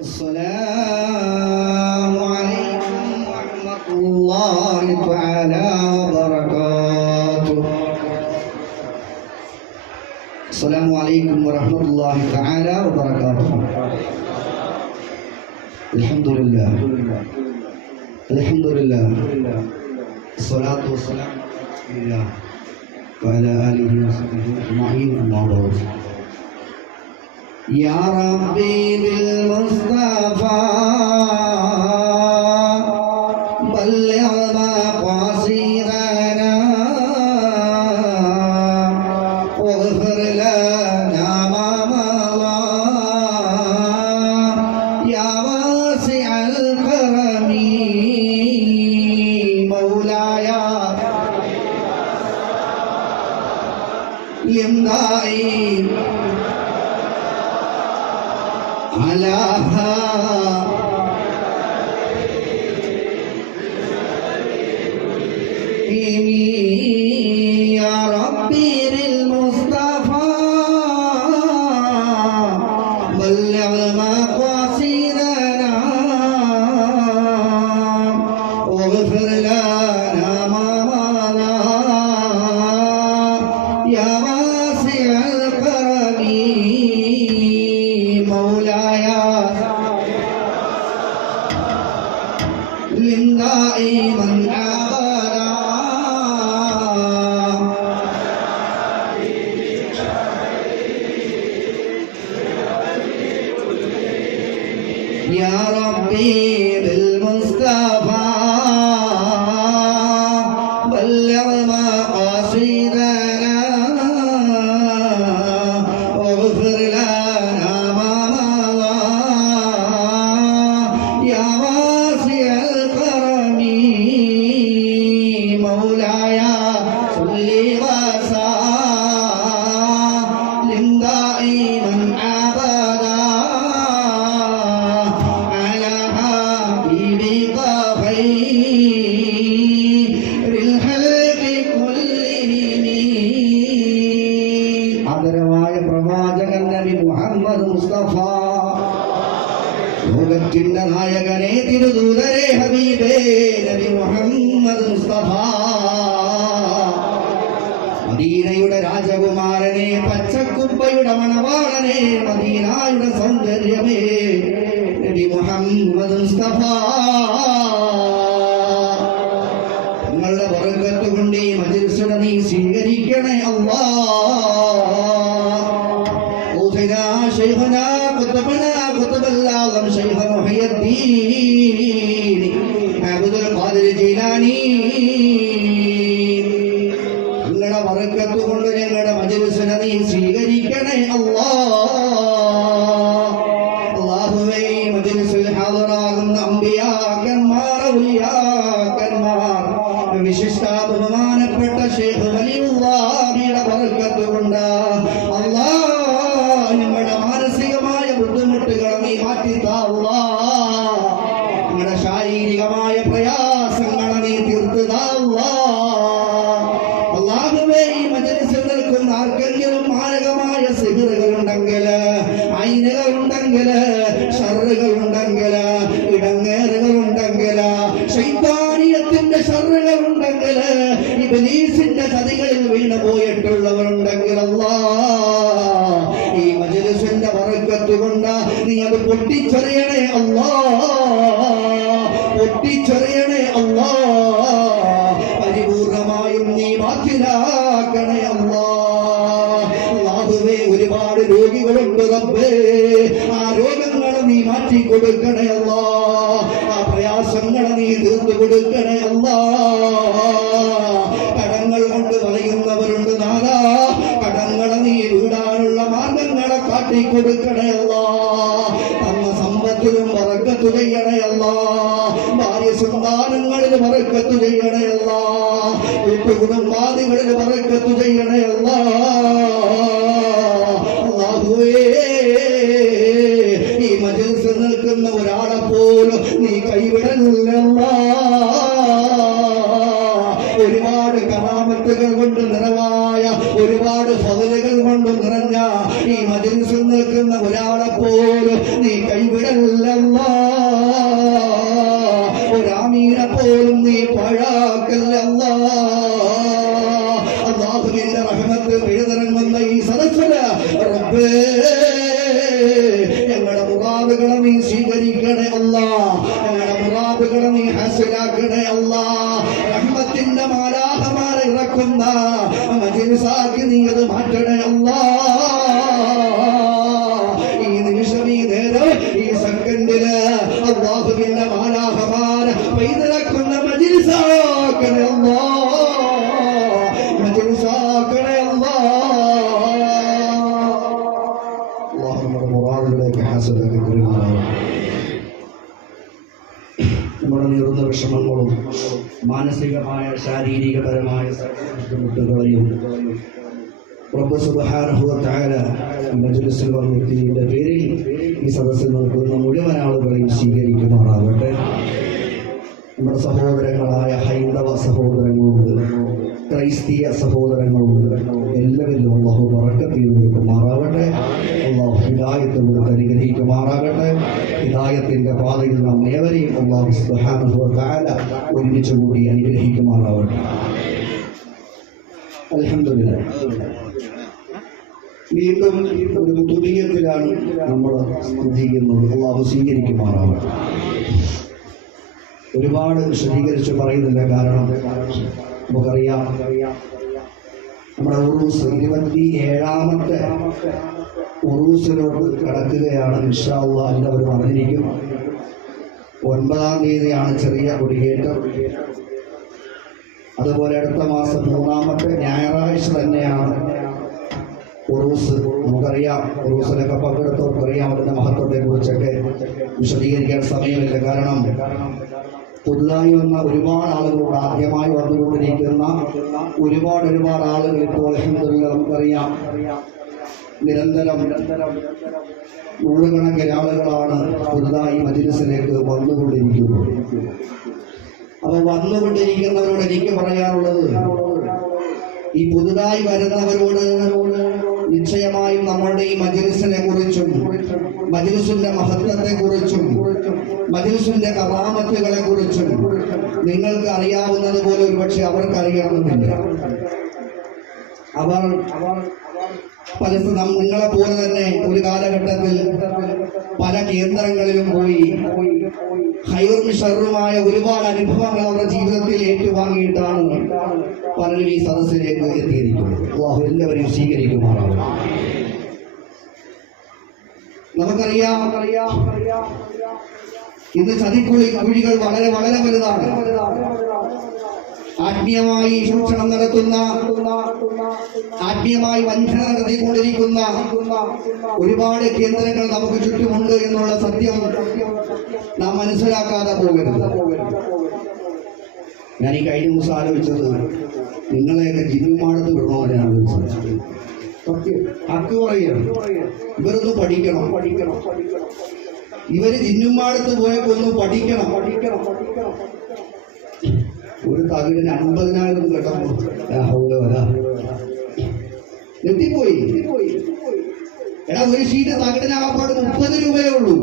السلام عليكم ورحمة الله تعالى وبركاته. السلام عليكم ورحمة الله تعالى وبركاته. الحمد لله الحمد لله الصلاة والسلام على الله وعلى آله وصحبه أجمعين. أما بعد. يا ربي بالمصطفى بلغ مقاصدنا واغفر لنا ما مضى يا واسع الكرم مولاي يمضي على يا ربي بالمصطفى بلغ مقاصدنا واغفر لنا ما مضى يا واسع الكرم مولاي دائما يا ربي بالمصطفى بلغ مقاصدنا واغفر لنا ما مضى يا واسع الكرم مولاي صل وسلم دائما ابدا على حبيبك خير الخلق كلهم. ആദരവായ പ്രവാചകൻ നബി മുഹമ്മദ് മുസ്തഫ ലോകത്തിന്റെ നായകനെ തിരുദൂതരെ ഹബീബേ നബി മുഹമ്മദ് മുസ്തഫ മദീനയുടെ രാജകുമാരനെ പച്ചക്കുപ്പയുടെ മണവാളനെ മദീനയുടെ സൗന്ദര്യമേ നബി മുഹമ്മദ് മുസ്തഫ നിങ്ങളുടെ ബർക്കത്ത് കൊണ്ട് ഈ മജ്‌ലിസിനെ നീ സ്വീകരിക്കണേ അല്ലാഹ്. شيخنا قطبنا قطب الأعظم شيخ محي الدين عبد القادر الجيلاني നിങ്ങളുടെ ബർക്കത്ത് കൊണ്ട് ഞങ്ങളുടെ മജ്‌ലിസിനെ നീ സ്വീകരിക്കണേ അല്ലാഹുവേ. മജ്‌ലിസിൽ ഹാദിറാകുന്ന അമ്പിയാക്കന്മാർ ഔലിയാക്കന്മാർ വിശിഷ്ട ബഹുമാനപ്പെട്ട ശൈഖ് വലിയുള്ളാഹിയുടെ ബർക്കത്ത് കൊണ്ട് അല്ലാഹ് ഞങ്ങളുടെ മാനസികമായ ബുദ്ധിമുട്ടുകൾ നീ മാറ്റിത്താ അല്ലാഹ്. ഞങ്ങളുടെ ശാരീരികമായ പ്രയാസങ്ങൾ നീ തീർത്തുതാ അല്ലാഹ്. അല്ലാഹുവേ ഈ മജ്‌ലിസിൽ നിൽക്കുന്ന ആർക്കെങ്കിലും മാരകമായ സിഹറുകൾ ഉണ്ടെങ്കിൽ ഐനുകൾ ഉണ്ടെങ്കിൽ ഷർറുകൾ ഉണ്ടെങ്കിൽ ഇടങ്ങേറുകൾ ഉണ്ടെങ്കിൽ ശൈത്താനിയത്തിന്റെ ഷർറുകൾ ഉണ്ടെങ്കിൽ ഇബ്ലീസിന്റെ ചതികളിൽ വീണു പോയിട്ടുള്ളവരുണ്ടെങ്കിൽ അല്ലാഹ് ഈ മജ്‌ലിസിന്റെ ബർക്കത്ത് കൊണ്ട് നീ അത് പൊട്ടിച്ചെറിയണേ അല്ലാഹ്. പൊട്ടിച്ചെറിയണേ അല്ലാഹ്. പരിപൂർണമായും നീ ബാധ്യരാക്കണേ അല്ലാഹ്. അല്ലാഹുവേ ഒരുപാട് രോഗികളുണ്ട് റബ്ബേ. ആ രോഗങ്ങളെ നീ മാറ്റി കൊടുക്കണേ അല്ലാഹ്. ആ പ്രയാസങ്ങളെ നീ തീർത്തു കൊടുക്കണേ അല്ലാഹ്. കടങ്ങൾ കൊണ്ട് പറയുന്നവരുണ്ട് നാദാ, കടങ്ങളെ നീ വീടാനുള്ള മാർഗങ്ങളെ കാട്ടിക്കൊടുക്കണേ അല്ലാഹ്. തന്ന സമ്പത്തിലും ബർക്കത്ത് ചെയ്യണേ അല്ലാഹ്. ഭാര്യ സന്താനങ്ങളിൽ ബർക്കത്ത് ചെയ്യണേ അല്ലാഹ്. കുടുംബാദികളിൽ ബർക്കത്ത് ചെയ്യണേ അല്ലാഹ്. അല്ലാഹുവേ ഈ മജ്‌ലിസിൽ നിൽക്കുന്ന ഒരാളെ പോലും നീ കൈവിടലില്ല അല്ലാഹ്. ഒരുപാട് കറാമത്തുകൾ കൊണ്ട് നിറവായ ഒരുപാട് ഫളലുകൾ കൊണ്ട് നിറഞ്ഞ ഈ മജ്‌ലിസിൽ നിൽക്കുന്ന ഒരാളെ പോലും നീ കൈവിടല്ലല്ലാ, ഒരാമീനെ പോലും നീ പാഴാക്കല്ലല്ലാ. അല്ലാഹുവിന്റെ റഹ്മത്ത് എഴുതിറങ്ങുന്ന ഈ സദസ്സില് റബ്ബേ ഞങ്ങളുടെ മുറാദുകളെ നീ സ്വീകരിക്കണേ അല്ലാ, ഞങ്ങളുടെ മുറാദുകളെ നീ ഹാസിലാക്കണേ അല്ലാ. റഹ്മത്തിന്റെ മാലാഖമാരെ ഇറക്കുന്ന മജ്‌ലിസാക്കി നീ അത് മാറ്റണേ അല്ലാ. ഈ നിമിഷം, ഈ നേരം, ഈ സെക്കൻഡില് അല്ലാഹുവിന്റെ മാലാഖമാരെ പെയ്തിറക്കുന്ന മജ്‌ലിസാക്കണേ അല്ലാ, മജ്‌ലിസാക്കണേ അല്ലാ. അല്ലാഹു നമ്മുടെ മുറാദുകളേക്ക് ഹാസിലാക്കി തരുമാറാകട്ടെ. നമ്മുടെ നീറുന്ന വിഷമങ്ങളും മാനസികമായ ശാരീരികപരമായ ബുദ്ധിമുട്ടുകളെയും റബ്ബ് സുബ്ഹാനഹു വ തആല മജ്‌ലിസിൽ വന്നെത്തിയതിന്റെ പേരിൽ ഈ സദസ്സിൽ നിൽക്കുന്ന മുഴുവൻ ആളുകളെയും സ്വീകരിക്കുമാറാകട്ടെ. നമ്മുടെ സഹോദരങ്ങളായ ഹൈന്ദവ സഹോദരങ്ങളുണ്ട്, ക്രൈസ്തീയ സഹോദരങ്ങളുണ്ട്, എല്ലാവരിലും അല്ലാഹു ബറക്കത്ത് ചെയ്ത് കൊടുക്കുമാറാകട്ടെ. അല്ലാഹു ഹിദായത്ത് കൊടുത്ത് അനുഗ്രഹിക്കുമാറാകട്ടെ. ഹിദായത്തിന്റെ പാതയിൽ നാം ഏവരെയും അല്ലാഹു സുബ്ഹാനഹു വ തആല ഒരുമിച്ച് കൂടി അനുഗ്രഹിക്കുമാറാകട്ടെ. അൽഹംദുലില്ലാഹ്. വീണ്ടും ഒരു മുതുബിയത്തിലാണ് നമ്മൾ ചെയ്യുന്നത്. അല്ലാഹു സ്വീകരിക്കുമാറാകട്ടെ. ഒരുപാട് വിശദീകരിച്ച് പറയുന്നില്ല, കാരണം നമുക്കറിയാം നമ്മുടെ ഉറൂസ് 27ാമത്തെ ഉറൂസിലോട്ട് കടക്കുകയാണ്. ഇൻഷാ അല്ലാഹ് എല്ലാവരും അറിഞ്ഞിരിക്കും. 9-ാം തീയതിയാണ് ചെറിയ കൊടിയേറ്റം. അതുപോലെ അടുത്ത മാസം 3-ാമത്തെ ഞായറാഴ്ച തന്നെയാണ് ഉറൂസ്. നമുക്കറിയാം, ഉറൂസിലൊക്കെ പങ്കെടുത്തവർക്കറിയാം അതിൻ്റെ മഹത്വത്തെ കുറിച്ചൊക്കെ വിശദീകരിക്കാൻ സമയമില്ല. കാരണം പുതുതായി വന്ന ഒരുപാട് ആളുകളോട്, ആദ്യമായി വന്നുകൊണ്ടിരിക്കുന്ന ഒരുപാട് ആളുകൾ ഇപ്പോൾ അൽഹംദുലില്ലാഹ് നമുക്കറിയാം നിരന്തരം നൂറുകണക്കിന് ആളുകളാണ് പുതുതായി മജ്‌ലിസിലേക്ക് വന്നുകൊണ്ടിരിക്കുന്നത്. അപ്പോൾ വന്നുകൊണ്ടിരിക്കുന്നവരോട് എനിക്ക് പറയാനുള്ളത്, ഈ പുതുതായി വരുന്നവരോട് നിശ്ചയമായും നമ്മളുടെ ഈ മജ്‌ലിസിനെ കുറിച്ചും മജ്‌ലിസിന്റെ മഹത്വത്തെ കുറിച്ചും മജ്‌ലിസിന്റെ കറാമത്തുകളെ കുറിച്ചും നിങ്ങൾക്ക് അറിയാവുന്നത് പോലെ ഒരുപക്ഷെ അവർക്ക് അറിയാമെന്നില്ല. അവർ നിങ്ങളെ പോലെ തന്നെ ഒരു കാലഘട്ടത്തിൽ പല കേന്ദ്രങ്ങളിലും പോയി ഖൈറും ഷർറുമായ ഒരുപാട് അനുഭവങ്ങൾ അവരുടെ ജീവിതത്തിൽ ഏറ്റുവാങ്ങിയിട്ടാണ് പലരും ഈ സദസ്സിലേക്ക് എത്തിയിരിക്കുന്നത്. അല്ലാഹു എല്ലാവരെയും സ്വീകരിക്കുമാറാകട്ടെ. നമുക്കറിയാം, ഇന്ന് ചതിക്കുഴികൾ വളരെ വലുതാണ്. ആത്മീയമായി ശോഷണം നടത്തുന്ന, ആത്മീയമായി വഞ്ചന നടത്തിക്കൊണ്ടിരിക്കുന്ന ഒരുപാട് കേന്ദ്രങ്ങൾ നമുക്ക് ചുറ്റുമുണ്ട് എന്നുള്ള സത്യം നാം മനസ്സിലാക്കാതെ പോകരുത്. ഞാൻ ഈ കഴിഞ്ഞ ദിവസം ആലോചിച്ചത്, നിങ്ങളെയൊക്കെ ജിന്നുമാടത്ത് വിടണമെന്ന് ഞാൻ ആലോചിച്ചത്. ഹക്ക് പറയുകയാണ്, ഇവരൊന്ന് പഠിക്കണം. ഇവര് ജിന്നുമാടത്ത് പോയപ്പോ ഒന്ന് പഠിക്കണം. ഒരു തകിടിന് 50,000 കേട്ടപ്പോ എത്തിപ്പോയി. എടാ, ഒരു ഷീറ്റ് തകിടിനാകപ്പാട് 30 രൂപയേ ഉള്ളൂ.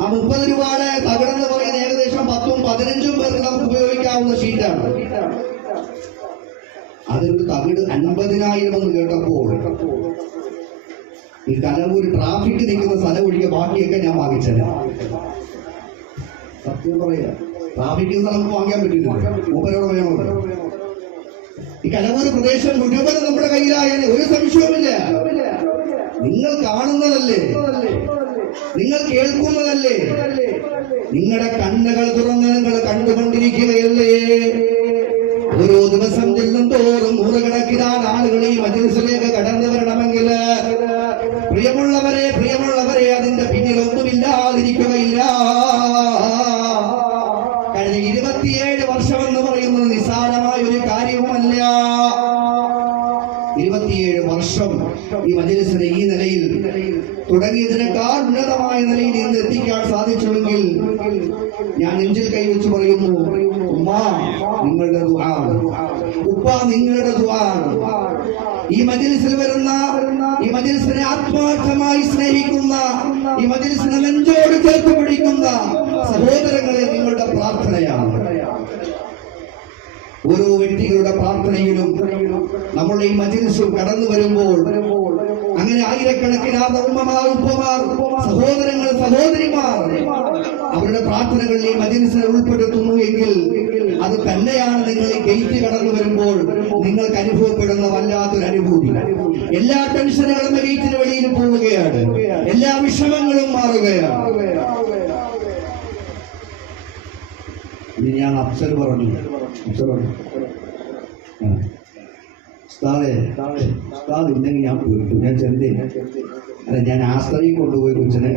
ആ 30 രൂപയുടെ തകിടെന്ന് പറയുന്നത് ഏകദേശം 10-15 പേർക്ക് നമുക്ക് ഉപയോഗിക്കാവുന്ന ഷീറ്റാണ്. അതൊരു തകിട് 50,000 എന്ന് കേട്ടപ്പോൾ ഈ കലവൂർ ട്രാഫിക് നിൽക്കുന്ന സ്ഥലം ഒഴികെ ബാക്കിയൊക്കെ ഞാൻ വാങ്ങിച്ചത്. സത്യം പറയാ, ട്രാഫിക്കിൽ നിന്ന് നമുക്ക് വാങ്ങാൻ പറ്റില്ല. മൂപ്പരോട് വേണമല്ലോ. ഈ കലവൂർ പ്രദേശം മുഴുവൻ നമ്മുടെ കയ്യിലായാലും ഒരു സംശയവുമില്ല. നിങ്ങൾ കാണുന്നതല്ലേ, നിങ്ങൾ കേൾക്കുന്നതല്ലേ, നിങ്ങളുടെ കണ്ണുകൾ തുറന്ന് നിങ്ങൾ കണ്ടുകൊണ്ടിരിക്കുകയല്ലേ. ഓരോ ദിവസം ചെല്ലും തോറും നൂറുകണക്കിനാണ് ആളുകൾ ഈ മജ്‌ലിസിലേക്ക് കടന്നു വരണമെങ്കിൽ പ്രിയമുള്ളവരെ അതിന്റെ പിന്നിലൊന്നുമില്ലാതിരിക്കുകയില്ല. കഴിഞ്ഞ 27 വർഷം എന്ന് പറയുന്നത് നിസ്സാരമായ ഒരു കാര്യവുമല്ല. 27 വർഷം ഈ മജ്‌ലിസിനെ ഈ നിലയിൽ തുടങ്ങിയതിനേക്കാൾ ഉന്നതമായ നിലയിൽ ഇന്ന് എത്തിക്കാൻ സാധിച്ചുവെങ്കിൽ ഞാൻ നെഞ്ചിൽ കൈവച്ച് പറയുന്നു, ഉമ്മ നിങ്ങളുടെ ദുആ, ഉപ്പ നിങ്ങളുടെ ദുആ, ഈ മജ്‌ലിസിൽ വരുന്ന, ഈ മജ്‌ലിസിനെ ആത്മാർത്ഥമായി സ്നേഹിക്കുന്ന, ഈ മജ്‌ലിസിനെ നെഞ്ചോട് ചേർത്ത് പിടിക്കുന്ന സഹോദരങ്ങളെ, നിങ്ങളുടെ പ്രാർത്ഥനയാണ്. ഓരോ വ്യക്തികളുടെ പ്രാർത്ഥനയിലും നമ്മൾ ഈ മജ്‌ലിസിൽ കടന്നു വരുമ്പോൾ അങ്ങനെ ആയിരക്കണക്കിന് ഉമ്മമാർ, ഉപ്പമാർ, സഹോദരങ്ങൾ, സഹോദരിമാർ അവരുടെ പ്രാർത്ഥനകളിൽ ഈ മജ്‌ലിസിനെ ഉൾപ്പെടുത്തുന്നു എങ്കിൽ അത് തന്നെയാണ് നിങ്ങൾ ഈ ഗേറ്റ് കടന്നു വരുമ്പോൾ നിങ്ങൾക്ക് അനുഭവപ്പെടുന്ന വല്ലാത്തൊരു അനുഭൂതി. എല്ലാ ടെൻഷനുകളും ഗേറ്റിന് വെളിയിൽ പോവുകയാണ്, എല്ലാ വിഷമങ്ങളും മാറുകയാണ്. ഇനി ഞാൻ അഫ്സൽ പറഞ്ഞു, ഉസ്താദ് ഇല്ലെങ്കിൽ ഞാൻ പോയിട്ടു, ഞാൻ ചെറുതേ അല്ല, ഞാൻ ആശ്രയി കൊണ്ടുപോയി കൊച്ചിനെ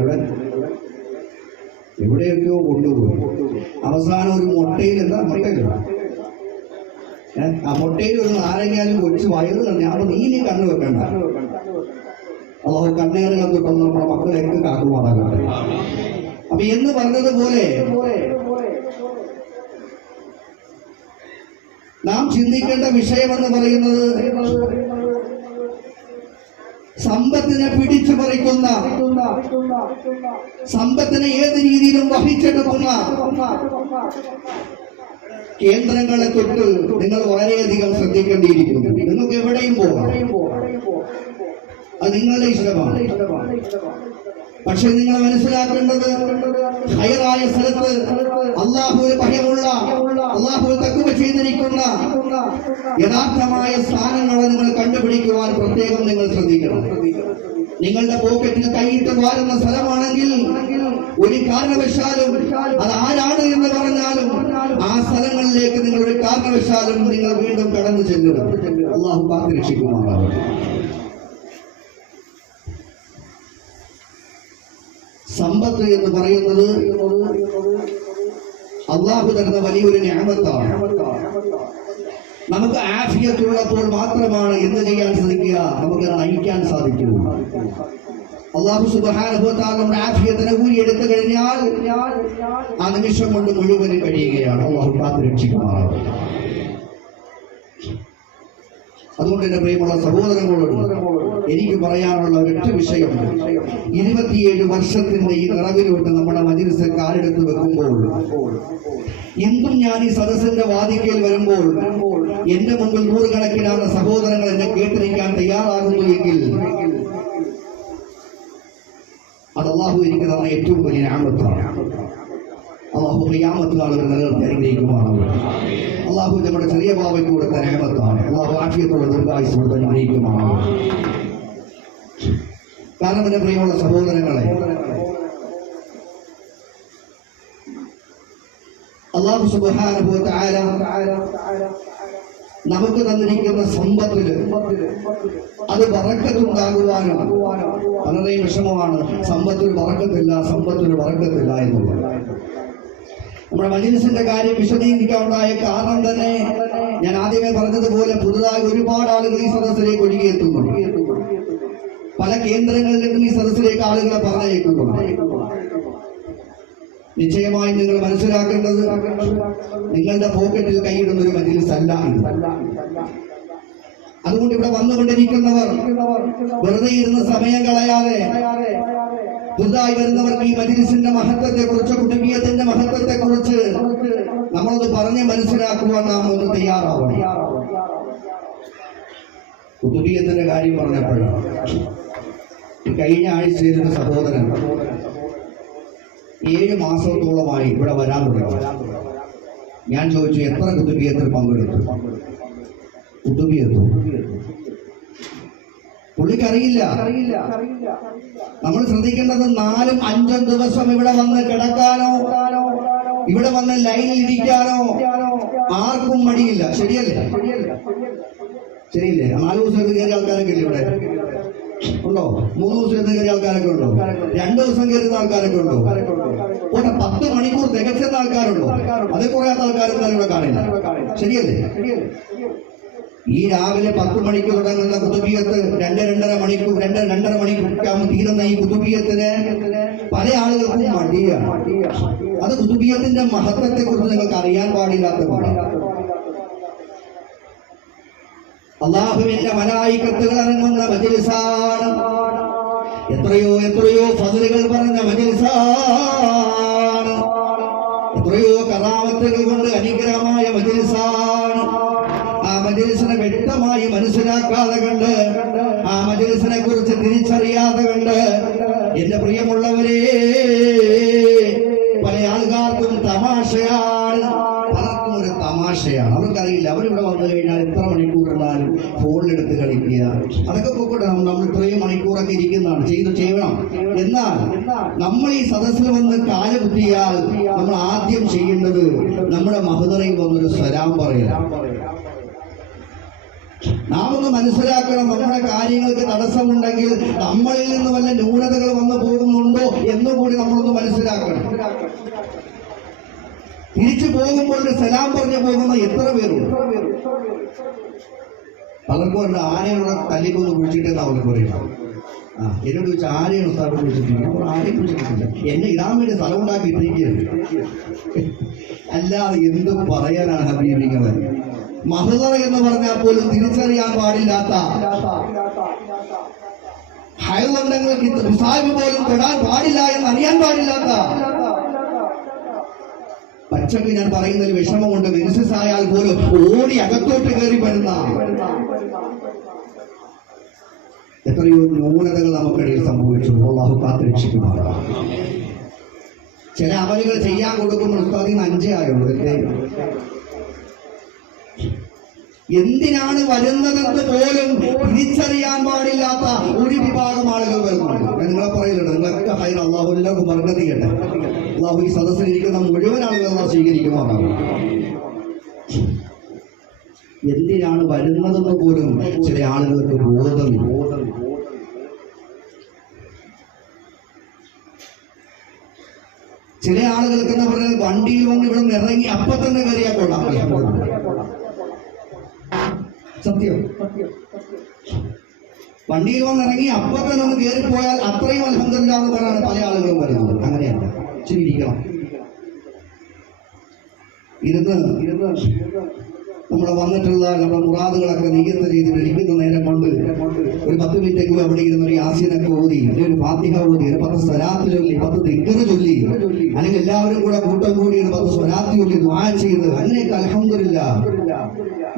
എവിടെയൊക്കെയോ കൊണ്ടുപോയി. അവസാനം ഒരു മുട്ടയിൽ, എന്താ മുട്ടയില്ല, ആ മുട്ടയിൽ ഒരു നാരങ്ങാലും കൊച്ചു വയറ് തന്നെ. അപ്പൊ നീ കണ്ണു വെക്കണ്ട, അല്ലാഹു കണ്ണേറുകൾ തൊട്ടൊന്ന് നമ്മുടെ മക്കളെയൊക്കെ കാക്കുമാറാകട്ടെ. അപ്പൊ എന്ന് പറഞ്ഞതുപോലെ നാം ചിന്തിക്കേണ്ട വിഷയമെന്ന് പറയുന്നത് സമ്പത്തിനെ പിടിച്ചു പറിക്കുന്ന, സമ്പത്തിനെ ഏത് രീതിയിലും വഹിച്ചെടുക്കുന്ന കേന്ദ്രങ്ങളെ തൊട്ട് നിങ്ങൾ വളരെയധികം ശ്രദ്ധിക്കേണ്ടിയിരിക്കുന്നു. നിങ്ങൾക്ക് എവിടെയും പോകാം, അത് നിങ്ങളുടെ ഇഷ്ടമാണ്. പക്ഷെ നിങ്ങൾ മനസ്സിലാക്കേണ്ടത്, ഹൈറായ സ്ഥലത്ത് അല്ലാഹുവിനെ ഭയമുള്ള, അല്ലാഹുവിനെ തഖ്വ ചെയ്തിരിക്കുന്ന യഥാർത്ഥമായ സ്ഥാനങ്ങളെ നിങ്ങൾ കണ്ടുപിടിക്കുവാൻ പ്രത്യേകം നിങ്ങൾ ശ്രദ്ധിക്കണം. നിങ്ങളുടെ പോക്കറ്റിൽ കൈയിട്ട് വാരുന്ന സ്ഥലമാണെങ്കിൽ ഒരു കാരണവശാലും അത് ആരാണ് എന്ന് പറഞ്ഞാലും ആ സ്ഥലങ്ങളിലേക്ക് നിങ്ങൾ ഒരു കാരണവശാലും നിങ്ങൾ വീണ്ടും കടന്നു ചെല്ലുക. അല്ലാഹു കാത്തുരക്ഷിക്കുമാറാവട്ടെ. സമ്പത്ത് എന്ന് പറയുന്നത് അല്ലാഹു തരുന്ന വലിയൊരു നിഅമത്താണ്. നമുക്ക് ആഫിയത്തുള്ളപ്പോൾ മാത്രമാണ് എന്ത് ചെയ്യാൻ സാധിക്കുക, നമുക്ക് നയിക്കാൻ സാധിക്കുന്നു. അല്ലാഹു സുബ്ഹാനഹു വ തആല നമ്മുടെ ആഫിയത്തിനെ ഊരിയെടുത്തു കഴിഞ്ഞാൽ ആ നിമിഷം കൊണ്ട് മുഴുവനും കഴിയുകയാണ്. അല്ലാഹു കാത്തുരക്ഷിക്കുമാറാവട്ടെ. അതുകൊണ്ട് എന്റെ പ്രിയമുള്ള സഹോദരങ്ങളോട് എനിക്ക് പറയാനുള്ള ഒരൊറ്റ വിഷയമുണ്ട്. 27 വർഷത്തിന്റെ ഈ നിറവിലോട്ട് നമ്മുടെ മജ്‌ലിസിൽ കാലെടുത്ത് വെക്കുമ്പോൾ, ഇന്നും ഞാൻ ഈ സദസ്സിന്റെ വാതിക്കൽ വരുമ്പോൾ എന്റെ മുമ്പിൽ നൂറുകണക്കിനാണ് സഹോദരങ്ങൾ എന്നെ കേട്ടിരിക്കാൻ തയ്യാറാകുന്നു എങ്കിൽ അത് അല്ലാഹു എനിക്ക് തന്ന ഏറ്റവും വലിയ നിഅമത്താണ്. അല്ലാഹു ഖിയാമത്ത് നാളുകൾ നിലനിർത്തി അനുഗ്രഹിക്കുമാറാവട്ടെ. അല്ലാഹു നമ്മുടെ ചെറിയ ബാവയ്ക്ക് കൊടുത്ത നിഅമത്താണ്. അല്ലാഹു ആഫിയത്തുള്ള ദീർഘായുസ്സ് കൊടുത്ത് അനുഗ്രഹിക്കുമാറാവട്ടെ. കാരണം എന്റെ പ്രിയമുള്ള സഹോദരങ്ങളെ, അല്ലാഹു സുബ്ഹാനഹു വ തആല നമുക്ക് തന്നിരിക്കുന്ന സമ്പത്തില് അത് ബറക്കത്തുണ്ടാകുവാനും വളരെ വിഷമമാണ്. സമ്പത്തിന് ബറക്കത്തില്ല, സമ്പത്തിന് ബറക്കത്തില്ല എന്നുള്ളത്. നമ്മുടെ മജ്‌ലിസിന്റെ കാര്യം വിശദീകരിക്കാനുണ്ടായ കാരണം തന്നെ ഞാൻ ആദ്യമേ പറഞ്ഞതുപോലെ പുതുതായി ഒരുപാട് ആളുകൾ ഈ സദസ്സിലേക്ക് ഒഴുകിയെത്തുന്നുണ്ട്. പല കേന്ദ്രങ്ങളിലേക്കും ഈ സദസ്സിലേക്ക് ആളുകളെ പറഞ്ഞേക്കുന്നുണ്ട്. നിശ്ചയമായി നിങ്ങൾ മനസ്സിലാക്കേണ്ടത്, നിങ്ങളുടെ പോക്കറ്റിൽ കൈയിടുന്ന ഒരു മജ്‌ലിസ് അല്ല ഇത്. അതുകൊണ്ട് ഇവിടെ വന്നുകൊണ്ടിരിക്കുന്നവർ വെറുതെ ഇരുന്ന് സമയം കളയാതെ പുതുതായി വരുന്നവർക്ക് ഈ മജ്‌ലിസിന്റെ മഹത്വത്തെ കുറിച്ച്, കുടുംബീയത്തിന്റെ മഹത്വത്തെ കുറിച്ച് നമ്മളത് പറഞ്ഞ് മനസ്സിലാക്കുവാൻ നാം ഒന്ന് തയ്യാറാവണം. കുടുംബീയത്തിന്റെ കാര്യം പറഞ്ഞപ്പോഴാണ് കഴിഞ്ഞ ആഴ്ചയിൽ ഒരു സഹോദരൻ 7 മാസത്തോളമായി ഇവിടെ വരാൻ തുടങ്ങി. ഞാൻ ചോദിച്ചു, എത്ര കുടുംബീയത്തിൽ പങ്കെടുത്തു? കുടുംബീയത്വം പുള്ളിക്കറിയില്ല. നമ്മൾ ശ്രദ്ധിക്കേണ്ടത് 4-5 ദിവസം ഇവിടെ വന്ന് കിടക്കാനോ ഇവിടെ വന്ന് ലൈനിൽ ഇരിക്കാനോ ആർക്കും മടിയില്ല. ശരിയല്ലേ? 4 ദിവസം കയറിയ ആൾക്കാരൊക്കെ ഇല്ല ഇവിടെ ഉണ്ടോ? 3 ദിവസം കയറിയ ആൾക്കാരൊക്കെ ഉണ്ടോ? 2 ദിവസം കയറുന്ന ആൾക്കാരൊക്കെ ഉണ്ടോ? 10 മണിക്കൂർ തികച്ചുന്ന ആൾക്കാരുണ്ടോ? അത് കുറയാത്ത ആൾക്കാരെന്തായാലും ഇവിടെ കാണില്ല. ശരിയല്ലേ? ഈ രാവിലെ 10 മണിക്ക് തുടങ്ങുന്ന കുതുബിയത്ത് 2-2.5 മണിക്കൂർ തീരുന്ന ഈ കുതുബിയത്തിന് പല ആളുകൾക്കും മടിയാണ്. അത് കുതുബിയത്തിന്റെ മഹത്വത്തെ കുറിച്ച് നിങ്ങൾക്ക് അറിയാൻ പാടില്ലാത്തതാണ്. അള്ളാഹുവിന്റെ മലായികത്തുകൾ ഇറങ്ങുന്ന മജ്‌ലിസാണ്. എത്രയോ എത്രയോ ഫദ്ലുകൾ പറഞ്ഞ മജ്‌ലിസാണ്. എത്രയോ കറാമത്തുകൾ കൊണ്ട് അനുഗ്രഹമായ മജ്‌ലിസാണ്. ആ മജ്‌ലിസിനെ വ്യക്തമായി മനസ്സിലാക്കാതെ കണ്ട്, ആ മജ്‌ലിസിനെ കുറിച്ച് തിരിച്ചറിയാതെ കണ്ട്, എന്റെ പ്രിയമുള്ളവരെ, പല ആൾക്കാർക്കും തമാശയാണ്, പലർക്കും ഒരു തമാശയാണ്. അവർക്കറിയില്ല അവരിവിടെ വന്നു കഴിഞ്ഞാൽ എത്ര മണിക്കൂറുണ്ടാലും ഫോണിലെടുത്ത് കളിക്കുക, അതൊക്കെ പോയിക്കോട്ടെ. നമ്മൾ ഇത്രയും മണിക്കൂറൊക്കെ ഇരിക്കുന്നതാണ്, ചെയ്യണം. എന്നാൽ നമ്മൾ ഈ സദസ്സിൽ വന്ന് കാല് കുത്തിയാൽ നമ്മൾ ആദ്യം ചെയ്യേണ്ടത് നമ്മുടെ മഹ്ദറയിൽ വന്നൊരു സലാം പറയണം. നാം ഒന്ന് മനസ്സിലാക്കണം, നമ്മുടെ കാര്യങ്ങൾക്ക് തടസ്സമുണ്ടെങ്കിൽ നമ്മളിൽ നിന്ന് വല്ല ന്യൂനതകൾ വന്നു പോകുന്നുണ്ടോ എന്നുകൂടി നമ്മളൊന്ന് മനസ്സിലാക്കണം. തിരിച്ചു പോകുമ്പോൾ ഒരു സലാം പറഞ്ഞു പോകുന്ന എത്ര പേരുണ്ട്. പലർക്കും അവരുടെ ആനയുടെ തല്ലിക്കൊന്ന് കുഴിച്ചിട്ടെന്ന് അവർക്ക് പറയുന്നത്. എന്നോട് ചോദിച്ചാൽ ആരെയാണ് സ്ഥലം കുഴിച്ചിട്ടില്ല. അവർ ആരെയും കുഴിച്ചിട്ടില്ല, എന്നെ ഇടാൻ വേണ്ടി സ്ഥലം ഉണ്ടാക്കി ഇട്ടിരിക്കുകയാണ്. അല്ലാതെ എന്ത് പറയാനാണ് ഹബീബിങ്ങളെ? മഹ്ദറ എന്ന് പറഞ്ഞാൽ പോലും തിരിച്ചറിയാൻ പാടില്ലാത്ത, ഹൈവണ്ടങ്ങൾക്ക് സാഹിബ് പോലും തൊടാൻ പാടില്ല എന്ന് അറിയാൻ പാടില്ലാത്ത, പച്ചക്ക് ഞാൻ പറയുന്നതിൽ വിഷമമുണ്ട്, മെൻസസായാൽ പോലും ഓടി അകത്തോട്ട് കയറി വരുന്ന എത്രയോ ന്യൂനതകൾ നമുക്കിടയിൽ സംഭവിച്ചു. അല്ലാഹു കാത്തുരക്ഷിക്കുമാറാണ്. ചില അമലുകൾ ചെയ്യാൻ കൊടുക്കുമ്പോൾ ഉസ്താദിന് 5 ആയുള്ളൂ. എന്തിനാണ് വരുന്നതെന്ന് പോലും തിരിച്ചറിയാൻ പാടില്ലാത്ത ഒരു വിഭാഗം ആളുകൾ വരുന്നുണ്ട്. ഞാൻ നിങ്ങളെ പറയുന്നുണ്ട്, നിങ്ങളൊക്കെ ഹൈർ അള്ളാഹു എല്ലാവർക്കും ബർക്കത്ത് ചെയ്യട്ടെ. അള്ളാഹു ഈ സദസ്സിലിരിക്കുന്ന മുഴുവൻ ആളുകളെ സ്വീകരിക്കുമാറാണ്. എന്തിനാണ് വരുന്നതെന്ന് പോലും ചില ആളുകൾക്ക് ബോധമില്ല. ചില ആളുകൾക്ക് എന്ന് പറഞ്ഞാൽ വണ്ടിയിൽ വന്ന് ഇവിടെ നിന്ന് ഇറങ്ങി അപ്പൊ തന്നെ കയറിയാൽ കൊള്ളാം. സത്യം, വണ്ടിയിൽ വന്നിറങ്ങി അപ്പൊ തന്നെ ഒന്ന് കയറിപ്പോയാൽ അത്രയും അൽഹംദുലില്ലാഹ് എന്ന് പറയാനാണ് പല ആളുകളും വരുന്നത്. അങ്ങനെയല്ല, ചിരിക്കണം. ഇരുന്ന് നമ്മുടെ വന്നിട്ടുള്ള നമ്മുടെ മുറാദുകളൊക്കെ നിയത്ത് ചെയ്ത് ഇരിക്കുന്ന നേരം കൊണ്ട് ഒരു 10 മിനിറ്റെങ്കിലും അവിടെ ഇരുന്ന് ഒരു യാസീനൊക്കെ ഓതി, ഒരു ഫാത്തിഹ ഓതി, ഒരു 10 സ്വലാത്ത് ചൊല്ലി, 10 ദിക്ർ ചൊല്ലി, അല്ലെങ്കിൽ എല്ലാവരും കൂടെ കൂട്ടം കൂടി 10 സ്വലാത്ത് ചൊല്ലി ദുആ ചെയ്ത്, അങ്ങനെയൊക്കെ അൽഹംദുലില്ലാഹ്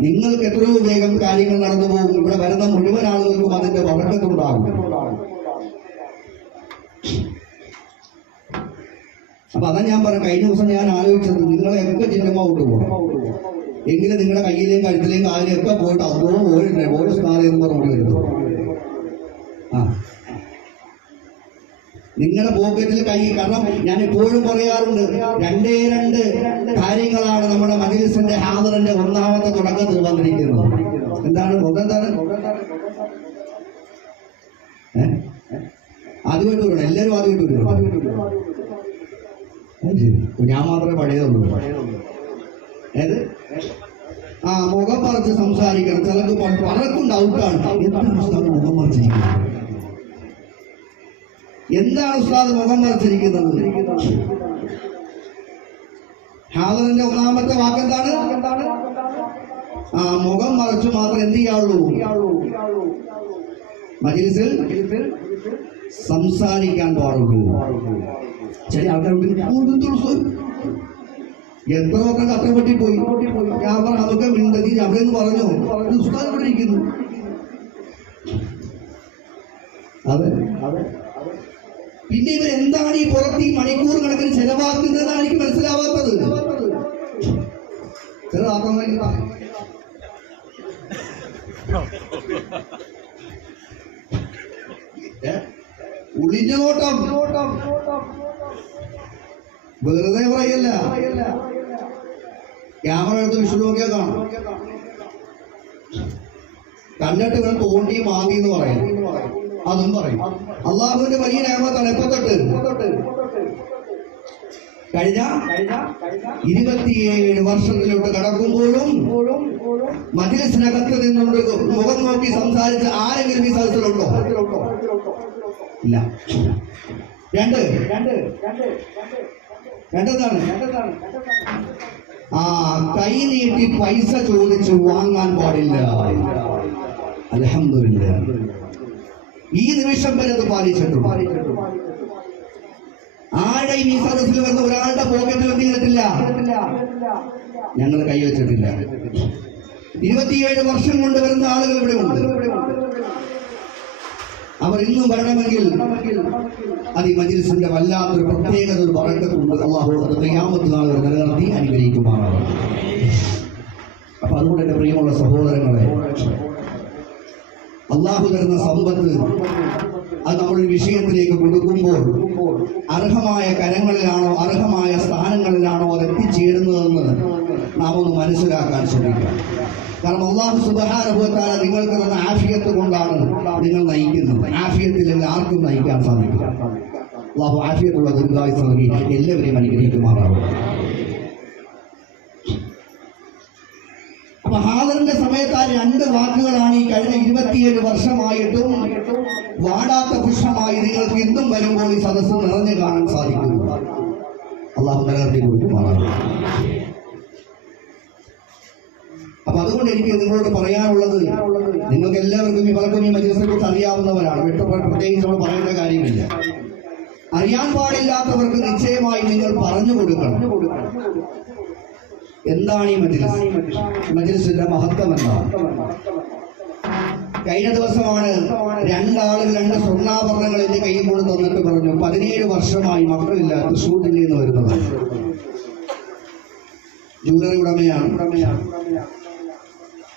നിങ്ങൾക്ക് എത്രയോ വേഗം കാര്യങ്ങൾ നടന്നു പോകും. ഇവിടെ വരുന്ന മുഴുവൻ ആളുകൾക്കും അതിന്റെ ബറക്കത്തുണ്ടാകും. അപ്പൊ അതാ ഞാൻ പറഞ്ഞ, കഴിഞ്ഞ ദിവസം ഞാൻ ആലോചിച്ചത്, നിങ്ങളെയൊക്കെ ജിന്നമ്മ കൊണ്ടുപോകണം, എങ്കിലും നിങ്ങളുടെ കയ്യിലെയും കഴുത്തിലെയും കാലിലും ഒക്കെ പോയിട്ട് അതോ ഓരോ സ്ഥാനം എന്ന് പറഞ്ഞു വരുന്നു. നിങ്ങളുടെ പോക്കറ്റിൽ കൈ, കാരണം ഞാൻ എപ്പോഴും പറയാറുണ്ട്, 2 കാര്യങ്ങളാണ് നമ്മുടെ മജ്‌ലിസിന്റെ ഹാദറിന്റെ ഒന്നാമത്തെ തുടക്കത്തിൽ വന്നിരിക്കുന്നത്. എന്താണ്? ആദ്യമായിട്ട് വരണം, എല്ലാവരും ആദ്യമായിട്ട് വരും. ഞാൻ മാത്രമേ പഴയതുള്ളൂ. ഏത്? മുഖം മറച്ച് സംസാരിക്കണം. ചിലർക്ക് പലർക്കും ഡൗട്ടാണ്, എന്താണ് ഉസ്താദ് മുഖം മറച്ചിരിക്കുന്നത്? എന്താണ് ഉസ്താദ് മുഖം മറച്ചിരിക്കുന്നത്? ഹാദറിന്റെ ഒന്നാമത്തെ വാക്കെന്താണ്? മുഖം മറച്ചു മാത്രം എന്ത് ചെയ്യാവുള്ളൂ? മജ്‌ലിസിൽ സംസാരിക്കാൻ പാടുള്ളൂ. ചില ആൾക്കാർ എത്രയൊക്കെ കഷ്ടപ്പെട്ടി പോയി. ഞാൻ പറഞ്ഞു, അതൊക്കെ മിണ്ടതി അവിടെ നിന്ന് പറഞ്ഞു, ഉസ്താദ് ഇവിടെ ഇരിക്കുന്നു. അതെ, പിന്നെ ഇവരെന്താണ് ഈ പുറത്ത് ഈ മണിക്കൂർ കണക്കിന് ചെലവാക്കുന്നതെന്നാണ് എനിക്ക് മനസ്സിലാവാത്തത്. ചില ഒളിഞ്ഞ നോട്ടം വെറുതെ പറയല്ല. ക്യാമറ എടുത്ത് വിഷു നോക്കിയാൽ കാണും. കണ്ടിട്ട് ഇവൻ തോണ്ടി മാന്തി എന്ന് പറയും, അതും പറയും. അള്ളാഹുവിന്റെ വലിയ നിഅമത്താണ്. എപ്പോ തൊട്ട്? കഴിഞ്ഞ 27 വർഷത്തിലോട്ട് കടക്കുമ്പോഴും മജ്‌ലിസിനകത്ത് നിന്നുകൊണ്ട് മുഖം നോക്കി സംസാരിച്ച് ആരെങ്കിലും ഈ സദസ്സിലുണ്ടോ? ഇല്ല. രണ്ടെന്താണ്? കൈ നീട്ടി പൈസ ചോദിച്ചു വാങ്ങാൻ പാടില്ല. അൽഹംദുലില്ലാ ഈ നിമിഷം വരെ അത് പാലിച്ചിട്ടുണ്ട്. ആരുടെയും ഈ സദസ്സിൽ വന്ന ഒരാളുടെ പോക്കറ്റിൽ എന്തിട്ടില്ല, ഞങ്ങൾ കൈവച്ചിട്ടില്ല. 27 വർഷം കൊണ്ട് വരുന്ന ആളുകൾ ഇവിടെ ഉണ്ട്. അവർ ഇന്നും വരണമെങ്കിൽ അത് ഈ മജ്‌ലിസിന്റെ വല്ലാത്തൊരു പ്രത്യേകത, ഒരു ബറക്കത്തുണ്ട്. അല്ലാഹു അത് ഖിയാമത്ത് നാൾ വരെ നിലനിർത്തി അനുഗ്രഹിക്കുമാറാണ്. അപ്പൊ അതുകൊണ്ട് എന്റെ പ്രിയമുള്ള സഹോദരങ്ങളെ, അള്ളാഹു തരുന്ന സമ്പത്ത് അത് നമ്മളൊരു വിഷയത്തിലേക്ക് കൊടുക്കുമ്പോൾ അർഹമായ കരങ്ങളിലാണോ അർഹമായ സ്ഥാനങ്ങളിലാണോ അത് എത്തിച്ചേരുന്നതെന്ന് നാം ഒന്ന് മനസ്സിലാക്കാൻ ശ്രമിക്കാം. കാരണം അല്ലാഹു സുബ്ഹാനഹു വ തആല നിങ്ങൾക്ക് തന്ന ആഫിയത്ത് കൊണ്ടാണ് നിങ്ങൾ നയിക്കുന്നത്. ആഫിയത്തില്ലെങ്കിൽ ആർക്കും നയിക്കാൻ സാധിക്കില്ല. അല്ലാഹു ആഫിയത്തുള്ള ദീർഘായുസ്സ് നൽകി എല്ലാവരെയും അനുഗ്രഹിക്കുമാറാവും. അപ്പൊ ഹാദറിന്റെ സമയത്ത് ആ 2 വാക്കുകളാണ് ഈ കഴിഞ്ഞ 27 വർഷമായിട്ടും വാടാത്ത പുഷ്പമായി നിങ്ങൾക്ക് ഇന്നും വരുമ്പോൾ ഈ സദസ്സ് നിറഞ്ഞു കാണാൻ സാധിക്കുന്നു. അള്ളാഹു നിലനിർത്തി കൊടുക്കുമാറാണ്. അപ്പൊ അതുകൊണ്ട് എനിക്ക് നിങ്ങളോട് പറയാനുള്ളത്, നിങ്ങൾക്ക് എല്ലാവർക്കും ഇവർക്കും ഈ മജ്‌ലിസിനെ കുറിച്ച് അറിയാവുന്നവരാണ്. പ്രത്യേകിച്ച് നമ്മൾ പറയേണ്ട കാര്യമില്ല. അറിയാൻ പാടില്ലാത്തവർക്ക് നിശ്ചയമായി നിങ്ങൾ പറഞ്ഞു കൊടുക്കണം. എന്താണ് ഈ മജ്‌ലിസ്? മജ്‌ലിസിന്റെ മഹത്വം എന്താണ്? കഴിഞ്ഞ ദിവസമാണ് 2 ആളുകൾ 2 സ്വർണ്ണാഭരണങ്ങൾ എന്റെ കയ്യിൽ കൊണ്ട് തന്നിട്ട് പറഞ്ഞു, 17 വർഷമായി മക്കളില്ല, തൃശ്ശൂർ ജില്ലയിൽ നിന്ന് വരുന്നത്. ജൂവലറി ഉടമയാണ്.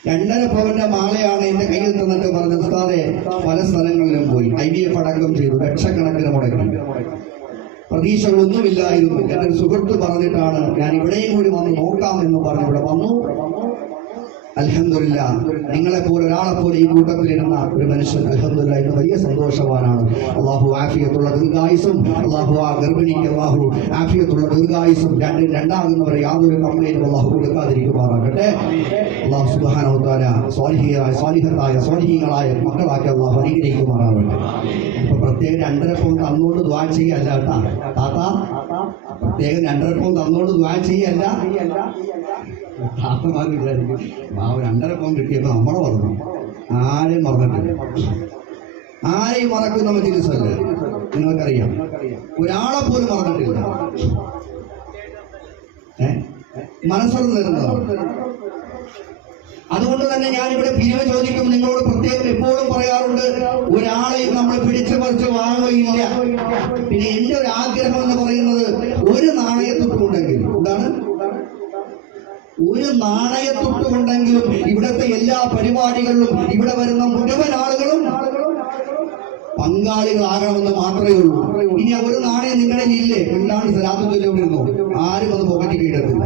2.5 പവന്റെ മാലയാണ് എന്റെ കയ്യിൽ തന്നിട്ട് പറഞ്ഞത്, ഉസ്താദേ പല സ്ഥലങ്ങളിലും പോയി IVF അടക്കം ചെയ്തു, ലക്ഷക്കണക്കിന് മുടക്കി, പ്രതീക്ഷകളൊന്നുമില്ലായിരുന്നു. എന്റെ ഒരു സുഹൃത്ത് പറഞ്ഞിട്ടാണ് ഞാൻ ഇവിടെയും കൂടി വന്ന് നോക്കാം എന്ന് പറഞ്ഞ് ഇവിടെ വന്നു. അൽഹംദുലില്ലാ, നിങ്ങളെപ്പോലെ ഒരാളെപ്പോലെ ഈ കൂട്ടത്തിലിരുന്ന ഒരു മനുഷ്യൻ അൽഹംദുലില്ലാ ഇന്ന് വലിയ സന്തോഷവാനാണ്. അള്ളാഹു ആഫിയത്തുള്ള ദീർഘായുസും, അള്ളാഹു ആ ഗർഭിണിക്ക് അള്ളാഹു ആഫിയത്തുള്ള ദീർഘായുസും രണ്ടാകുന്നവരെ യാതൊരു കംപ്ലൈന്റും അള്ളാഹു കൊടുക്കാതിരിക്കുമാറാകട്ടെ. അള്ളാഹു സുബ്ഹാനഹു വ തആല സ്വാലിഹീങ്ങളായ മക്കളാക്കി അള്ളാഹു അനുഗ്രഹിക്കുമാറാകട്ടെ. ഇപ്പൊ പ്രത്യേകം 2.5 പവൻ തന്നുകൊണ്ട് ദുആ ചെയ്യല്ല കേട്ടാ താത്ത, പ്രത്യേകം 2.5 പവൻ തന്നുകൊണ്ട് ദുആ ചെയ്യല്ല. താത്തമാർ വിചാരിക്കും ആ 2.5 പവൻ കിട്ടിയപ്പോ നമ്മളെ മറന്നു. ആരെയും മറന്നിട്ടില്ല. ആരെയും മറക്കുന്ന മജ്‌ലിസല്ല, നിങ്ങൾക്കറിയാം. ഒരാളെ പോലും മറന്നിട്ടില്ല. മനസ്സറിഞ്ഞ് തരുന്നതാണ്. അതുകൊണ്ട് തന്നെ ഞാനിവിടെ പിരിവ് ചോദിക്കും നിങ്ങളോട് പ്രത്യേകം എപ്പോഴും പറയാറുണ്ട്, ഒരാളെയും നമ്മൾ പിടിച്ചു പറിച്ച് വാങ്ങുകയില്ല. പിന്നെ എന്റെ ഒരു ആഗ്രഹം എന്ന് പറയുന്നത്, ഒരു നാണയത്തൊട്ടുണ്ടെങ്കിൽ, എന്താണ്, ഒരു നാണയത്തൊട്ടുണ്ടെങ്കിലും ഇവിടുത്തെ എല്ലാ പരിപാടികളിലും ഇവിടെ വരുന്ന മുഴുവൻ ആളുകളും പങ്കാളികളാകണമെന്ന് മാത്രമേ ഉള്ളൂ. ഇനി ഒരു നാണയം നിങ്ങളുടെ ഇല്ലേ, എന്താണ് സലാത്തുല്ലോണ്ടിരുന്നോ, ആരും അത് പോക്കറ്റ് കീഴത്തില്ല.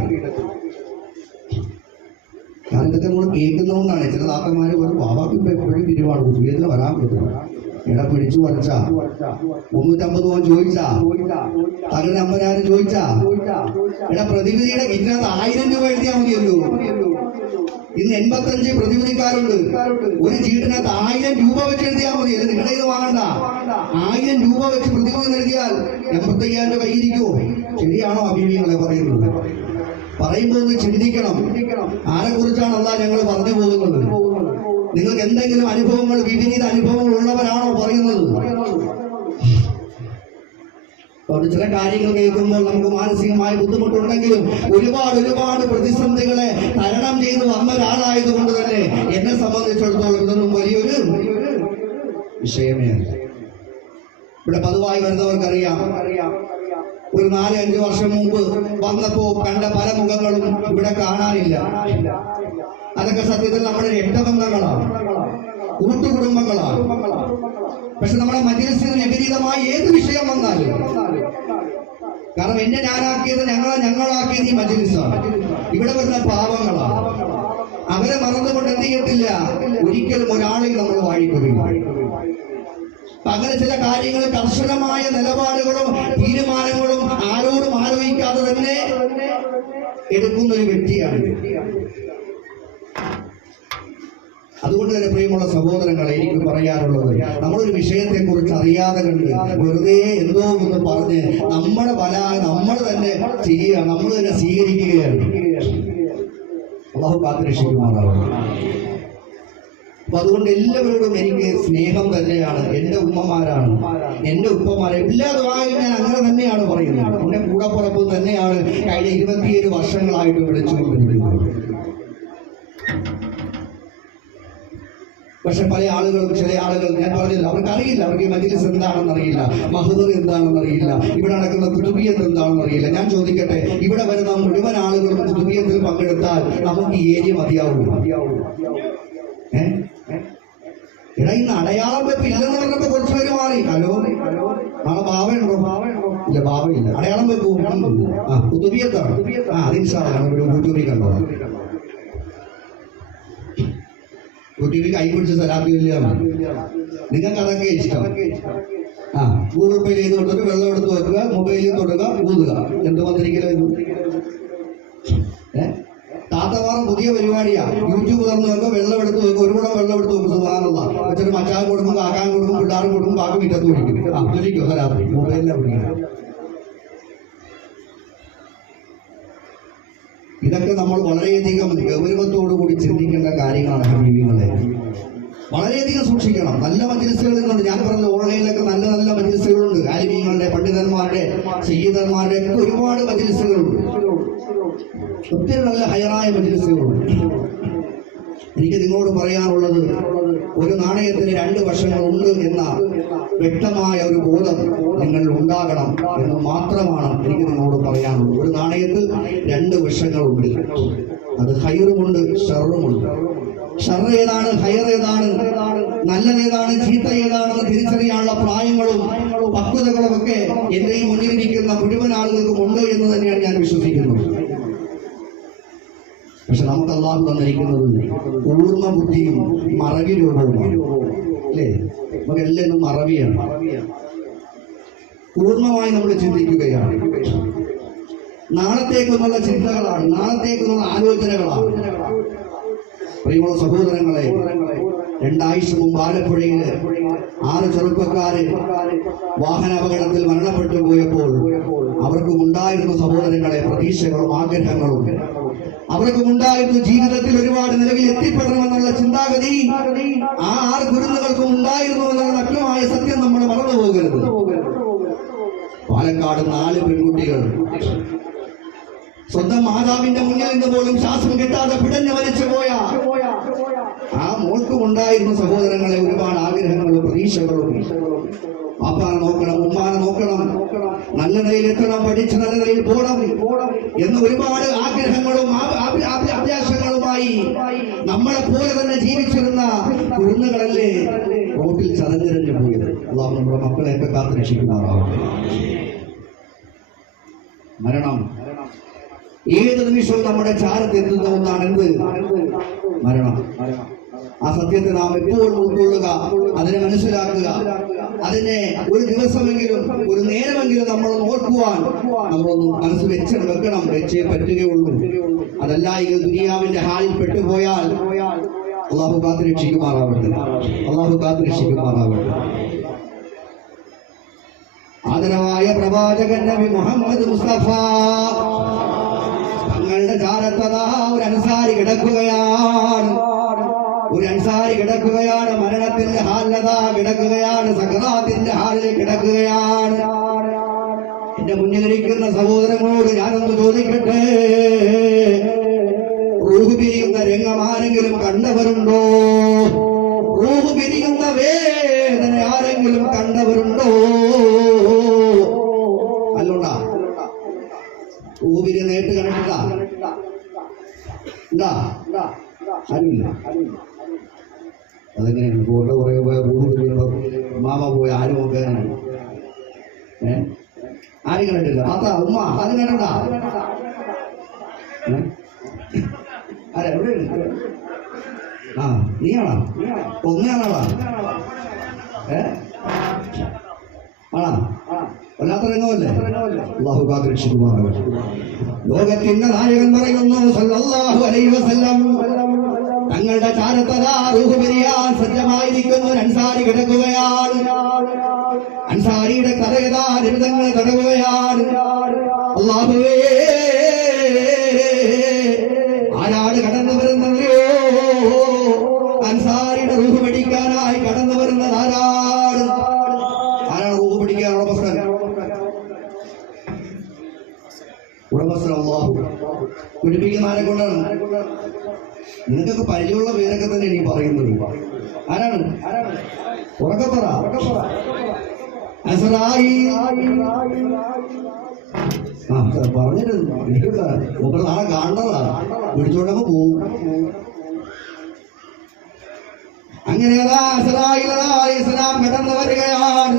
കാരണം ഇതൊക്കെ നമ്മൾ കേൾക്കുന്നതുകൊണ്ടാണ്. ചില താത്തമാര് ഒരു ബാബാക്ക് ഇപ്പൊ എപ്പോഴും പിരിവാണ്, വീട്ടിൽ വരാൻ പറ്റില്ല. ഇട പിടിച്ചു വരച്ചാ 350 പവൻ ചോദിച്ചാ, തങ്ങളുടെ അമ്പതിനായിരം ചോദിച്ചാ, ഇട പ്രതിനിധിയുടെ കിറ്റിനകത്ത് 1000 രൂപ എഴുതിയാൽ മതിയല്ലോ. ഇന്ന് 85 പ്രതിനിധിക്കാരുണ്ട്. ഒരു ചീട്ടിനകത്ത് 1000 രൂപ വെച്ച് എഴുതിയാൽ മതി. അത് നിങ്ങളുടെ ഇത് വാങ്ങണ്ട. 1000 രൂപ വെച്ച് പ്രതിനിധി എഴുതിയാൽ 85,000 രൂപ കയ്യിരിക്കുമോ? ശരിയാണോ അഭിമുഖങ്ങളെ പറയുന്നത്? പറയുമ്പോൾ ഒന്ന് ചിന്തിക്കണം, ആരെക്കുറിച്ചാണ് അല്ലാഹ് ഞങ്ങൾ പറഞ്ഞു പോകുന്നത്? നിങ്ങൾക്ക് എന്തെങ്കിലും അനുഭവങ്ങൾ, വിപരീത അനുഭവങ്ങൾ ഉള്ളവരാണോ പറയുന്നത്? അതുകൊണ്ട് ചില കാര്യങ്ങൾ കേൾക്കുമ്പോൾ നമുക്ക് മാനസികമായ ബുദ്ധിമുട്ടുണ്ടെങ്കിലും ഒരുപാട് പ്രതിസന്ധികളെ തരണം ചെയ്ത് വന്ന ഒരാളായതുകൊണ്ട് തന്നെ എന്നെ സംബന്ധിച്ചിടത്തോളം ഇതൊന്നും വലിയൊരു വിഷയമേ അല്ല. ഇവിടെ പതിവായി വരുന്നവർക്കറിയാം, ഒരു 4-5 വർഷം മുമ്പ് വന്നപ്പോ കണ്ട പല മുഖങ്ങളും ഇവിടെ കാണാനില്ല. അതൊക്കെ സത്യത്തിൽ നമ്മുടെ രക്തബന്ധങ്ങളാണ്, കൂട്ടുകുടുംബങ്ങളാണ്. പക്ഷെ നമ്മുടെ മജ്‌ലിസിന് വിപരീതമായി ഏത് വിഷയം വന്നാലും, കാരണം എന്നെ ഞാനാക്കിയത്, ഞങ്ങളാക്കിയത് ഈ മജ്‌ലിസാണ്. ഇവിടെ വരുന്ന പാവങ്ങളാണ്. അവരെ മറന്നുകൊണ്ട് എന്ത് ചെയ്യത്തില്ല, ഒരിക്കലും ഒരാളെയും നമ്മൾ വാഴിക്കുകയില്ല. അങ്ങനെ ചില കാര്യങ്ങൾ കർശനമായ നിലപാടുകളും തീരുമാനങ്ങളും ആരോടും ആലോചിക്കാതെ തന്നെ എടുക്കുന്ന ഒരു വ്യക്തിയാണ്. അതുകൊണ്ട് തന്നെ പ്രിയമുള്ള സഹോദരങ്ങളെ, എനിക്ക് പറയാനുള്ളത്, നമ്മളൊരു വിഷയത്തെ കുറിച്ച് അറിയാതെ കണ്ട് വെറുതെ എന്തോ എന്ന് പറഞ്ഞ് നമ്മുടെ നമ്മൾ തന്നെ ചെയ്യുക, നമ്മൾ തന്നെ സ്വീകരിക്കുകയാണ്. അല്ലാഹു കാത്തുരക്ഷിക്കുമാറാവണം. അപ്പൊ അതുകൊണ്ട് എല്ലാവരോടും എനിക്ക് സ്നേഹം തന്നെയാണ്. എന്റെ ഉമ്മമാരാണ്, എന്റെ ഉപ്പമാരെ എല്ലാ ദുആയും ഞാൻ അങ്ങനെ തന്നെയാണ് പറയുന്നത്. എന്റെ കൂടപ്പുറപ്പ് തന്നെയാണ് കഴിഞ്ഞ 27 വർഷങ്ങളായിട്ട് വിളിച്ചുകൊണ്ടിരിക്കുന്നത്. പക്ഷെ പല ആളുകളും, ചില ആളുകൾ ഞാൻ പറഞ്ഞില്ല, അവർക്ക് അറിയില്ല, അവർക്ക് ഈ മജ്ലിസ് എന്താണെന്ന് അറിയില്ല, മഹ്ദർ എന്താണെന്ന് അറിയില്ല, ഇവിടെ നടക്കുന്ന കുതുബിയത്ത് എന്താണെന്ന് അറിയില്ല. ഞാൻ ചോദിക്കട്ടെ, ഇവിടെ വരുന്ന മുഴുവൻ ആളുകളും കുതുബിയത്തിൽ പങ്കെടുത്താൽ നമുക്ക് ഈ ഏരിയ മതിയാവൂ? എടാ, ഇന്ന് അടയാളം വെപ്പ് ഇല്ലെന്ന് പറഞ്ഞപ്പോ കുറച്ച് പേര് മാറി. ഹലോ, നാളെ ബാവയുണ്ടോ? ഇല്ല, ബാവയില്ല. അടയാളം വെപ്പൂ. കുതുബിയത്താണ്. അതിൻഷാണ് ഒരു യൂട്യൂബിൽ കണ്ടോ? യൂട്യൂബിൽ കൈ പിടിച്ച് സലാത്തില്ല. നിങ്ങൾക്ക് അതൊക്കെ ഇഷ്ടം. ഗൂഗിൾ പേ ചെയ്ത് കൊടുത്തിട്ട് വെള്ളം എടുത്ത് വെക്കുക, മൊബൈലിൽ തൊടുക, ഊതുക. എന്ത് വന്നിരിക്കലോ താത്തമാർ പുതിയ പരിപാടിയാ. യൂട്യൂബ് തുറന്നു വെക്കുക, വെള്ളം എടുത്ത് വെക്കുക, ഒരു കൂടെ വെള്ളം എടുത്ത് വെക്കും. സുഖാനുള്ള വെച്ചിട്ട് മച്ചാൻ കൊടുക്കും, കാക്കാൻ കൊടുക്കും, പിള്ളേർ കൊടുക്കും, ബാക്കി മിറ്റത്ത് പിടിക്കും. ജ്വലിക്കോ സലാത്തി മൊബൈലിലാണ് പിടിക്കുന്നത്. ഇതൊക്കെ നമ്മൾ വളരെയധികം ഗൗരവത്തോടുകൂടി ചിന്തിക്കേണ്ട കാര്യങ്ങളാണ് ഹബീബികളെ. വളരെയധികം സൂക്ഷിക്കണം. നല്ല മജ്ലിസുകളുണ്ട്. ഞാൻ പറഞ്ഞ ഓൺലൈനിലൊക്കെ നല്ല നല്ല മജ്ലിസുകളുണ്ട്. ആലിമീങ്ങളുടെ, പണ്ഡിതന്മാരുടെ, സയ്യിദന്മാരുടെ ഒക്കെ ഒരുപാട് മജ്ലിസുകളുണ്ട്. ഒത്തിരി നല്ല ഹയറായ മജ്ലിസുകളുണ്ട്. എനിക്ക് നിങ്ങളോട് പറയാനുള്ളത്, ഒരു നാണയത്തിന് 2 വശങ്ങളുണ്ട് എന്ന വ്യക്തമായ ഒരു ബോധം നിങ്ങളിൽ ഉണ്ടാകണം എന്ന് മാത്രമാണ് എനിക്ക് നിങ്ങളോട് പറയാനുള്ളത്. ഒരു നാണയത്തിൽ 2 വശങ്ങളുണ്ട്. അത് ഹൈറുമുണ്ട്, ഷർറുമുണ്ട്. ഷർറ് ഏതാണ്, ഹൈർ ഏതാണ്, നല്ലതേതാണ്, ചീത്ത ഏതാണെന്ന് തിരിച്ചറിയാനുള്ള പ്രായങ്ങളും പക്വതകളും ഒക്കെ എന്റെ ഈ മുന്നിലിരിക്കുന്ന മുഴുവൻ ആളുകൾക്കും ഉണ്ട് എന്ന് തന്നെയാണ് ഞാൻ വിശ്വസിക്കുന്നത്. പക്ഷെ നമുക്ക് അല്ലാഹു തന്നിരിക്കുന്നത് പൂർണ്ണ ബുദ്ധിയും മറവി രൂപവുമാണ്. അല്ലേ? നമുക്ക് എല്ലാം മറവിയാണ്. പൂർണ്ണമായി നമ്മൾ ചിന്തിക്കുകയാണ്. നാളത്തേക്കെന്നുള്ള ചിന്തകളാണ്, നാളത്തേക്കെന്നുള്ള ആലോചനകളാണ്. പ്രിയമുള്ള സഹോദരങ്ങളെ, 2 ആഴ്ച മുമ്പ് ആലപ്പുഴയില് 6 ചെറുപ്പക്കാര് വാഹനാപകടത്തിൽ മരണപ്പെട്ടു പോയപ്പോൾ അവർക്കും ഉണ്ടായിരുന്ന സഹോദരങ്ങളെ പ്രതീക്ഷകളും ആഗ്രഹങ്ങളും, അവർക്കും ഉണ്ടായിരുന്നു ജീവിതത്തിൽ ഒരുപാട് നിലവിൽ എത്തിപ്പെടണമെന്നുള്ള ചിന്താഗതി. ആ 6 കുരുന്നുകൾക്കും ഉണ്ടായിരുന്നു എന്നുള്ള നഗ്നമായ സത്യം നമ്മൾ മറന്നു പോകരുത്. പാലക്കാട് 4 പെൺകുട്ടികൾ സ്വന്തം മാതാവിന്റെ മുന്നിൽ നിന്ന് പോലും ശ്വാസം കിട്ടാതെ പിടഞ്ഞു മരിച്ചു പോയ ആ മോൾക്കും ഉണ്ടായിരുന്ന സഹോദരങ്ങളെ ഒരുപാട് ആഗ്രഹങ്ങളും പ്രതീക്ഷകളും. പാപ്പാനെ നോക്കണം, ഉമ്മാനെ നോക്കണം, നല്ല നിലയിൽ എത്തണം, പഠിച്ച് നല്ല നിലയിൽ പോകണം എന്ന് ഒരുപാട് ആഗ്രഹങ്ങളും അഭ്യാസങ്ങളുമായി നമ്മളെ പോലെ തന്നെ ജീവിച്ചിരുന്ന കുരുന്നുകളല്ലേ റോട്ടിൽ ചതഞ്ഞിരഞ്ഞു പോയത്. അല്ലാഹു നമ്മുടെ മക്കളെയൊക്കെ കാത്തു രക്ഷിക്കുമാറാവട്ടെ. മരണം ഏത് നിമിഷവും നമ്മുടെ ചാരത്തെത്തുന്ന ഒന്നാണ്. എന്ത്? മരണം. ആ സത്യത്തെ നാം എപ്പോഴും ഉൾക്കൊള്ളുക, അതിനെ മനസ്സിലാക്കുക, അതിനെ ഒരു ദിവസമെങ്കിലും ഒരു നേരമെങ്കിലും നമ്മൾ ഓർക്കുവാൻ നമ്മളൊന്ന് മനസ്സ് വെക്കണം. വെച്ചേ പറ്റുകയുള്ളൂ. അതല്ല ഇത് ദുനിയാവിന്റെ ഹാലിൽ പെട്ടുപോയാൽ അല്ലാഹു കാത്തു രക്ഷിക്കുമാറാവട്ടെ. അല്ലാഹു കാത്തു രക്ഷിക്കുമാറാവട്ടെ. ആദരവായ പ്രവാചകൻ നബി മുഹമ്മദ് മുസ്തഫ തങ്ങളുടെ ചാരത്തതാ ഒരു അൻസാരി കിടക്കുകയാണ്. ഒരു അൻസാരി കിടക്കുകയാണ്. മരണത്തിന്റെ ഹാലതാ കിടക്കുകയാണ്. സകറാത്തിന്റെ ഹാലിൽ കിടക്കുകയാണ്. എന്റെ മുന്നിലിരിക്കുന്ന സഹോദരനോട് ഞാനൊന്ന് ചോദിക്കട്ടെ, റൂഹ് പിരിയുന്ന രംഗം ആരെങ്കിലും കണ്ടവരുണ്ടോ? റൂഹ് പിരിയുന്ന വേദന ആരെങ്കിലും കണ്ടവരുണ്ടോ? അല്ലുണ്ടാ? റൂഹ് പിരിയ നേട്ട് കണ്ടിട്ടാ? അറിയില്ല. അതെങ്ങനെയാണ്? ഫോട്ടോ കുറേ പോയ റൂഹ് പിരിയുമ്പോ മാമ പോയ ആരും നോക്കാനാണ്. ആരും കണ്ടിട്ടില്ല. താത്ത, ഉമ്മ ആരും കണ്ടണ്ട? അരെ എവിടെ? നീയാണോ? ഒന്നയാണോടാ? ആണാ? വല്ലാത്ത രംഗമല്ലേ? അല്ലാഹു കാത്തു രക്ഷിക്കുമാറാവട്ടെ. ലോകത്തിന്റെ നായകൻ പറയുന്നു സല്ലല്ലാഹു അലൈഹി വസല്ലം തങ്ങളുടെ ചാരത്തതാ റൂഹ് പിരിയാൻ സജ്ജമായിരിക്കുന്ന ഒരു അൻസാരി കിടക്കുകയാണ്. അൻസാരിയുടെ കഥയതാ നിമിതങ്ങൾ തടവുകയാണ്. അല്ലാഹുവേ, ആരാണ് കടന്നു വരുന്നല്ലോ? അൻസാരിയുടെ റൂഹ് പിടിപ്പിക്കുന്ന ആരെ കൊണ്ടാണ്? നിങ്ങൾക്കൊക്കെ പരിചയമുള്ള പേരൊക്കെ തന്നെ എനിക്ക് പറയുന്നത്. ആരാണ്? ഉറക്കപ്പറ. പറഞ്ഞിട്ട് മൂപ്പർ നാളെ കാണുന്നതാ, പിടിച്ചോണ്ടങ്ങ് പോവും. അങ്ങനെ കടന്നു വരികയാണ്.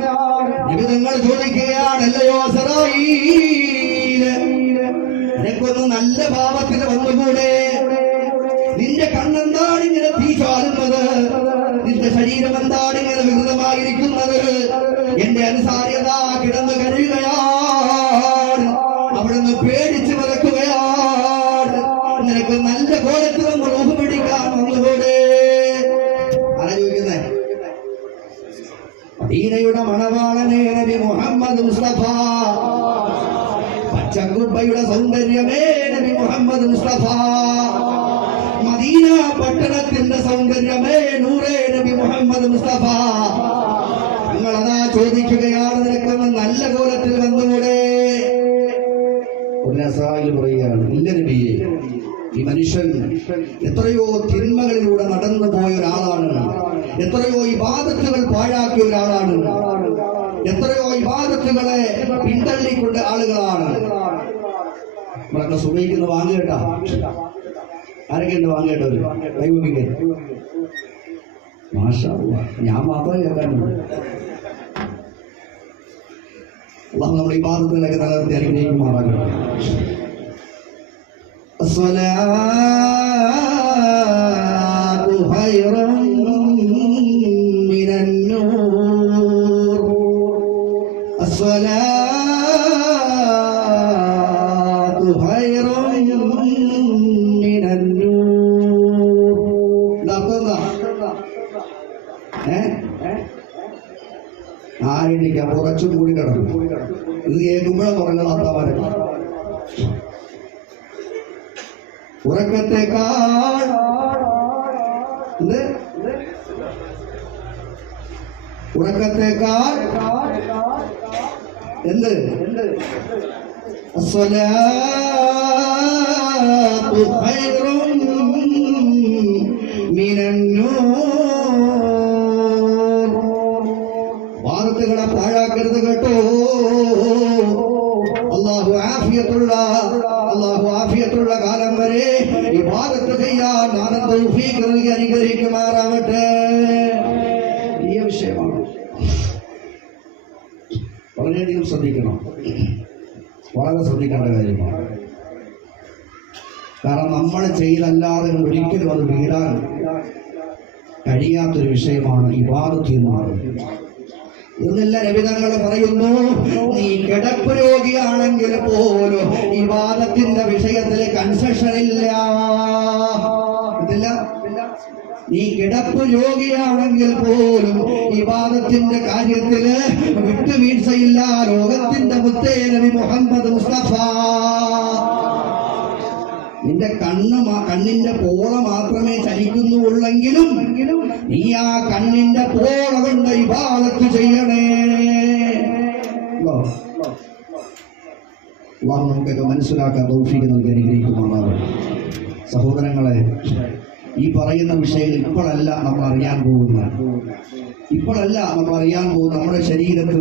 നിബിധങ്ങൾ ചോദിക്കുകയാണ്, അല്ലയോ അസ്റായീൽ, നിനക്കൊന്ന് നല്ല ഭാവത്തിൽ വന്നുകൂടെ? നിന്റെ കണ്ണെന്താണ് ഇങ്ങനെ തീ ചാടുന്നത്? നിന്റെ ശരീരം എന്താണ് ഇങ്ങനെ വികൃതമായിരിക്കുന്നത്? എന്റെ അനുസാര്യത കിടന്നു കരയുകയാണ്, അവിടുന്ന് പേടിച്ച് വിറക്കുകയാണ്. നിനക്ക് നല്ല കോലത്തിൽ റൂഹ് പിടിക്കാൻ വന്നുകൂടെ? ആരാ ചോദിക്കുന്നേ? മദീനയുടെ മണവാളനെ നബി മുഹമ്മദ് മുസ്തഫ, പച്ചക്കുബ്ബയുടെ സൗന്ദര്യമേ നബി മുഹമ്മദ് മുസ്തഫ, മദീന പട്ടണത്തിന്റെ സൗന്ദര്യമേ നൂറേ നബി മുഹമ്മദ് മുസ്തഫ. നിങ്ങളതാ ചോദിക്കുകയാണ്, നിനക്കൊന്ന് നല്ല കോലത്തിൽ വന്നുകൂടെ? പറയുകയാണ്, ഇല്ല നബിയെ, ഈ മനുഷ്യൻ എത്രയോ തിന്മകളിലൂടെ നടന്നു പോയ ഒരാളാണ്, എത്രയോ ഇബാദത്തുകൾ പാഴാക്കിയ ഒരാളാണ്, എത്രയോ ഇബാദത്തുകളെ പിന്തള്ളിക്കൊണ്ട് ആളുകളാണ്. നമ്മളൊക്കെ സുബഹിക്ക് വാങ്ങുകേട്ടാ? ആരൊക്കെ ഉണ്ട് വാങ്ങേണ്ടവര്? കൈവപ്പിക്കാൻ. മാഷാ അല്ലാഹ്, ഞാൻ മാത്രമേ കേൾക്കാനുള്ളൂ. അല്ലാഹു നമ്മുടെ ഇബാദത്തുകളൊക്കെ നിലനിർത്തി അനുഗ്രഹിക്കുമാറാകട്ടെ. അസ്സലാത്തു ഖൈറും മിനൻ നൂർ, അസ്സലാത്തു ഖൈറും മിനൻ നൂർ. ആരെണ്ണിക്കാം? കുറച്ചും കൂടി കിടക്കും. ഇത് കേൾക്കുമ്പോഴാണ് ഉറങ്ങാത്തവരെ. ഉറക്കത്തെക്കാൾ ഉറക്കത്തെക്കാൾ എന്ത്? അസ്സലാത്തു ഖൈറും മിനൻ നൂർ. വാർത്തകളെ പാഴാക്കരുത് കേട്ടോ. അല്ലാഹു ആഫിയത്തുള്ള കാലം വരെ ഇബാദത്ത് ചെയ്യാൻ ആനന്ദ തൗഫീഖ് നൽകി അനുഗ്രഹിക്കുമാറാവട്ടെ. ഈ വിഷയമാണ് വളരെയധികം ശ്രദ്ധിക്കണം, വളരെ ശ്രദ്ധിക്കേണ്ട കാര്യമാണ്. കാരണം നമ്മൾ ചെയ്തല്ലാതെ ഒരിക്കലും അത് വീടാൻ കഴിയാത്തൊരു വിഷയമാണ് ഇബാദത്ത് എന്ന് പറയുന്നത്. ഇതെല്ലാം നബിതങ്ങൾ പറയുന്നു, നീ കിടപ്പ് രോഗിയാണെങ്കിൽ പോലും ഇബാദത്തിന്റെ വിഷയത്തിൽ കൺസെഷൻ ഇല്ല. നീ കിടപ്പ് രോഗിയാണെങ്കിൽ പോലും ഇബാദത്തിന്റെ കാര്യത്തില് വിട്ടുവീഴ്ചയില്ല. ലോകത്തിന്റെ മുത്തേ നബി മുഹമ്മദ് മുസ്തഫ. നിന്റെ കണ്ണിന്റെ പോള മാത്രമേ ചലിക്കുന്നുള്ളെങ്കിലും നീ ആ കണ്ണിന്റെ പോള കൊണ്ട് ഇബാദത്ത് ചെയ്യണേ. അല്ലാഹു നമുക്കൊക്കെ മനസ്സിലാക്കാൻ തൗഫീഖ് നൽകി അനുഗ്രഹിക്കുമാറാവട്ടെ. സഹോദരങ്ങളെ, ഈ പറയുന്ന വിഷയങ്ങൾ ഇപ്പോഴല്ല നമ്മൾ അറിയാൻ പോകുന്നത്. നമ്മുടെ ശരീരത്തിൽ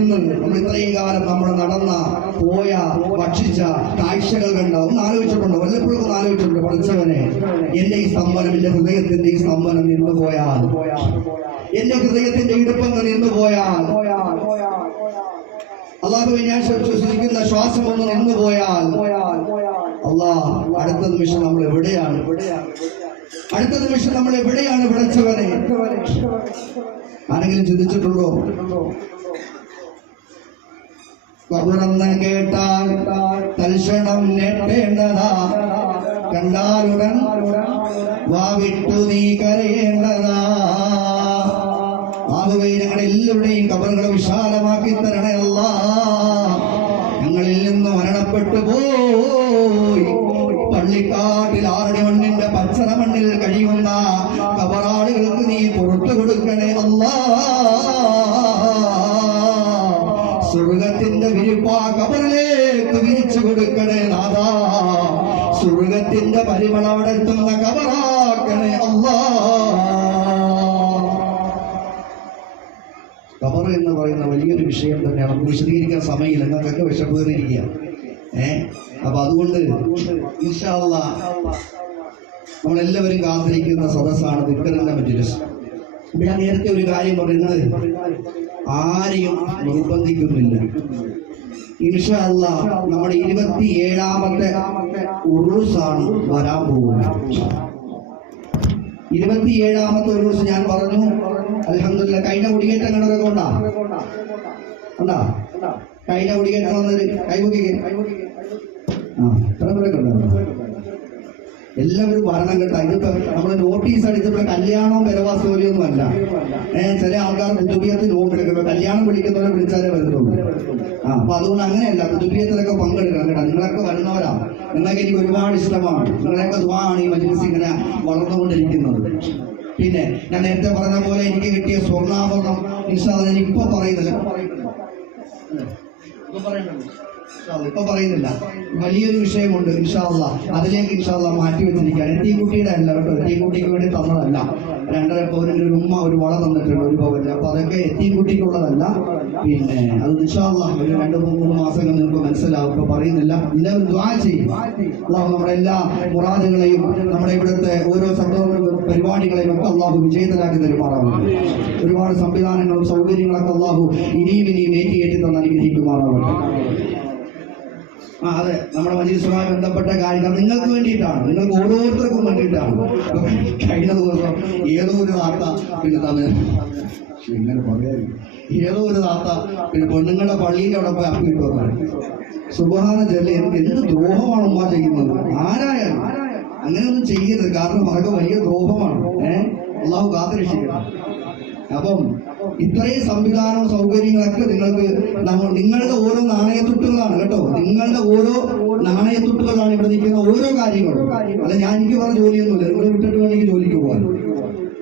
നിന്ന് നമ്മൾ ഇത്രയും കാലം നമ്മൾ നടന്ന, പോയ, ഭക്ഷിച്ച കാഴ്ചകൾ കണ്ട ഒന്ന് ആലോചിച്ചിട്ടുണ്ടോ? വല്ലപ്പോഴും ഒന്ന് ആലോചിച്ചിട്ടുണ്ടോ? പഠിച്ചവനെ, എന്റെ ഈ സ്തംഭനം, എന്റെ ഹൃദയത്തിന്റെ ഈ സ്തംഭനം നിന്നു പോയാൽ, എന്റെ ഹൃദയത്തിന്റെ ഇടുപ്പങ്ങൾ നിന്നു പോയാൽ, അല്ലാഹുവേ ഞാൻ ശ്വസിക്കുന്ന ശ്വാസം ഒന്ന് നിന്നു പോയാൽ, അല്ലാഹ് അടുത്ത നിമിഷം നമ്മൾ എവിടെയാണ്? പഠിച്ചവനെ? ആരെങ്കിലും ചിന്തിച്ചിട്ടുണ്ടോ? കബറെന്ന് കേട്ടാൽ തൽക്ഷണം ഞെട്ടേണ്ടതാ, കണ്ടാലുടൻ വാവിട്ടു നീ കരയേണ്ടതാ. ആകുവേ ഞങ്ങളെല്ലാവരുടെയും കബറുകളെ വിശാലമാക്കി തരണേ അല്ലാഹ്. ഞങ്ങളിൽ നിന്ന് മരണപ്പെട്ടു പോയി പള്ളിക്കാട്ടിൽ 6 മണ്ണിന്റെ പച്ചറ മണ്ണിൽ കഴിയുന്ന കബറാളികൾക്ക് നീ പുറത്തു കൊടുക്കണേ അല്ലാഹ്. സ്വർഗത്തിന്റെ വിരിപ്പാ കബറിലേക്ക് വിരിച്ചു കൊടുക്കണേ നാഥാ. സ്വർഗത്തിന്റെ പരിമളമെത്തുന്ന കബറാക്കണേ അല്ലാ. ഖബർ എന്ന് പറയുന്ന വലിയൊരു വിഷയം തന്നെയാണ്. നമുക്ക് വിശദീകരിക്കാൻ സമയമില്ല, നിങ്ങൾക്കൊക്കെ വിശപ്പേറിയിരിക്കുക. അപ്പൊ അതുകൊണ്ട് ഇൻഷാ അല്ലാഹ് നമ്മളെല്ലാവരും കാത്തിരിക്കുന്ന സദസ്സാണ് ദിക്റിന്റെ മജ്‌ലിസ്. ഞാൻ നേരത്തെ ഒരു കാര്യം പറയുന്നത്, ആരെയും നിർബന്ധിക്കുന്നില്ല. ഇൻഷാ അല്ലാഹ് നമ്മുടെ 27ാമത്തെ ഉറൂസാണ് വരാൻ പോകുന്നത്. 27ാമത്തെ ഉറൂസ് ഞാൻ പറഞ്ഞു അൽഹംദുലില്ലാഹ്. കഴിഞ്ഞ കുടിയേറ്റം കണ്ടതൊക്കെ ഉണ്ടാ കഴിഞ്ഞ കുടിയേറ്റം വന്നത് കൈമുക്കിക്ക് എത്ര പേരൊക്കെ ഉണ്ടായിരുന്നു? എല്ലാവരും വരണം കേട്ടോ. ഇതിപ്പോ നമ്മള് നോട്ടീസ് അടിച്ചപ്പോൾ കല്യാണവും പെരവാസോലിയൊന്നും അല്ല. ചില ആൾക്കാർ കുതുബിയത്തിൽ നോമ്പെടുക്കുക, കല്യാണം വിളിക്കുന്നവരെ വിളിച്ചാലേ വരുന്നുള്ളൂ. അപ്പൊ അതുകൊണ്ട് അങ്ങനെയല്ല, കുതുബിയത്തിലൊക്കെ പങ്കെടുക്കണം കേട്ടോ. നിങ്ങളൊക്കെ വരുന്നവരാ, നിങ്ങൾക്ക് എനിക്ക് ഒരുപാട് ഇഷ്ടമാണ്. നിങ്ങളെയൊക്കെ ദുആണ് ഈ മജ്‌ലിസ് ഇങ്ങനെ വളർന്നുകൊണ്ടിരിക്കുന്നത്. പിന്നെ ഞാൻ നേരത്തെ പറഞ്ഞ പോലെ എനിക്ക് കിട്ടിയ സ്വർണ്ണാഭരണം ഇൻഷാ അല്ലാഹ് ഞാൻ ഇപ്പൊ പറയുന്നില്ല, വലിയൊരു വിഷയമുണ്ട്. ഇൻഷാ അല്ലാഹ് അതിലേക്ക് ഇൻഷാ അല്ലാഹ് മാറ്റി വെച്ചിരിക്കുകയാണ്. എത്തിക്കുട്ടിയുടെ അല്ല കേട്ടോ, എത്തിക്കുട്ടിക്ക് വേണ്ടി തന്നതല്ല. 2.5 പവനിൽ ഒരു ഉമ്മ ഒരു വള തന്നിട്ടുണ്ട്, 1 പവനിൽ. അപ്പൊ അതൊക്കെ എത്തിക്കുട്ടിക്കുള്ളതല്ല. പിന്നെ അത് ഇൻഷാ അല്ലാഹ് ഒരു 2-3 മാസങ്ങൾ നിങ്ങൾക്ക് മനസ്സിലാവും. ഇപ്പൊ പറയുന്നില്ല. എല്ലാവരും ദുആ ചെയ്യും. അല്ലാഹു നമ്മുടെ എല്ലാ മുറാദുകളെയും നമ്മുടെ ഇവിടുത്തെ ഓരോ പരിപാടികളെയും ഒക്കെ അല്ലാഹു വിജയിതരാക്കി തരുമാറാവും. ഒരുപാട് സംവിധാനങ്ങളും സൗകര്യങ്ങളൊക്കെ അല്ലാഹു ഇനിയും ഏറ്റി തന്നെ അനുഗ്രഹിക്കുമാറാവും. അതെ, നമ്മുടെ മജ്‌ലിസുമായി ബന്ധപ്പെട്ട കാര്യങ്ങൾ നിങ്ങൾക്ക് വേണ്ടിയിട്ടാണ്, നിങ്ങൾക്ക് ഓരോരുത്തർക്കും വേണ്ടിയിട്ടാണ്. കഴിഞ്ഞ ദിവസം ഏതോ ഒരു താത്ത പിന്നെ ഇങ്ങനെ പറയാം, ഏതോ ഒരു താത്ത പിന്നെ പെണ്ണുങ്ങളുടെ പള്ളിയുടെ അവിടെ പോയി അപ്പിട്ട് വന്നത്. സുബ്ഹാന ജല്ല, എനിക്ക് എന്ത് ദ്രോഹമാണ് ഉമ്മ ചെയ്യുന്നത്. ആരായാലും അങ്ങനെയൊന്നും ചെയ്യരുത്, കാരണം അതൊക്കെ വലിയ ദ്രോഹമാണ്. അല്ലാഹു കാത്തുരക്ഷിക്കണം. അപ്പം ഇത്രയും സംവിധാനവും സൗകര്യങ്ങളൊക്കെ നിങ്ങളുടെ ഓരോ നാണയത്തുട്ടുകളാണ് കേട്ടോ. നിങ്ങളുടെ ഓരോ നാണയത്തുട്ടുകളാണ് ഇവിടെ നിൽക്കുന്ന ഓരോ കാര്യങ്ങളും. അല്ല ഞാൻ എനിക്ക് പറഞ്ഞ ജോലിയൊന്നുമില്ല, നിങ്ങൾ വിട്ടിട്ട് വേണമെങ്കിൽ ജോലിക്ക് പോകാൻ.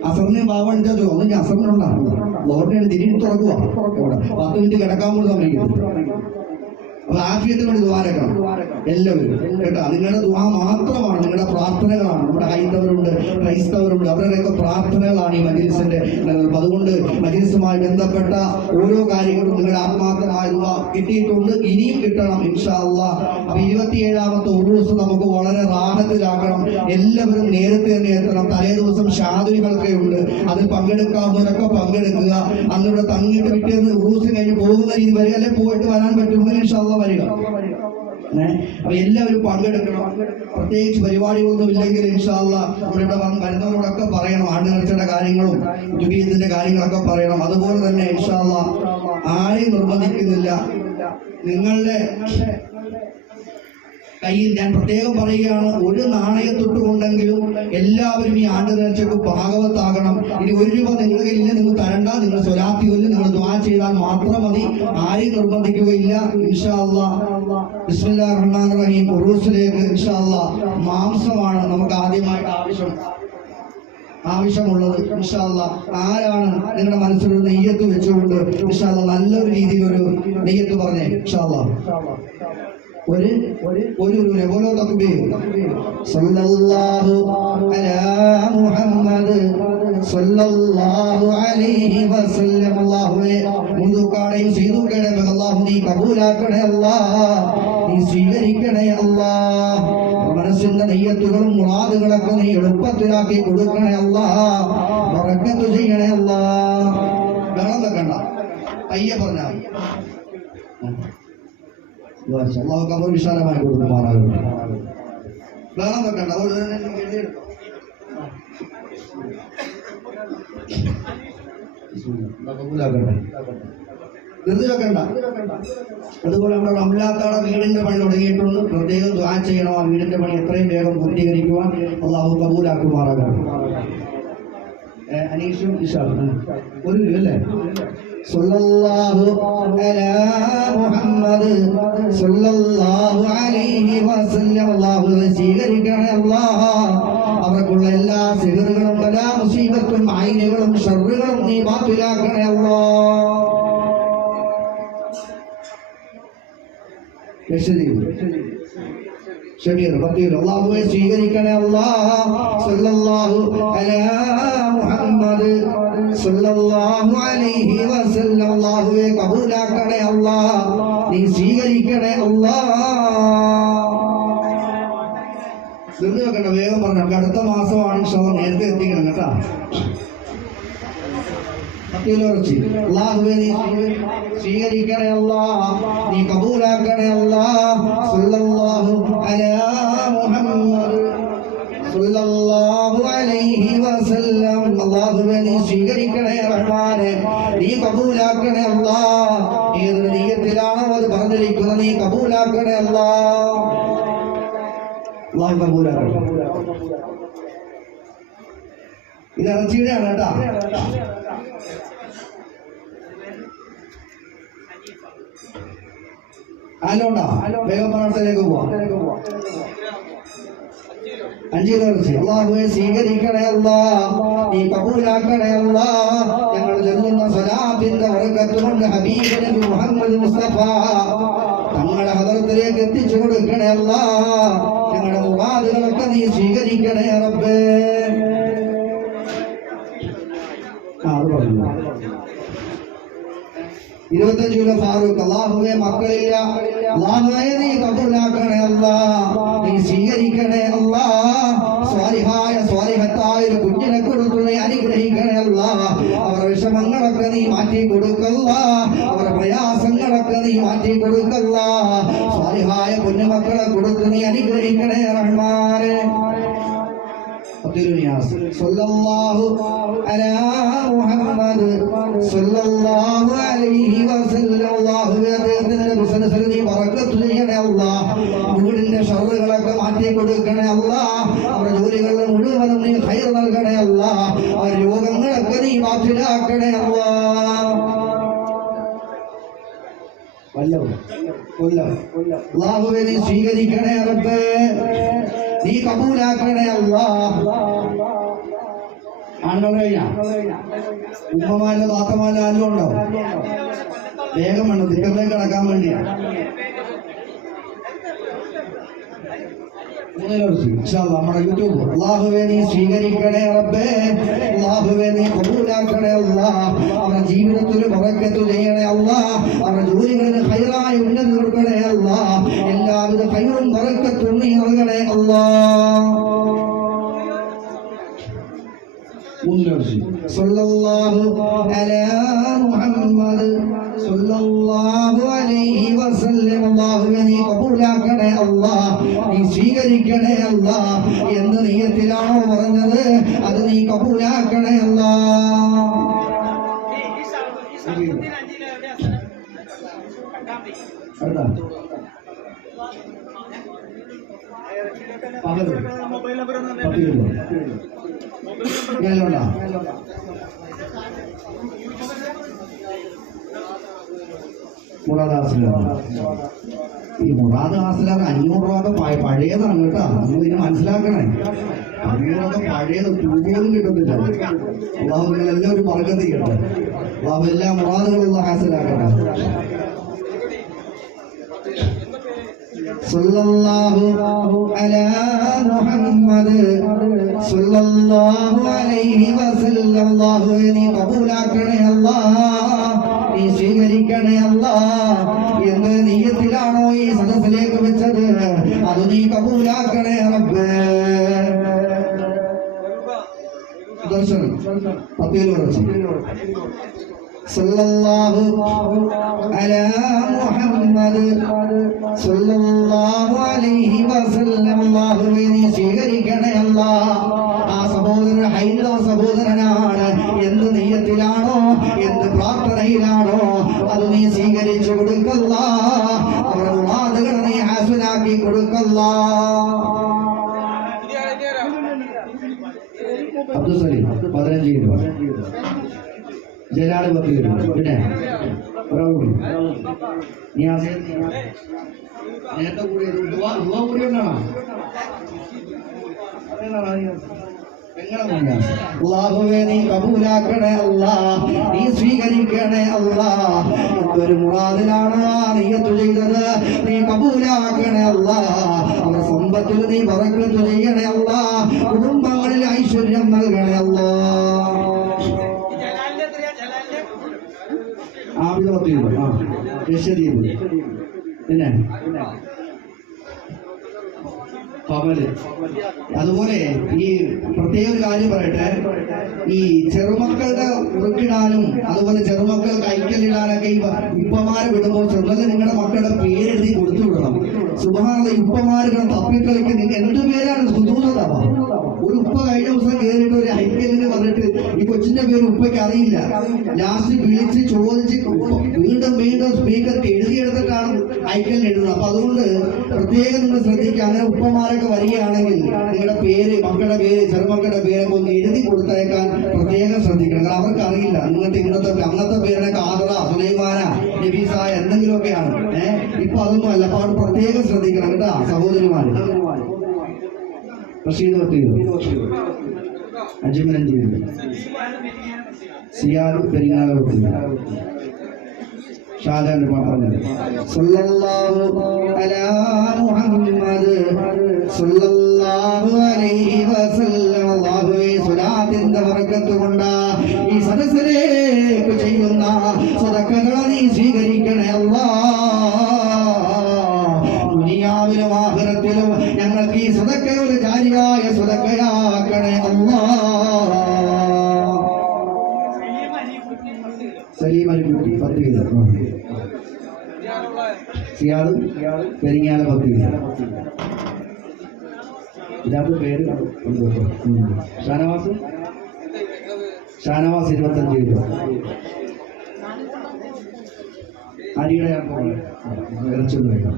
അസറിനെ പാവണിച്ചാ ഒന്നും ഞാൻ അസറിനുണ്ടാകും. ലോറിനാണ് തിരിഞ്ഞ് തുറക്കുക, 10 മിനിറ്റ് കിടക്കാൻ പോലും സമയത്ത്. അപ്പൊ ആഫിയത്തിന് വേണ്ടി ദ്വാരക്കണം എല്ലാവരും കേട്ടോ. നിങ്ങളുടെ ദുആ മാത്രമാണ്, നിങ്ങളുടെ പ്രാർത്ഥനകളാണ്. നമ്മുടെ ഹൈന്ദവരുണ്ട്, ക്രൈസ്തവരുണ്ട്, അവരുടെയൊക്കെ പ്രാർത്ഥനകളാണ് ഈ മജ്‌ലിസിന്റെ നിലനിൽപ്പ്. അതുകൊണ്ട് മജ്‌ലിസുമായി ബന്ധപ്പെട്ട ഓരോ കാര്യങ്ങളും നിങ്ങളുടെ ആത്മാർത്ഥമായ ദുആ കിട്ടിയിട്ടുണ്ട്, ഇനിയും കിട്ടണം ഇൻഷാ അല്ലാഹ്. അപ്പൊ 27ാമത്തെ ഉറൂസ് നമുക്ക് വളരെ റാഹത്തിലാക്കണം. എല്ലാവരും നേരത്തെ തന്നെ എത്തണം. തലേ ദിവസം ഷാദുകളൊക്കെ ഉണ്ട്, അതിൽ പങ്കെടുക്കാവുന്നവരൊക്കെ പങ്കെടുക്കുക. അന്നിവിടെ തങ്ങിയിട്ട് പിറ്റേന്ന് ഉറൂസ് കഴിഞ്ഞ് പോകുന്ന രീതി വരിക, അല്ലെ പോയിട്ട് വരാൻ പറ്റുമെങ്കിൽ ഇൻഷാ അല്ലാഹ് വരിക. അപ്പൊ എല്ലാവരും പങ്കെടുക്കണം. പ്രത്യേകിച്ച് പരിപാടികളൊന്നും ഇല്ലെങ്കിൽ ഇൻഷാ അല്ലാഹ് നമ്മളിവിടെ വരുന്നവരോടൊക്കെ പറയണം, ആണ്ടുനേർച്ചയുടെ കാര്യങ്ങളും ജുബീയത്തിന്റെ കാര്യങ്ങളൊക്കെ പറയണം. അതുപോലെ തന്നെ ഇൻഷാ അല്ലാഹ് ആരെയും നിർബന്ധിക്കുന്നില്ല. നിങ്ങളുടെ കയ്യിൽ ഞാൻ പ്രത്യേകം പറയുകയാണ്, ഒരു നാണയത്തൊട്ടുകൊണ്ടെങ്കിലും എല്ലാവരും ഈ ആണ്ട് നേർച്ചയ്ക്ക് ഭാഗവത്താകണം. ഇനി 1 രൂപ നിങ്ങളുടെ കയ്യിൽ നിങ്ങൾ തരണ്ട, നിങ്ങൾ സ്വലാത്തി കൊല്ലും, നിങ്ങൾ ദുആ ചെയ്താൽ മാത്രം മതി. ആരെയും നിർബന്ധിക്കുകയില്ല. ഇൻഷാ അല്ലാഹ് ബിസ്മില്ലാഹിർ റഹ്മാനിർ റഹീം. ഉറൂസിലേക്ക് ഇൻഷാ അല്ലാഹ് മാംസമാണ് നമുക്ക് ആദ്യമായിട്ട് ആവശ്യമുള്ളത്. ഇൻഷാ അല്ലാഹ് ആരാണ് നിങ്ങളുടെ മനസ്സിലൊരു നെയ്യത്ത് വെച്ചുകൊണ്ട് ഇൻഷാ അല്ലാഹ് നല്ലൊരു രീതിയിലൊരു നെയ്യത്ത് പറഞ്ഞേ. ഇൻഷാ അല്ലാഹ് ഒരു ബോലോ തക്ബീർ. സല്ലല്ലാഹു അലാ മുഹമ്മദ് സല്ലല്ലാഹു അലൈഹി വസല്ലം. അല്ലാഹുവേ മുൻദുക്കാടെയും സീദുക്കടെ അല്ലാഹു നീ കബൂലാക്കണേ അല്ലാഹ്, നീ സ്വീകരിക്കണേ അല്ലാഹ്. മനസ്സിന്റെ നെയ്യത്തുകളും മുറാദുകളൊക്കെ നീ എളുപ്പത്തിലാക്കി കൊടുക്കണേ അല്ലാഹ്, ബറക്കത്ത് ചെയ്യണേ അല്ലാഹ്. വെള്ളം വെക്കണ്ട, പയ്യെ പറഞ്ഞാൽ അല്ലാഹു കബർ വിശാലമായി കൊടുക്കുമാറാകും. വെള്ളം വെക്കണ്ട, അതുകൊണ്ട് തന്നെ ധൃതി വെക്കണ്ട. അതുപോലെ നമ്മുടെ റംലാത്താടെ വീടിന്റെ പണി തുടങ്ങിയിട്ടുണ്ട്. പ്രത്യേകം ദുആ ചെയ്യണം, ആ വീടിന്റെ പണി എത്രയും വേഗം പൂർത്തീകരിക്കുവാൻ അല്ലാഹു കബൂലാക്കുമാറാകും. അനീഷും ഒരു അല്ലേ സല്ലല്ലാഹു അലാ മുഹമ്മദ് സല്ലല്ലാഹു അലൈഹി വസല്ലം. അല്ലാഹു സ്വീകരിക്കണേ അല്ലാഹ്. അവർക്കുള്ള എല്ലാ സിഹറുകളും എല്ലാ മുസീബത്തും ഐനുകളും ഷർറുകളും നീ ബാത്തിലാക്കണേ അല്ലാഹ്. ഷമീർ പത്തിയിലും അല്ലാഹുവേ സ്വീകരിക്കണേ അല്ലാഹ്. സല്ലല്ലാഹു അലാ മുഹമ്മദ് സല്ലല്ലാഹു അലൈഹി വസല്ലം. അല്ലാഹുവേ കബൂലാക്കണേ അല്ലാഹ്, നീ സ്വീകരിക്കണേ അല്ലാഹ്. ശ്രദ്ധ വെക്കണ്ട, വേഗം പറഞ്ഞു. നമുക്ക് അടുത്ത മാസമാണ് ഇൻഷാല്ലാഹ്, നേരത്തെ എത്തിക്കണം കേട്ടാ. അല്ലാഹുവേ നീ സ്വീകരിക്കണേ അല്ലാഹ്, നീ കബൂലാക്കണേ അല്ലാഹ്. സല്ലല്ലാഹു അലാ മുഹമ്മദ് സല്ലല്ലാഹു അലൈഹി വസല്ലം. അല്ലാഹുവേ നീ സ്വീകരിക്കണേ റഹ്മാനെ, നീ കബൂലാക്കണേ അല്ലാഹ്. ഏത് നിയ്യത്തിലാണോ അത് പറഞ്ഞിരിക്കുന്നത് നീ കബൂലാക്കണേ അല്ലാഹ്. അല്ലാഹു കബൂലാക്കണേ. ഇത് ഇറച്ചിയുടെയാണ് കേട്ടാ. ആലോണ്ടാ വേഗം പണത്തിലേക്ക് പോവാം. 5 കിലോ ഇറച്ചി. അല്ലാഹുവേ സ്വീകരിക്കണേ അല്ലാഹ്, നീ കബൂലാക്കണേ അല്ലാഹ്. ഞങ്ങൾ ചൊല്ലുന്ന സ്വലാത്തിന്റെ ബറകത്ത് കൊണ്ട് ഹബീബ് നബി മുഹമ്മദ് മുസ്തഫ തങ്ങളുടെ ഹദറത്തിലേക്ക് എത്തിച്ചു കൊടുക്കണേ അല്ലാഹ്. ഞങ്ങളുടെ മുറാദുകളൊക്കെ നീ സ്വീകരിക്കണേ റബ്ബേ. അത് പറഞ്ഞു 25 കിലോ ഫാറൂഖ്. അല്ലാഹുവേ മക്കളില്ല, അല്ലാഹുവേ നീ കബൂലാക്കണേ അല്ലാഹ്, നീ സ്വീകരിക്കണേ അല്ലാഹ്. സ്വാലിഹത്തായ ഒരു കുഞ്ഞിനെ കൊടുത്തു നീ അനുഗ്രഹിക്കണേ അല്ലാഹ്. അവരുടെ വിഷമങ്ങളൊക്കെ നീ മാറ്റി കൊടുക്കല്ലാഹ്, അവരുടെ പ്രയാസങ്ങളൊക്കെ നീ മാറ്റി കൊടുക്കല്ലാഹ്. സ്വാലിഹായ കുഞ്ഞുമക്കളെ കൊടുത്തു നീ അനുഗ്രഹിക്കണേ റഹ്മാനെ. സല്ലല്ലാഹു അലാ മുഹമ്മദ് സല്ലല്ലാഹു അലൈഹി വസല്ലം. അല്ലാഹുവേ അദ്ദേഹത്തിന്റെ ബിസിനസ്സിൽ നീ ബറക്കത്ത് ചെയ്യണേ അല്ലാഹ്. വീടിന്റെ ഷർറുകളൊക്കെ മാറ്റി കൊടുക്കണേ അല്ലാഹ്. അവരുടെ ജോലികളിൽ മുഴുവനും നീ ഖൈർ നൽകണേ അല്ലാഹ്. അവരുടെ രോഗങ്ങളൊക്കെ നീ മാറ്റിലാക്കണേ അല്ലാഹ്. അല്ലാഹുവേ നീ സ്വീകരിക്കണേ റബ്ബേ, നീ കബൂലാക്കണേ അല്ലാഹ്. ആണുങ്ങളെ ഉമ്മമാരുടെ താത്തമാരുടെ ആരും ഉണ്ടോ? വേഗം വേണം, ദിക്കറിലേക്ക് കടക്കാൻ വേണ്ടിയാ. നമ്മുടെ യൂട്യൂബ്. അല്ലാഹുവേ നീ സ്വീകരിക്കണേ റബ്ബേ, അല്ലാഹുവേ നീ കബൂലാക്കണേ അല്ലാഹ്. അവരുടെ ജീവിതത്തിൽ ബറക്കത്ത് ചെയ്യണേ അല്ലാഹ്. അവരുടെ ജോലികളിൽ ഖൈറായി ഉന്നതി കൊടുക്കണേ അല്ലാഹ്. എല്ലാവിധ ഖൈറും ബറക്കത്തും നീ നൽകണേ അല്ലാഹ്. സല്ലല്ലാഹു അലാ മുഹമ്മദ് സല്ലല്ലാഹു അലൈഹി വസല്ലം. അല്ലാഹുവേ നീ കബൂലാക്കണേ അല്ലാഹ്, നീ സ്വീകരിക്കണേ അല്ലാഹ്. എന്ത് നിയ്യത്തിലാണോ പറഞ്ഞത് അത് നീ കബൂലാക്കണേ അല്ലാഹ്. മുറാദ് ഹാസിലാണ്. ഈ മുറാദ് ഹാസിലാണ് 500 രൂപ പഴയതാണ് കേട്ടോ. നമ്മൾ ഇതിനെ മനസ്സിലാക്കണേ. 500 പഴയത് പോലും കിട്ടുന്നില്ല. അള്ളാഹു നിങ്ങളെല്ലാം ഒരു ബർക്കത്ത് ചെയ്യട്ടെ. അള്ളാഹു എല്ലാ മുറാദുകളും ഹാസിലാക്കട്ടെ. സല്ലല്ലാഹു അലാ മുഹമ്മദ് സല്ലല്ലാഹു അലൈഹി വസല്ലം. അല്ലാഹുവേ നീ കബൂലാക്കണേ അല്ലാഹ്, നീ സ്വീകരിക്കണേ അല്ലാഹ്. എന്ത് നിയ്യത്തിലാണോ ഈ സദസ്സിലേക്ക് വെച്ചത് അത് നീ കബൂലാക്കണേ റബ്ബേ. ദർശനം 10 സല്ലല്ലാഹു അലാ മുഹമ്മദ് സല്ലല്ലാഹു അലൈഹി വസല്ലം. അല്ലാഹുവേ നീ സ്വീകരിക്കണേ അല്ലാഹ്. ആ സഹോദരൻ ഹൈന്ദവ സഹോദരനാണ്. എന്ത് നിയ്യത്തിലാണോ എന്ത് പ്രാർത്ഥനയിലാണോ അത് നീ സ്വീകരിച്ചു കൊടുക്കല്ലാഹ്. അവരുടെ മുറാദുകൾ നീ ഹാസിലാക്കി കൊടുക്കല്ലാഹ്. അബ്ദുൽ സലീം 15 രൂപ, ജലാല് 10 രൂപ, പിന്നെ നേരത്തെ കൂടി കൂടി ഉണ്ടാണോ? അല്ലാഹുവേ നീ കബൂലാക്കണേ അല്ലാ, നീ സ്വീകരിക്കണേ അല്ലാ. എന്തൊരു മുറാദിലാണ് ആ നിയ്യത്ത് ചെയ്തത്, നീ കബൂലാക്കണേ അല്ലാ. അവരുടെ സമ്പത്തിൽ നീ ബറക്കത്ത് ചെയ്യണേ അല്ലാ, കുടുംബങ്ങളിൽ ഐശ്വര്യം നൽകണേ അല്ലാ. പിന്നെ പവല്. അതുപോലെ ഈ പ്രത്യേക ഒരു കാര്യം പറയട്ടെ, ഈ ചെറുമക്കളുടെ ഉറുക്കിടാനും അതുപോലെ ചെറുമക്കൾ കൈക്കല്ലിടാനൊക്കെ ഈ ഉപ്പമാരെ വിടുമ്പോൾ ചെറുതല്ല നിങ്ങളുടെ മക്കളുടെ പേരെഴുതി കൊടുത്തു വിടണം. സുബ്ഹാനല്ലാഹ്, ഉപ്പമാരുകൾ തപ്പിക്കളിക്ക് നിങ്ങൾ എന്ത് പേരാണ് സുദൂതത. ഒരു ഉപ്പ കഴിഞ്ഞ ദിവസം കയറിയിട്ട് ഒരു ഐക്യലിന് പറഞ്ഞിട്ട് ഈ കൊച്ചിന്റെ പേര് ഉപ്പയ്ക്ക് അറിയില്ല. ലാസ്റ്റ് വിളിച്ച് ചോദിച്ച് വീണ്ടും വീണ്ടും സ്പീക്കർക്ക് എഴുതിയെടുത്തിട്ടാണ് ഐക്യലിന് എഴുതുന്നത്. അപ്പൊ അതുകൊണ്ട് പ്രത്യേകം നിങ്ങൾ ശ്രദ്ധിക്കുക. അങ്ങനെ ഉപ്പമാരൊക്കെ വരികയാണെങ്കിൽ നിങ്ങളുടെ പേര്, മക്കളുടെ പേര്, ചെറുമക്കളുടെ പേരൊക്കെ ഒന്ന് എഴുതി കൊടുത്തയക്കാൻ പ്രത്യേകം ശ്രദ്ധിക്കണം. കാരണം അവർക്ക് അറിയില്ല നിങ്ങൾക്ക് അന്നത്തെ പേരിനൊക്കെ ആദറ, സുലൈമാന, നബീസ എന്തെങ്കിലുമൊക്കെയാണ്. ഇപ്പൊ അതൊന്നും അല്ല. അപ്പൊ അവിടെ പ്രത്യേകം ശ്രദ്ധിക്കണം കേട്ടാ സഹോദരിമാര്. റഷീദ് അജ്മലഞ്ചി, സിയാദ് പെരിങ്ങാലക്കുട്ടി, ഷാജാന്റെ പാട്ടാണ്. സല്ലല്ലാഹു അലാ മുഹമ്മദ് സല്ലല്ലാഹു അലൈഹി വസല്ലം. അല്ലാഹുവേ സ്വലാത്തിന്റെ ബറക്കത്ത് കൊണ്ട് ഈ സദസ്സിലേക്ക് ചെയ്യുന്ന സദഖകളെ നീ സ്വീകരിക്കണേ അല്ലാ. ദുനിയാവിലും ആഖിറത്തിലും ഞങ്ങൾക്ക് ഈ സദഖ ഒരു ജാരിയായ സദഖയാക്കണേ അല്ലാ. Saleem Alikutty 10 kilo, Siyad Peringala 10 kilo. ഇതിനകത്ത് പേര് ഷാനവാസ് 25 കിലോ. അരിയുടെ ഇറച്ചൊന്നും വയ്ക്കാം.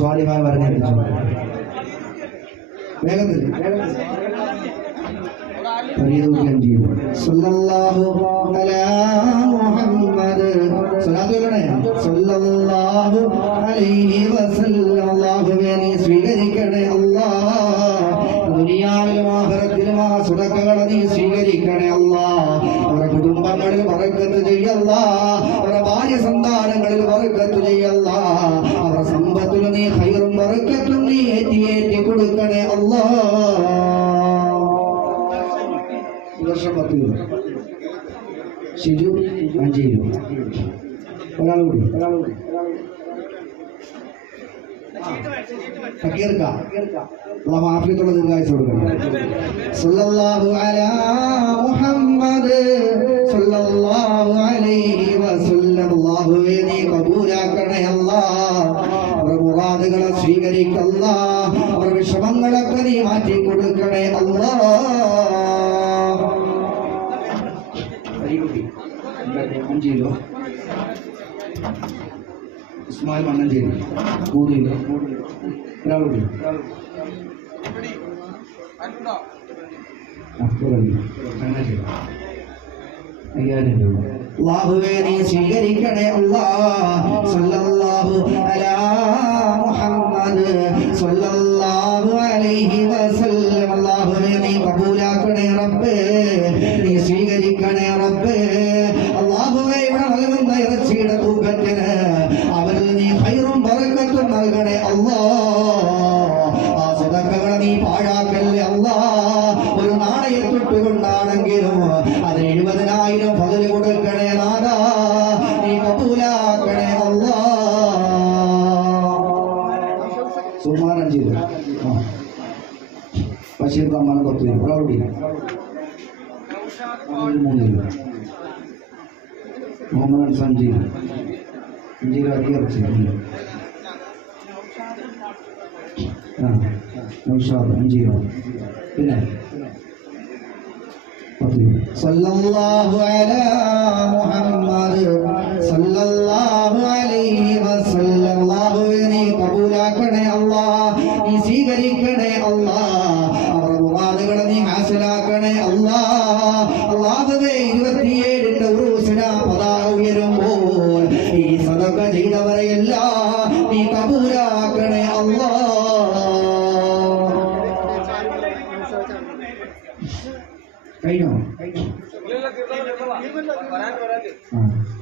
സ്വാലിമായ പറഞ്ഞേപ്പിച്ചു വേഗത്തിൽ സല്ലല്ലാഹു അലാ മുഹമ്മദ് സല്ലല്ലാഹു അലൈഹി വസല്ലം. അല്ലാഹുവേ നീ സ്വീകരിക്കണേ അല്ലാ. ദുനിയാവിലും ആഖിറത്തിലും ആ സദഖകളെ നീ സ്വീകരിക്കണേ അല്ലാ. അവരുടെ കുടുംബങ്ങളിൽ ബറക്കത്ത് ചെയ്യല്ലാ, അവരുടെ ഭാര്യ സന്താനങ്ങളിൽ ബറക്കത്ത് ചെയ്യല്ലാ, അവരുടെ സമ്പത്തിൽ നീ ഖൈറും ബറക്കത്തും നീ ഏറ്റി കൊടുക്കണേ അല്ലാ. വർഷം 10 കിലോ. ഷിജു 5 കിലോ. ഒരാളുകൂടി മാഫിയത്തുള്ള ദീർഘായുസ്സ് കൊടുക്കണം. സല്ലല്ലാഹു അലാ മുഹമ്മദ് സല്ലല്ലാഹു അലൈഹി വസല്ലം. അല്ലാഹുവേ നീ കബൂലാക്കണേ അല്ലാ. അവരുടെ മുറാദുകളെ സ്വീകരിക്കല്ലാ, അവരുടെ വിഷമങ്ങളൊക്കെ നീ മാറ്റി കൊടുക്കണേ അല്ലാ. അഞ്ചിലോ ഇസ്മായിൽ മണ്ണഞ്ചേരി 3 കിലോ. ഒരാളുകൂടി അല്ലാഹുവേ നീ സ്വീകരിക്കണേ അല്ലാ. സല്ലല്ലാഹു അലാ മുഹമ്മദ് സല്ലല്ലാഹു അലൈഹി വസല്ലം. അല്ലാഹുവേ നീ കബൂലാക്കണേ റബ്ബേ, നീ സ്വീകരിക്കണേ റബ്ബേ. അല്ലാഹുവേ ഇവിടെ നൽകുന്ന ഇറച്ചിയുടെ തൂക്കത്തിന് അവരിൽ നീ ഖൈറും ബറക്കത്തും നൽകണേ അല്ലാ. ആ സദഖകളെ നീ പാഴാക്കല്ലേ അല്ലാ. ഒരു നാണയത്തൊട്ടുകൊണ്ടാണെങ്കിലും അതിന് 70,000 ഫضل കൊടുക്കണേ നാഥാ. നീ കബൂലാക്കണേ അല്ലാ. സുമാരൻ ചെയ്തു ബഷീർ റഹ്മാൻ 10 കിലോ. പ്രൗഢി 3 കിലോ. മുഹമ്മദ് അൻസാൻ 5 കിലോ. 5 കിലോ അരി ഇറച്ചി. നൗഷാദ് 5 കിലോ. പിന്നെ സല്ലല്ലാഹു അലാ മുഹമ്മദ് സല്ലല്ലാഹു അലൈഹി വസല്ലം. അല്ലാഹുവേ നീ കബൂലാക്കണേ അല്ലാ, നീ സ്വീകരിക്കണേ അല്ലാ. അവരുടെ മുറാദുകളെ നീ ഹാസിലാക്കണേ അല്ലാ. അല്ലാഹുവേ 27 ഉറൂസിന പതാക ഉയരുമ്പോൾ ഈ സദഖ ചെയ്തവരെ എല്ലാം കഴിഞ്ഞോ?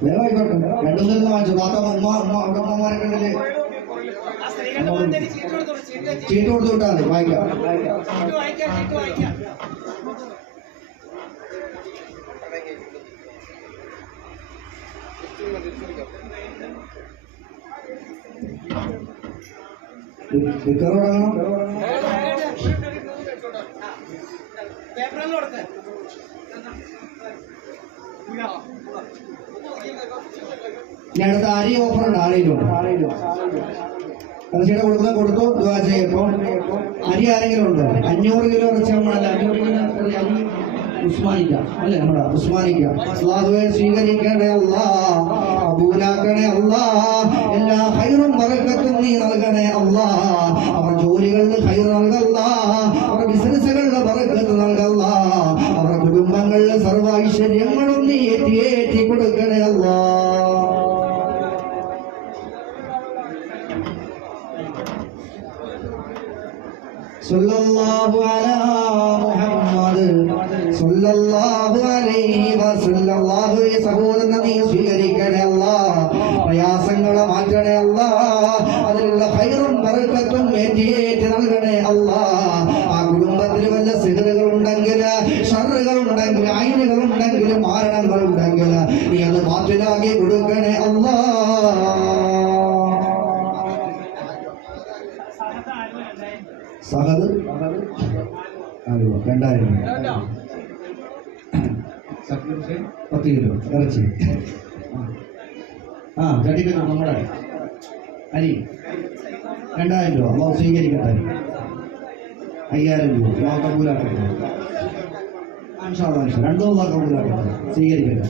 വേഗമായിക്കോട്ടെ. 2 ദിവസം വാങ്ങിച്ചു. അമ്മമാരൊക്കെ ഉണ്ടല്ലേ, ചീട്ട് കൊടുത്തു വിട്ടാൽ മതി. വായിക്കാം. തുടങ്ങണം. ഇനി അടുത്ത അരി ഓഫറുണ്ട്. ആരെങ്കിലും ഇറച്ചിയുടെ കൊടുത്തു ദുആ ചെയ്യപ്പോ അരി ആരെങ്കിലും ഉണ്ടോ? 500 കിലോ ഇറച്ചി നമ്മളല്ല, 500 കിലോ അരി ഉസ്മാനിക്ക അല്ലേ, നമ്മുടെ ഉസ്മാനിക്ക. അല്ലാഹുവേ സ്വീകരിക്കണേ അല്ലാ, കബൂലാക്കണേ അല്ലാ, എല്ലാ ഹൈറും ബറക്കത്തും നീ നൽകണേ അല്ലാ. അവർ ജോലികളിൽ ഹൈർ നൽകല്ലാ, അവർ ബിസിനസ്സുകളിലെ ബറക്കത്ത് നൽകല്ലാ, അവരുടെ കുടുംബങ്ങളിലെ സർവ്വ ഐശ്വര്യങ്ങളും നീ ഏറ്റി കൊടുക്കണേ അല്ലാ. സല്ലല്ലാഹു അലാ മുഹമ്മദ് സല്ലല്ലാഹു അലൈഹി വസല്ലം. സഹോദരനെ നീ സ്വീകരിക്കണേ അല്ലാ, പ്രയാസങ്ങളെ മാറ്റണേ അല്ലാ, അതിലുള്ള ഹൈറും ബറക്കത്തും ഏറ്റി നൽകണേ അല്ലാ. ആ കുടുംബത്തിൽ വല്ല സിഹറുകളുണ്ടെങ്കിൽ, ഷർറുകളുണ്ടെങ്കിൽ, ഐനുകളുണ്ടെങ്കിൽ, മാരണങ്ങളുണ്ടെങ്കിൽ നീ അത് മാറ്റിലാക്കി കൊടുക്കണേ അല്ലാ. സഹദ് 2000 10 കിലോ ഇറച്ചി. ചട്ടിക്കോ നമ്മുടെ അരി 2000 രൂപ. അള്ളാഹു സ്വീകരിക്കട്ടെ. 5000 രൂപ. അള്ളാഹു കബൂലാക്കട്ടെ. 2 അള്ളാഹു കബൂലാക്കട്ടെ. സ്വീകരിക്കട്ടെ.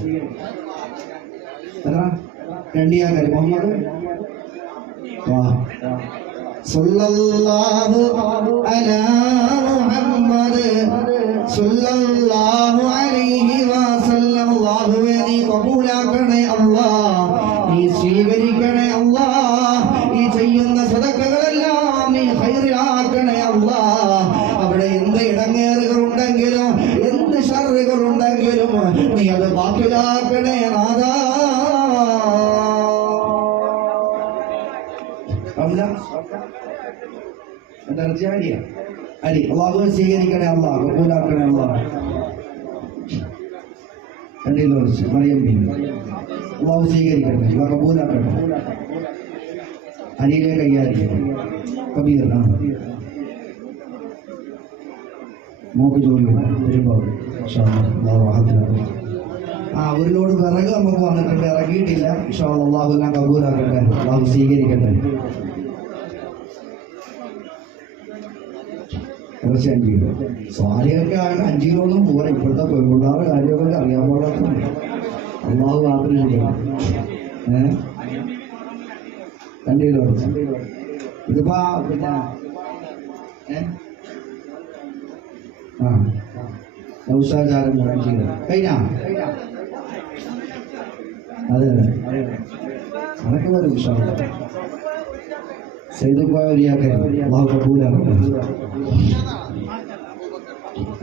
എത്ര? 2 ആൾക്കാർ. മുഹമ്മദ് സല്ലല്ലാഹു അലാ മുഹമ്മദ് സല്ലല്ലാഹു അലൈഹി വസല്ലം. അല്ലാഹുവേ നീ കബൂലാക്കണേ അല്ലാ, നീ സ്വീകരിക്കണേ അല്ലാ. ഈ ചെയ്യുന്ന സദഖകളെല്ലാം നീ ഖൈറാക്കണേ അല്ലാ. അവിടെ എന്ത് ഇടങ്ങേറുകളുണ്ടെങ്കിലും, എന്ത് ശർറുകളുണ്ടെങ്കിലും നീ അത് ബാക്കിലാക്കണേ നാഥാ. അരി അള്ളാഹു സ്വീകരിക്കണേ അല്ലാ, കബൂലാക്കണേ അല്ലാ. മറിയം അള്ളാഹു സ്വീകരിക്കട്ടെ, കബൂലാക്കട്ടെ. അരിയിലെ കൈകാര്യം കബീർ മോക്ക് ജോലി വരുമ്പോൾ ഒരു ലോഡ് വിറക് നമുക്ക് വന്നിട്ടുണ്ട്, ഇറങ്ങിയിട്ടില്ല. ഇൻഷാ അല്ലാഹു എല്ലാം കബൂലാക്കട്ടെ, അള്ളാഹു സ്വീകരിക്കട്ടെ. ഇറച്ചി 5 കിലോ. സ്വാലിയൊക്കെ ആണ് 5 കിലോ ഒന്നും പോരാ. ഇപ്പോഴത്തെ പെൺപിള്ളാരുടെ കാര്യമൊക്കെ അറിയാൻ പാടാത്ത അള്ളാഹു മാത്രം ചെയ്യണം. 2 കിലോ ഇറച്ചി. ഇതിപ്പോ പിന്നെ ഔഷാചാരം 5 കിലോ കഴിഞ്ഞാ. അതെ അതൊക്കെ വരും. ചെയ്തു പോയ ഒരിയാക്കെ അള്ളാഹു കബൂലാക്കട്ടെ.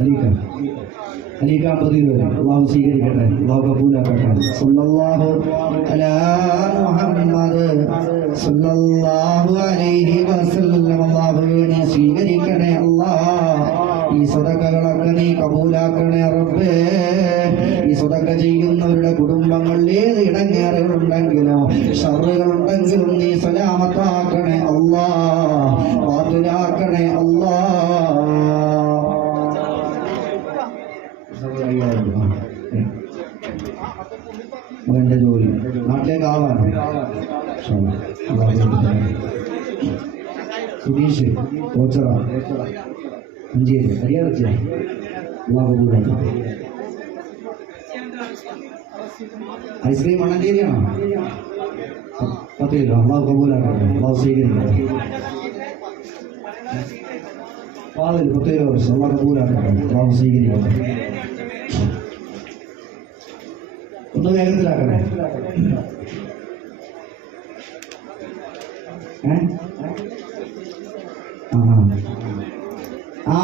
അലീക്ക 50 രൂപ അള്ളാഹു സ്വീകരിക്കട്ടെ, അള്ളാഹു കബൂലാക്കട്ടെ. സല്ലല്ലാഹു അലാ മുഹമ്മദ് സല്ലല്ലാഹു അലൈഹി വസല്ലം. അല്ലാഹുവേ നീ സ്വീകരിക്കണേ അല്ലാ. ഈ സദഖകളൊക്കെ നീ കബൂലാക്കണേ റബ്ബേ. ഈ സദഖ ചെയ്യുന്നവരുടെ കുടുംബങ്ങളിൽ ഏത് ഇടങ്ങേറുകളുണ്ടെങ്കിലോ ഷർറുകളുണ്ടെങ്കിലും നീ സലാമത്താക്കണേ അല്ലാ, ബാത്തിലാക്കണേ അല്ലാ. മകന്റെ ജോലി നാട്ടിലേക്ക് ആവാനോ? സുധീഷ് ഓച്ചറ മഞ്ചേരി ഹരിയാറച്ചിയ ഐസ്ക്രീം മണ്ണഞ്ചേരിയാണോ? 10 കിലോ അള്ളാഹു കബൂലാക്കട്ടെ, അള്ളാഹു സ്വീകരിക്കട്ടെ. പാതിൽ 10 കിലോ അള്ളാഹു കബൂലാക്കട്ടെ, അള്ളാഹു സ്വീകരിക്കട്ടെ. ഒന്ന് വേഗത്തിലാക്കണേ.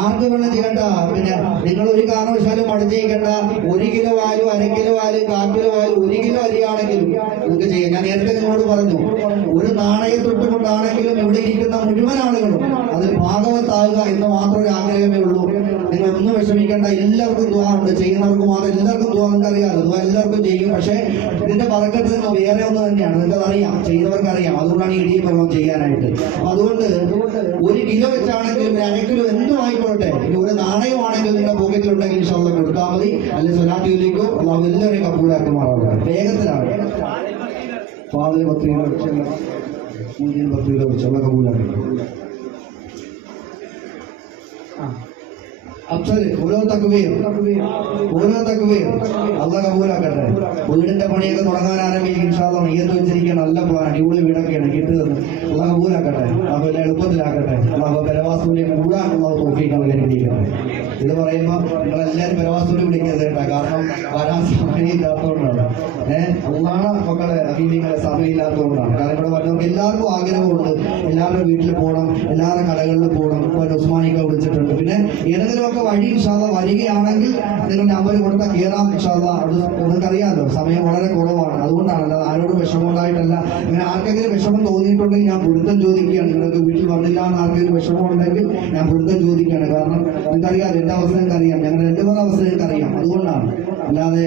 ആർക്ക് വേണം ചെയ്യണ്ട. പിന്നെ നിങ്ങൾ ഒരു കാരണവശാലും മടിച്ചേക്കണ്ട. 1 കിലോ ആയാലും 1/2 കിലോ ആയാലും 1/4 കിലോ ആയാലും 1 കിലോ അരിയാണെങ്കിലും നിങ്ങൾക്ക് ചെയ്യാം. ഞാൻ നേരത്തെ നിങ്ങളോട് പറഞ്ഞു, ഒരു നാണയത്തൊട്ട് കൊണ്ടാണെങ്കിലും ഇവിടെ ഇരിക്കുന്ന മുഴുവൻ ആളുകളും അതിൽ ഭാഗവത്താകുക എന്ന് മാത്രം ഒരു ആഗ്രഹമേ ഉള്ളൂ. നിങ്ങൾ ഒന്നും വിഷമിക്കേണ്ട. എല്ലാവർക്കും ദുആ ഉണ്ട്. ചെയ്യുന്നവർക്ക് മാത്രം എല്ലാവർക്കും ദുആ അറിയാമല്ലോ. ദുആ എല്ലാവർക്കും ചെയ്യും. പക്ഷേ ഇതിന്റെ ബർക്കത്ത് വേറെ ഒന്ന് തന്നെയാണ്. നിങ്ങൾക്ക് അറിയാം, ചെയ്യുന്നവർക്ക് അറിയാം. അതുകൊണ്ടാണ് ഈ ഇടിയും വെള്ളവും ചെയ്യാനായിട്ട്. അതുകൊണ്ട് 1 കിലോ വെച്ചാണെങ്കിലും 1/2 കിലോ എന്തും ആയിക്കോട്ടെ. ഇനി ഒരു നാണയമാണെങ്കിൽ നിങ്ങളുടെ പോക്കറ്റിലുണ്ടെങ്കിൽ ഇൻഷാ അല്ലാഹ് കൊടുത്താൽ മതി. അല്ലെങ്കിൽ സ്വലാത്തിലേക്കോ അല്ലാഹു എല്ലാവരെയും കബൂലാക്കി മാറാവുക. വേഗത്തിലാണ് ഫാദിൽ 10 കിലോ വെച്ചുള്ള 10 കിലോ വെച്ചുള്ള കബൂലാക്കി. ഓരോ തക്ബീർ അല്ലാഹ് കബൂലാക്കട്ടെ. വീടിന്റെ പണിയൊക്കെ തുടങ്ങാൻ ആരംഭിക്കും. ഇൻഷാ അല്ലാഹ് നിയ്യത്ത് വെച്ചിരിക്കുക. നല്ല പ്ലാൻ, അടിപൊളി വീടൊക്കെയാണ് കിട്ടുന്നത്. അല്ലാഹ് കബൂലാക്കട്ടെ. അല്ലാഹു എല്ലാം എളുപ്പത്തിലാക്കട്ടെ. അല്ലാഹു പരവാസൂലിയെ കൂടാൻ അല്ലാഹു തൗഫീഖ് നൽകിയിരിക്കട്ടെ. ഇത് പറയുമ്പോൾ നിങ്ങളെല്ലാവരും പരവാസൂലി വിളിക്കരുത് കേട്ടോ. കാരണം വരാൻ സമയമില്ലാത്തതുകൊണ്ടാണ്. അള്ളാണ് മക്കളെ അഭിനയികളെ സമയമില്ലാത്തതുകൊണ്ടാണ്. കാരണം ഇവിടെ വന്നവർക്ക് എല്ലാവർക്കും ആഗ്രഹമുണ്ട്. എല്ലാവരുടെ വീട്ടിൽ പോകണം, എല്ലാവരുടെ കടകളിൽ പോകണം. ഇപ്പോൾ ഉസ്മാനിക്ക വിളിച്ചിട്ടുണ്ട്. പിന്നെ ഏതെങ്കിലുമൊക്കെ വഴി ഇൻഷാ അല്ലാഹ് വരികയാണെങ്കിൽ നിങ്ങൾ നമ്പർ കൊടുത്താൽ കയറാം. ഇൻഷാ അല്ലാഹ് അത് നിങ്ങൾക്കറിയാമല്ലോ, സമയം വളരെ കുറവാണ്. അതുകൊണ്ടാണ്, അല്ലാതെ ആരോടും വിഷമമുണ്ടായിട്ടല്ല. അങ്ങനെ ആർക്കെങ്കിലും വിഷമം തോന്നിയിട്ടുണ്ടെങ്കിൽ ഞാൻ പൊരുത്തം ചോദിക്കുകയാണ്. നിങ്ങൾക്ക് വീട്ടിൽ വന്നില്ല എന്ന് ആർക്കെങ്കിലും വിഷമം ഉണ്ടെങ്കിൽ ഞാൻ പൊരുത്തം ചോദിക്കുകയാണ്. കാരണം നിങ്ങൾക്കറിയാം, എൻ്റെ അവസ്ഥ നിങ്ങൾക്കറിയാം, ഞങ്ങളുടെ 2 അവസ്ഥ നിങ്ങൾക്കറിയാം. അതുകൊണ്ടാണ്, അല്ലാതെ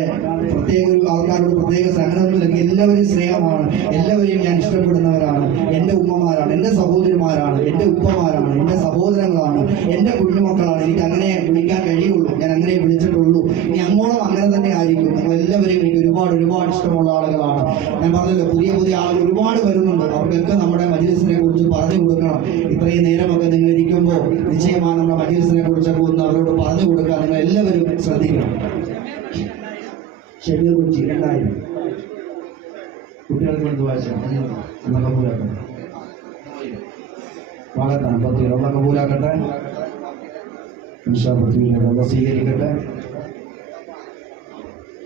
പ്രത്യേക ഒരു ആൾക്കാരോട് പ്രത്യേക സഹനമൊന്നുമില്ല. എല്ലാവരും സ്നേഹമാണ്. എല്ലാവരെയും ഞാൻ ഇഷ്ടപ്പെടുന്നവരാണ്. എൻ്റെ ഉമ്മമാരാണ്, എൻ്റെ സഹോദരിമാരാണ്, എൻ്റെ ഉപ്പമാരാണ്, എൻ്റെ സഹോദരങ്ങളാണ്, എൻ്റെ കുഞ്ഞുമക്കളാണ്. എനിക്ക് അങ്ങനെ വിളിക്കാൻ കഴിയുള്ളൂ. ഞാൻ അങ്ങനെ വിളിച്ചിട്ടുള്ളൂ. ഇനി അങ്ങോളം അങ്ങനെ തന്നെ ആയിരിക്കും. നിങ്ങൾ എല്ലാവരെയും എനിക്ക് ഒരുപാട് ഇഷ്ടമുള്ള ആളുകളാണ്. ഞാൻ പറഞ്ഞല്ലോ, പുതിയ ആളുകൾ ഒരുപാട് വരുന്നുണ്ട്. അവർക്കൊക്കെ നമ്മുടെ മജ്‌ലിസിനെ കുറിച്ച് പറഞ്ഞു കൊടുക്കണം. ഇത്രയും നേരമൊക്കെ നിങ്ങൾ ഇരിക്കുമ്പോൾ നിശ്ചയമായി നമ്മുടെ മജ്‌ലിസിനെ കുറിച്ചൊക്കെ ഒന്ന് അവരോട് പറഞ്ഞു കൊടുക്കാൻ നിങ്ങൾ എല്ലാവരും ശ്രദ്ധിക്കണം. ഷെബീർ കുറിച്ച് 2000 കുട്ടികൾക്ക് വേണ്ടി കബൂലാക്കട്ടെ. ഭാഗത്താണ് 10 കിലോ കബൂലാക്കട്ടെ. സ്വീകരിക്കട്ടെ.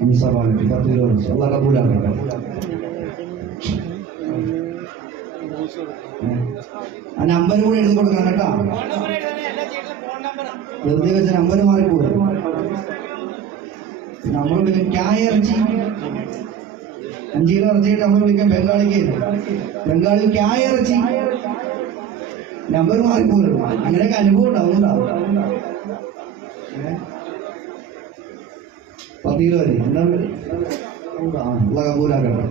10 കിലോ അല്ലാഹ് കബൂലാക്കട്ടെ. ആ നമ്പർ കൂടെ എഴുതി കൊടുക്കണം കേട്ടോ. വെറുതെ വെച്ച നമ്പർ മാറിക്കൂടെ. നമ്മൾ വിളിക്കും ക്യായ ഇറച്ചി, 5 കിലോ ഇറച്ചിയിട്ട് നമ്മൾ വിളിക്കാം ബംഗാളിൽ ക്യായ ഇറച്ചി. നമ്പർ മാറിക്കൂടും. അങ്ങനെയൊക്കെ അനുഭവം ഉണ്ടാവും. 10 കിലോ വരെ എന്താണ് കബൂലാക്കട്ടെ.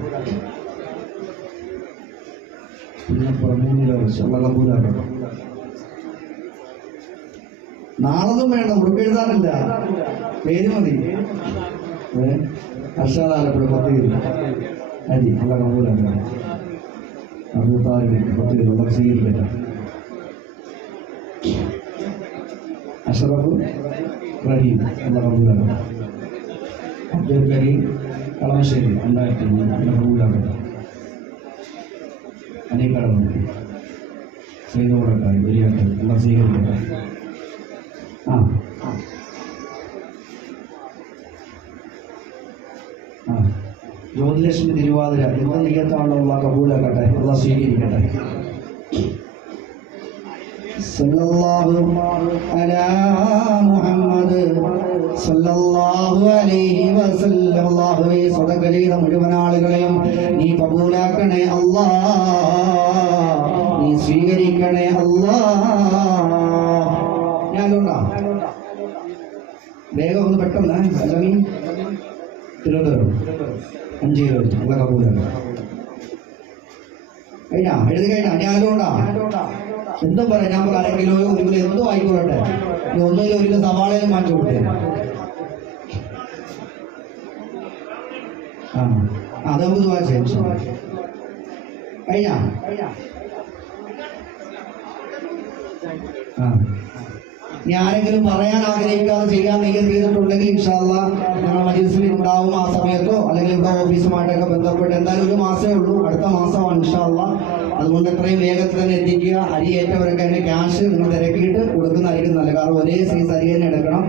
പിന്നെ 3 കിലോ വെച്ച് കബൂലാക്കട്ടെ. നാളൊന്നും വേണ്ട, ഉറുപ്പെഴുതാനില്ല, പേര് മതി. അർഷാദാലപ്പുഴ 10 കിലോ അരി കബൂലാക്കട്ടെ. 10 കിലോ സ്വീകരിക്കട്ടെ. അഷറഫ് റഹീം കബൂലാക്കട്ടെ. അബ്ദുൽ കരീം കളമശ്ശേരി 2003 കബൂലാക്കട്ടെ. അനേകടമുണ്ട് സൈനോടക്കായി വലിയാക്കൽ സ്വീകരിക്കട്ടെ. ജ്യോതിലക്ഷ്മി തിരുവാതിര എന്ത് നീയത്താണുള്ള കബൂലാക്കട്ടെ. അല്ലാഹ് സ്വീകരിക്കട്ടെ. സല്ലല്ലാഹു അലാ മുഹമ്മദ് സല്ലല്ലാഹു അലൈഹി വസല്ലം. അല്ലാഹുവേ, സദഖ ചെയ്ത മുഴുവൻ ആളുകളെയും നീ കബൂലാക്കണേ അല്ലാഹ്, നീ സ്വീകരിക്കണേ അല്ലാഹ്. ഞാനുണ്ടാ വേഗം ഒന്ന് പെട്ടെന്ന് അല്ലെങ്കിൽ തിരുവനന്തപുരം 5 കിലോ ഉള്ള കബൂലാക്കട്ടെ. എഴുതി കഴിഞ്ഞാ ഞാനുണ്ടാ എന്തും പറയാം. ഞാൻ 1/2 കിലോയോ 1 കിലോ എന്തോ ആയിക്കോട്ടെ. 1 കിലോ 1 കിലോ സവാളയിലും മാറ്റി കൊടുത്തേ. അത് നമുക്ക് വായിച്ചു കഴിഞ്ഞാ. ഇനി ആരെങ്കിലും പറയാൻ ആഗ്രഹിക്കാതെ ചെയ്യാൻ ചെയ്തിട്ടുണ്ടെങ്കിൽ ഇൻഷാ അല്ലാഹ് ഞങ്ങൾ മജ്‌ലിസിൽ ഉണ്ടാവും. ആ സമയത്തോ അല്ലെങ്കിൽ ഇവിടെ ഓഫീസുമായിട്ടൊക്കെ ബന്ധപ്പെട്ട് എന്തായാലും 1 മാസമേ ഉള്ളൂ. അടുത്ത മാസമാണ് ഇൻഷാ അല്ലാഹ്. അതുകൊണ്ട് എത്രയും വേഗത്തിൽ തന്നെ എത്തിക്കുക. അരി ഏറ്റവരൊക്കെ അതിന്റെ ക്യാഷ് നിങ്ങൾ തിരക്കിയിട്ട് കൊടുക്കുന്നതായിരിക്കും നല്ലത്. കാരണം ഒരേ സൈസ് അരി തന്നെ എടുക്കണം.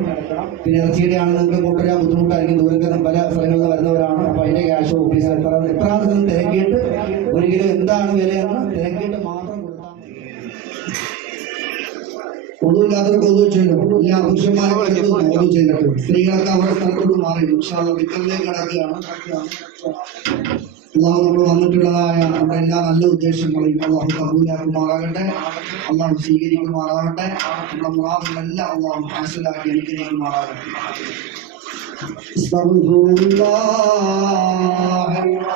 പിന്നെ ഇറച്ചിയുടെ ആണ് നിങ്ങൾക്ക് കൊണ്ടുവരാൻ ബുദ്ധിമുട്ടായിരിക്കും. ദൂരത്ത് പല സ്ഥലങ്ങളിൽ നിന്ന് വരുന്നവരാണ്. അപ്പോൾ അതിന്റെ ക്യാഷ് ഓഫീസിൽ എത്ര തിരക്കിയിട്ട് 1 കിലോ എന്താണ് വിലയെന്ന് തിരക്കിയിട്ട് മാത്രം കൊടുത്താൽ മതി. ഒന്നുമില്ലാത്തൊരു കൊതു ചെയ്യണം. എല്ലാ പുരുഷന്മാരെ കൊതു ചെയ്തിട്ട് സ്ത്രീകളൊക്കെ അവരുടെ സ്ഥലത്തോട്ട് മാറി വിക്കറിലേക്ക് കിടക്കുകയാണ്. അള്ളാഹു നമ്മൾ വന്നിട്ടുള്ളതായ നമ്മുടെ എല്ലാ നല്ല ഉദ്ദേശങ്ങളെയും അള്ളാഹു കബൂലാക്കുമാറാകട്ടെ, അള്ളാഹു സ്വീകരിക്കുമാറാകട്ടെ, നമ്മുടെ മുറാദുകളെല്ലാം അള്ളാഹു ഹാസിലാക്കി അനുഗ്രഹിക്കുമാറാകട്ടെ.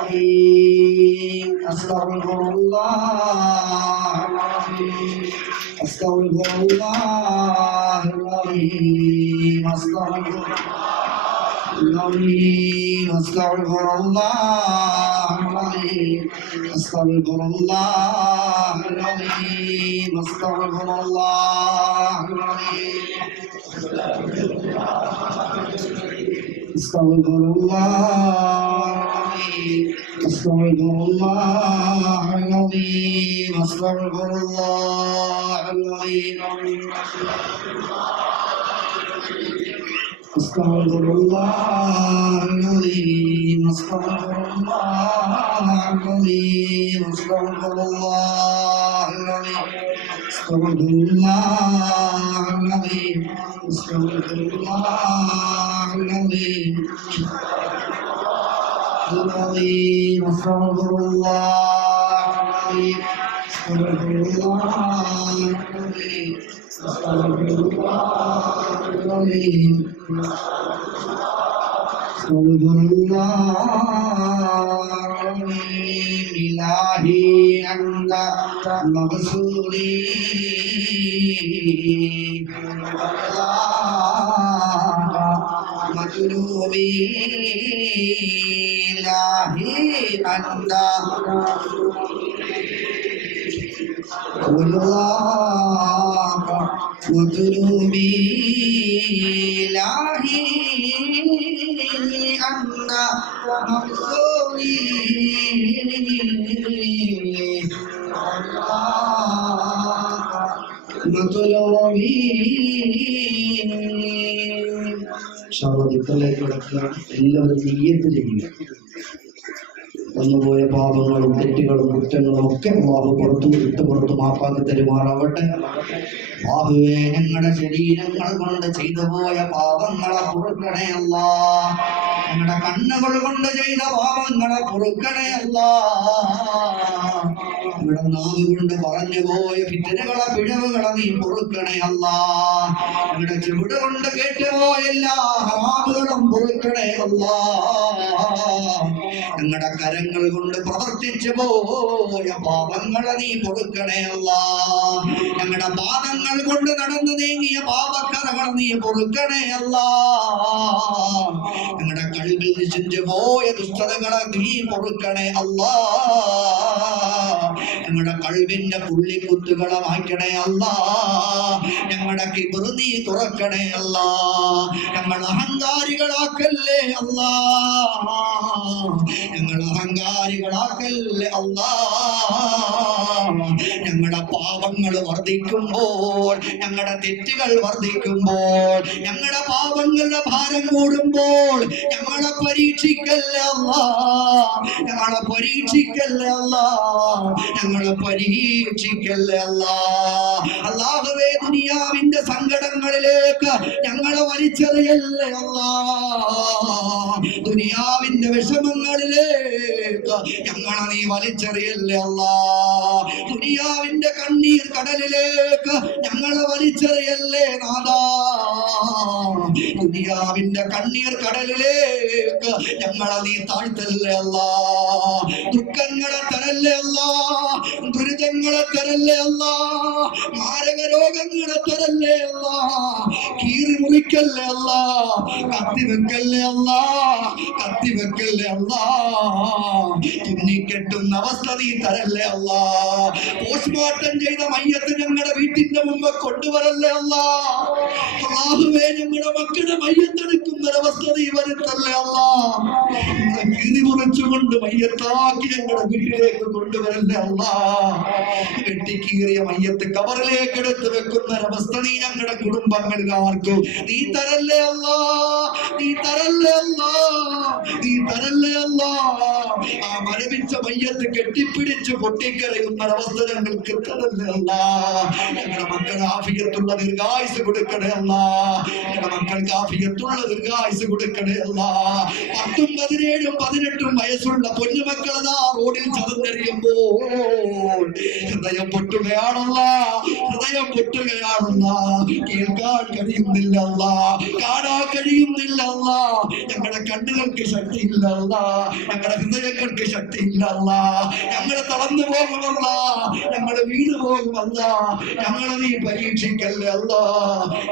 العظيم أستغفر الله العظيم أستغفر الله العظيم أستغفر الله العظيم أستغفر الله العظيم أستغفر الله العظيم أستغفر الله العظيم أستغفر الله العظيم أستغفر الله العظيم أستغفر الله العظيم أستغفر الله العظيم أستغفر الله العظيم العظيم أستغفر الله العظيم أستغفر الله العظيم أستغفر الله العظيم أستغفر الله العظيم إلهي أنت مغفوري مطلوبي إلهي أنت والله وذنوبي إلهي أنت مغفوري مطلوبي ശാരീരികത്തിലേക്ക് കിടക്കുകയാണ്. എല്ലാവരും നിയ്യത്ത് ചെയ്യുക. വന്നുപോയ പാപങ്ങളും തെറ്റുകളും കുറ്റങ്ങളും ഒക്കെ അല്ലാഹു പുറത്തു മാപ്പാക്കി തരുമാറാവട്ടെ. അല്ലാഹുവേ, ഞങ്ങളുടെ ശരീരങ്ങൾ കൊണ്ട് ചെയ്തു പോയ പാപങ്ങളെ പൊറുക്കണേ അല്ലാ. ഞങ്ങളുടെ കണ്ണുകൾ കൊണ്ട് ചെയ്ത പാപങ്ങളെ പൊറുക്കണേ അല്ലാ. ഞങ്ങളുടെ നാവ് കൊണ്ട് പറഞ്ഞു പോയ ഫിത്നകളെ പിഴവുകളെ നീ പൊറുക്കണേ അല്ലാ. ഞങ്ങളുടെ ചെവിട് കൊണ്ട് കേട്ടുപോയ എല്ലാ ഹറാമുകളും പൊറുക്കണേ അല്ലാ. ഞങ്ങളുടെ കരങ്ങൾ കൊണ്ട് പ്രവർത്തിച്ചു പോയ പാപങ്ങളെ നീ പൊറുക്കണേ അല്ലാ. ഞങ്ങളുടെ പാദങ്ങൾ കൊണ്ട് നടന്നു നീങ്ങിയ പാപക്കറകൾ നീ പൊറുക്കണേ അല്ലാ. ഞങ്ങളുടെ കൽവിൽ നിശ്ചിച്ചു പോയ ദുഷ്ടതകളെ നീ പൊറുക്കണേ അല്ലാ. ഞങ്ങളുടെ കൽവിന്റെ പുള്ളിക്കുത്തുകളെ മാറ്റണേ അല്ലാ. ഞങ്ങളുടെ കിബറ് നീ തുറക്കണേ അല്ലാ. ഞങ്ങൾ അഹങ്കാരികളാക്കല്ലേ അല്ലാ. ഞങ്ങൾ അഹങ്കാരികളാക്കല്ലേ അല്ലാ. ഞങ്ങളുടെ പാപങ്ങൾ വർദ്ധിക്കുമ്പോൾ, ഞങ്ങളുടെ തെറ്റുകൾ വർദ്ധിക്കുമ്പോൾ, ഞങ്ങളുടെ പാപങ്ങളുടെ ഭാരം കൂടുമ്പോൾ ഞങ്ങളെ പരീക്ഷിക്കല്ലേ അല്ലാ. ഞങ്ങളെ പരീക്ഷിക്കല്ലേ അല്ലാ. ഞങ്ങളെ പരീക്ഷിക്കല്ലേ അല്ലാ. അല്ലാഹുവേ, ദുനിയാവിന്റെ സങ്കടങ്ങളിലേക്ക് ഞങ്ങളെ വലിച്ചെറിയല്ലേ അല്ലാ. ദുനിയാവിന്റെ വിഷമങ്ങളിലേക്ക് ഞങ്ങളെ നീ വലിച്ചെറിയല്ലേ അല്ലാ. ദുനിയാവിന്റെ കണ്ണീർ കടലിലേക്ക് ഞങ്ങളെ വലിച്ചെറിയല്ലേ നാഥാ. ദുനിയാവിന്റെ കണ്ണീർ കടലിലേക്ക് ഞങ്ങളെ നീ താഴ്ത്തല്ലേ അല്ലാ. ദുഃഖങ്ങളെ തരല്ലേ അല്ലാ. ദുരിതങ്ങളെ തരല്ലേ അല്ലാ. മാരക രോഗങ്ങളെ തരല്ലേ അല്ലാ. കീറി മുറിക്കല്ലേ അല്ലാ. കത്തിവെക്കല്ലേ അല്ലാ. കത്തിവെക്കല്ലേ അല്ലാ. തുന്നിക്കെട്ടുന്ന അവസ്ഥ നീ തരല്ലേ അല്ലാ. പോസ്റ്റ്മോർട്ടം ചെയ്ത മയ്യത്ത് ഞങ്ങളുടെ വീട്ടിന്റെ മുമ്പ് കൊണ്ടുവരല്ലേ അല്ലാ. അല്ലാഹുവേ, ഞങ്ങളുടെ മക്കളുടെ മയ്യത്തെടുക്കുന്നൊരവസ്ഥ നീ വരുത്തല്ലേ അല്ലാ. കീറി മുറിച്ചുകൊണ്ട് മയ്യത്താക്കി ഞങ്ങളുടെ വീട്ടിലേക്ക് കൊണ്ടുവരല്ലേ അല്ലാ. വെട്ടിക്കീറിയ മയ്യത്ത് കബറിലേക്ക് എടുത്ത് വെക്കുന്നൊരവസ്ഥ നീ ഞങ്ങളുടെ കുടുംബങ്ങളിൽ ആർക്കും നീ തരല്ലേ അല്ലാ. നീ തരല്ലേ അല്ലാ. നീ തരല്ലേ അല്ലാ. ആ മരവിച്ച മയ്യത്ത് കെട്ടിപ്പിടിച്ച് പൊട്ടിക്കരയുന്ന അവസ്ഥ ഞങ്ങൾക്ക് തരല്ലേ അല്ലാ. ഞങ്ങളുടെ മക്കൾ ആഫിയത്തുള്ള ദീർഘായുസ് കൊടുക്കണേ അല്ലാ. ഞങ്ങളുടെ മക്കൾക്ക് ആഫിയത്തുള്ള ദീർഘായുസ് കൊടുക്കണേ അല്ലാ. 10, 17, 18 വയസ്സുള്ള പൊന്നുമക്കളതാ റോഡിൽ ചതഞ്ഞെറിയുമ്പോൾ ഹൃദയം പൊട്ടുകയാണല്ല, ഹൃദയം പൊട്ടുകയാണല്ല. കേൾക്കാൻ കഴിയുന്നില്ല, കാണാൻ കഴിയുന്നില്ല. ഞങ്ങളുടെ കണ്ണുകൾക്ക് ശക്തിയില്ല, ഞങ്ങളുടെ ഹൃദയങ്ങൾക്ക് ശക്തിയില്ല. ഞങ്ങളെ തളർന്നു പോകുമല്ല, ഞങ്ങളെ വീണു പോകുമല്ല. ഞങ്ങളെ നീ പരീക്ഷിക്കല്ലേ അല്ല,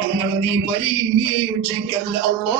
ഞങ്ങളെ നീ പരീക്ഷിക്കല്ലേ അല്ലോ.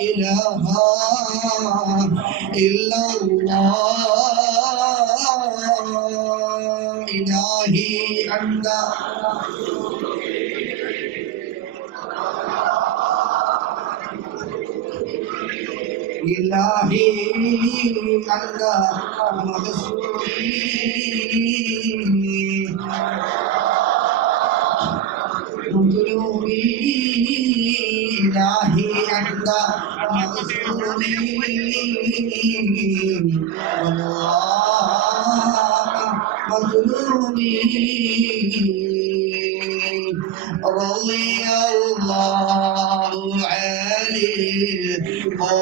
إله إلا الله إلهي أنت إلهي أنت مظلومي إلهي أنت مظلومي والله مظلومي رضي الله عن الأولي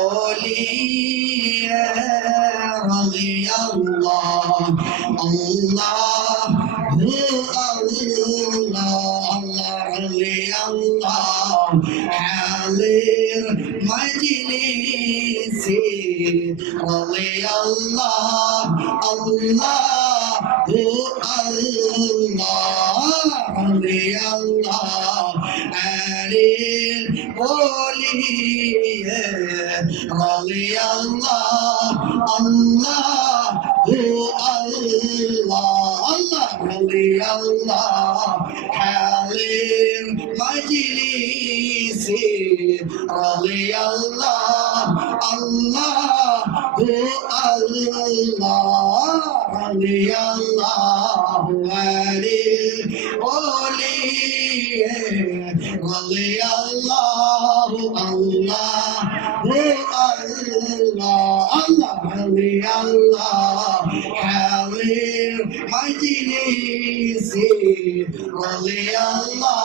رضي الله الله رضي الله حاضر مجلسي رضي الله رضي الله عن الأولي رضي الله رضي الله حاضر مجلسي رضي الله رضي الله عن الأولي رضي الله رضي الله حاضر مجلسي رضي الله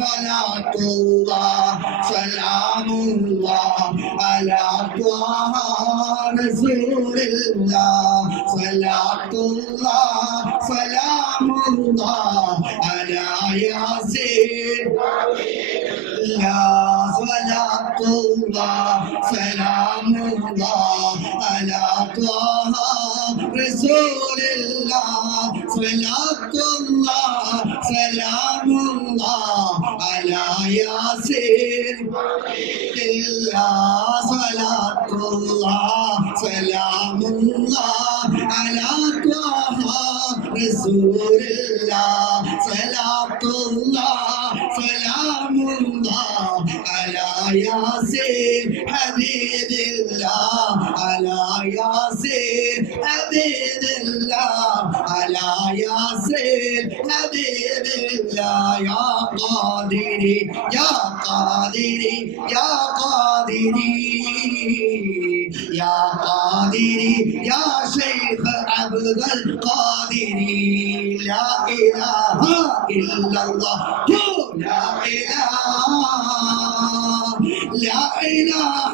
صلاة الله سلام الله على طه رسول الله صلاة الله سلام الله على ياسين صلاة الله سلام الله على طه رسول الله صلاة الله سلام الله على ياسين صلاة الله سلام الله على طه رسول الله صلاة الله سلام الله على ياسين حبيب الله على ياسين حبيب الله على ياسين حبيب الله يا قادري يا قادري يا قادري يا قادري يا شيخ عبد القادري لا إله إلا الله لا إله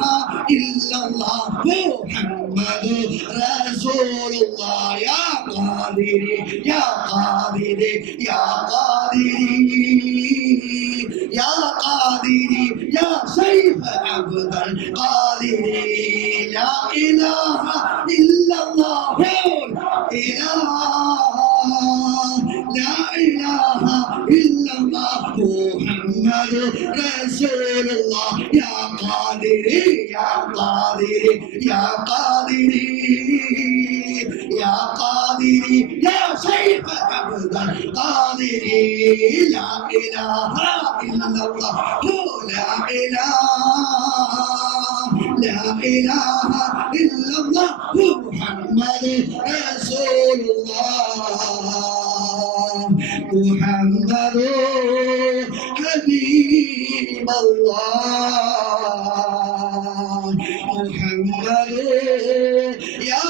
إلا الله محمد رسول الله يا قادري يا قادري يا قادري يا قادري يا شيخ عبد القادري لا إله إلا الله لا إله إلا الله محمد رسول الله يا قادري يا قادري يا قادري يا قادري يا شيخ عبد القادري لا إله إلا الله لا إله إلا الله محمد رسول الله محمد حبيب الله محمد يا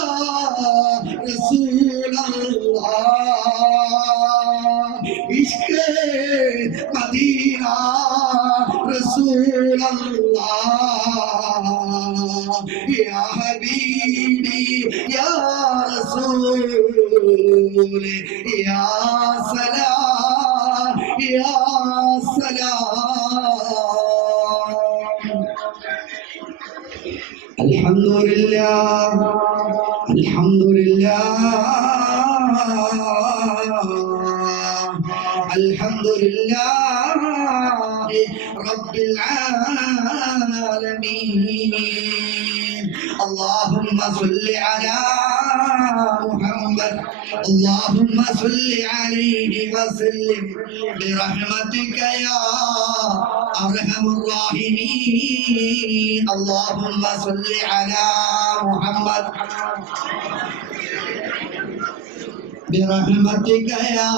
رسول الله عشق مدینہ رسول اللہ یا حبیبی یا رسول یا سلام یا سلام الحمد لله الحمد لله അൽഹംദുലില്ലാഹി റബ്ബിൽ ആലമീൻ. اللهم صل على محمد اللهم صل عليه وسلم برحمتك يا أرحم الراحمين. اللهم صل على محمد برحمتك يا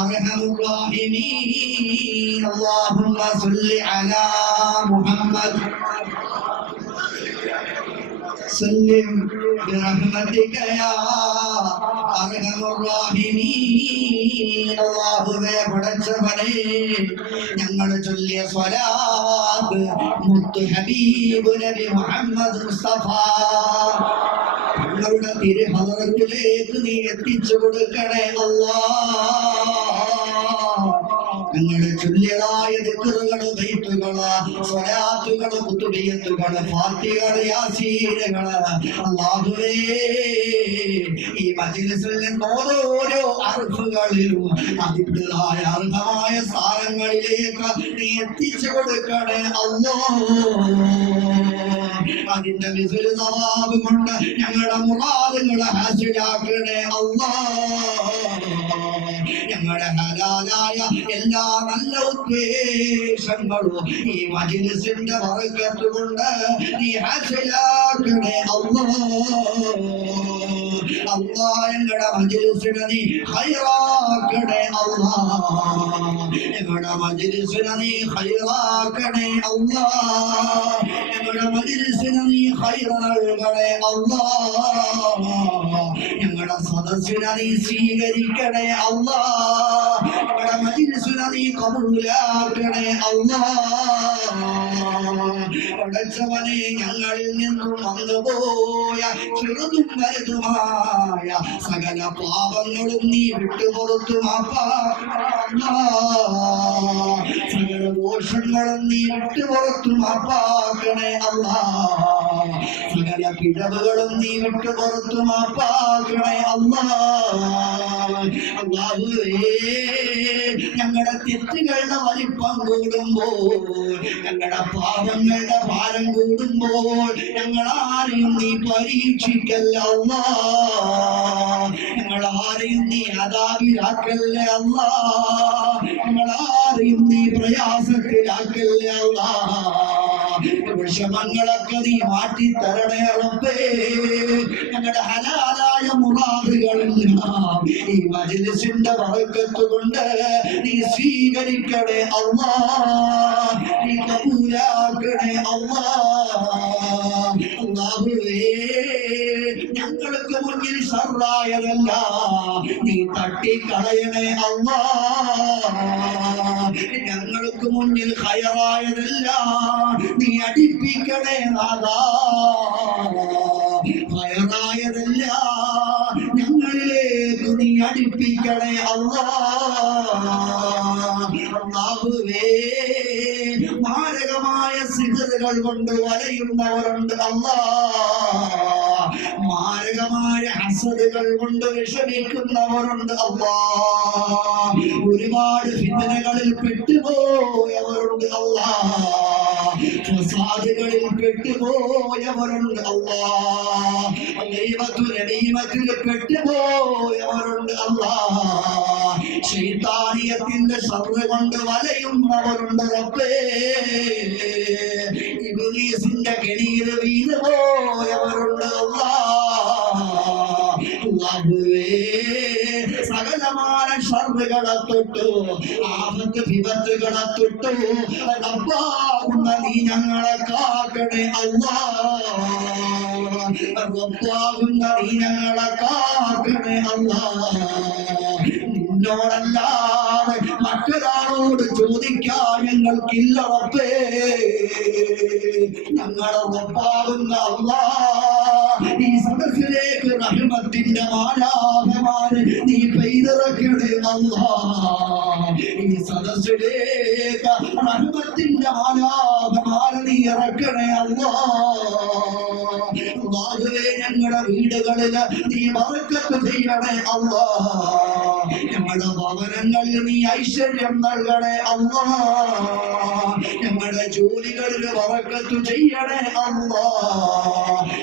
أرحم الراحمين. اللهم صل على محمد سلم برحمتك يا أرحم الراحمين. അല്ലാഹുവേ പടച്ചവനേ, ഞങ്ങൾ ചൊല്ലിയ സ്വലാത്ത് മുത്ത് ഹബീബ് നബി മുഹമ്മദ് മുസ്തഫ ഞങ്ങളുടെ തിരുഹദറത്തിലേക്ക് നീ എത്തിച്ചു കൊടുക്കണേ അല്ലാഹ്. ഞങ്ങളുടെ ചൊല്ലിയതായ ദിക്റുകള്, ബൈത്തുകള്, സ്വലാത്തുകള്, കുതുബിയത്തുകള്, ഫാത്തിഹകള്, യാസീനുകള് അല്ലാഹുവേ ഈ മജ്‌ലിസിൽ നിന്ന് ഓരോരോ അർഫുകളിലും അതിൻ്റെതായ അർഹമായ സ്ഥാനങ്ങളിലേക്ക് നീ എത്തിച്ചു കൊടുക്കണേ അല്ലാഹ്. അതിന്റെ വിസുൽ സവാബ് കൊണ്ട് ഞങ്ങളുടെ മുറാദുകളെ ഹാസിലാക്കണേ അല്ലാഹ്. ഞങ്ങളുടെ ഹലാലായ എല്ലാ നല്ല ഉദ്ദേശങ്ങളും ഈ മജ്‌ലിസിന്റെ ബറക്കത്ത് കൊണ്ട് നീ ഹാസിലാക്കണേ അല്ലാഹ്. അല്ലാഹ് ഞങ്ങളുടെ മജ്‌ലിസിനെ നീ ഖൈറാക്കണേ അല്ലാഹ്. ഞങ്ങളുടെ മജ്‌ലിസിനെ നീ ഖൈറാക്കണേ അല്ലാഹ്. ഞങ്ങളുടെ മജ്‌ലിസിനെ നീ ഖൈർ നൽകണേ അല്ലാഹ്. ഞങ്ങളുടെ സദസ്സിനെ നീ സ്വീകരിക്കണേ അല്ലാഹ്. ഞങ്ങളുടെ മജ്‌ലിസിനെ നീ ഖബൂലാക്കണേ അല്ലാഹ്. പടച്ചവനെ, ഞങ്ങളിൽ നിന്നും വന്നുപോയ ചെറുതും വലുതുമായ സകല പാപങ്ങളും നീ വിട്ടുപുറത്തു മാപ്പാക്കണേ. സകല ദോഷങ്ങളും നീ വിട്ടുപുറത്തു മാപ്പാക്കണേ അല്ലാഹ്. സകല പിഴവുകളും നീ വിട്ടുപുറത്തു മാപ്പാക്കണേ അല്ലാഹ്. അല്ലാഹുവേ, ഞങ്ങളുടെ തെറ്റുകളുടെ വലിപ്പം കൂടുമ്പോൾ, ഞങ്ങളുടെ പാപങ്ങളുടെ ഭാരം കൂടുമ്പോൾ ഞങ്ങൾ ആരെയും നീ പരീക്ഷിക്കല്ല അല്ലാഹ്. ഞങ്ങൾ ആരെയും നീ അദാബിലാക്കല്ല അല്ലാഹ്. ഞങ്ങൾ ആരെയും നീ പ്രയാസത്തിലാക്കല്ല അല്ലാഹ്. വിഷമങ്ങളൊക്കെ നീ മാറ്റി തരണേ റബ്ബേ. ഞങ്ങളുടെ ഹലാലായ മുറാദുകളെല്ലാം ഈ മജ്‌ലിസിന്റെ ബറക്കത്ത് കൊണ്ട് നീ സ്വീകരിക്കണേ അല്ലാഹ്. നീ കബൂലാക്കണേ അല്ലാഹ്. അല്ലാഹുവേ, ഞങ്ങൾക്ക് മുന്നിൽ ശർറായതല്ല നീ തട്ടിക്കളയണേ അല്ലാഹ്. ഞങ്ങൾക്ക് മുന്നിൽ ഖൈറായതല്ല നീ അടിപ്പിക്കണേ നാഥാ. ഖൈറായതല്ല ഞങ്ങളിലേക്ക് നീ അടുപ്പിക്കണേ അല്ലാഹ്. അല്ലാഹുവേ, മാരകമായ സിഹറുകൾ കൊണ്ട് വലയുന്നവരുണ്ട് അല്ലാഹ്. മാരകമായ ഹസദുകൾ കൊണ്ട് വിഷമിക്കുന്നവരുണ്ട് അല്ലാഹ്. ഒരുപാട് ഫിത്നകളിൽ പെട്ടുപോയവരുണ്ട് അല്ലാഹ്. ഫസാദുകളിൽ പെട്ടുപോയവരുണ്ട് അല്ലാഹ്. ദൈവത്തിൽ പെട്ടുപോയവരുണ്ട് അല്ലാഹ്. ശൈത്താനിയത്തിന്റെ ശർറ് കൊണ്ട് വലയുന്നവരുണ്ട് റബ്ബേ. ഇബ്ലീസിന്റെ കെണിയിൽ വീണു പോയവരുണ്ട് അല്ലാഹ്. അല്ലാഹുവേ, സകലമായ ശർറുകളെ തൊട്ടു, ആപത്ത് വിപത്തുകളെ തൊട്ടു റബ്ബാകുന്ന നീ ഞങ്ങളെ കാക്കണേ അല്ലാഹ്. റബ്ബാകുന്ന നീ ഞങ്ങളെ കാക്കണേ അല്ലാഹ്. നിന്നോടല്ലാതെ മറ്റൊരാളോട് ചോദിക്കാൻ ഞങ്ങൾക്കില്ല റബ്ബേ. ഞങ്ങളെ റബ്ബാകുന്ന അല്ലാഹ്, ഈ സദസ്സിലേക്ക് റഹ്മത്തിന്റെ മാലാഖമാരെ നീ പെയ്തിറക്കണേ അല്ലാഹ്. ഈ സദസ്സിലേക്ക് റഹ്മത്തിന്റെ മാലാഖമാരെ നീ ഇറക്കണേ അല്ലാഹ്. അല്ലാഹുവേ, ഞങ്ങളുടെ വീടുകളിൽ നീ ബർക്കത്ത് ചെയ്യണേ അല്ലാ. ഞങ്ങളുടെ ഭവനങ്ങളിൽ നീ ഐശ്വര്യം നൽകണേ അല്ലാ. ഞങ്ങളുടെ ജോലികളിൽ ബർക്കത്ത് ചെയ്യണേ അല്ലാ.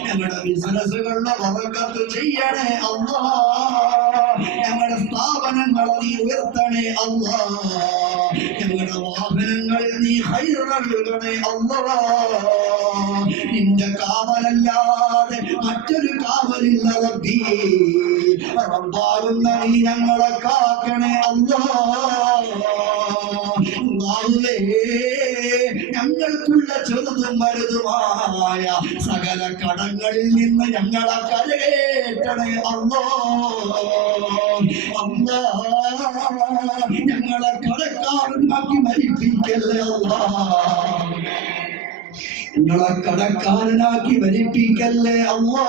ഞങ്ങളുടെ ബിസിനസ്സുകളിലെ ബർക്കത്ത് ചെയ്യണേ അല്ലാ. ഞങ്ങളുടെ സ്ഥാപനങ്ങളെ നീ ഉയർത്തണേ അല്ലാ. ഞങ്ങളുടെ വാഹനങ്ങളിൽ നീ ഹൈർ നൽകണേ അല്ലാ. നിന്റെ കാവലല്ലാതെ മറ്റൊരു കാവലില്ല റബ്ബി. റബ്ബാകുന്ന നീ ഞങ്ങളെ കാക്കണേ അല്ലാ. ഞങ്ങൾക്കുള്ള ചെറുതും വലുതുമായ സകല കടങ്ങളിൽ നിന്ന് ഞങ്ങളെ കരകേറ്റണേ അല്ലാ. അല്ലാ, ഞങ്ങളെ കടക്കാരനാക്കി മരിപ്പിക്കല്ലേ അല്ലാ. ഞങ്ങളെ കടക്കാരനാക്കി മരിപ്പിക്കല്ലേ അല്ലാ.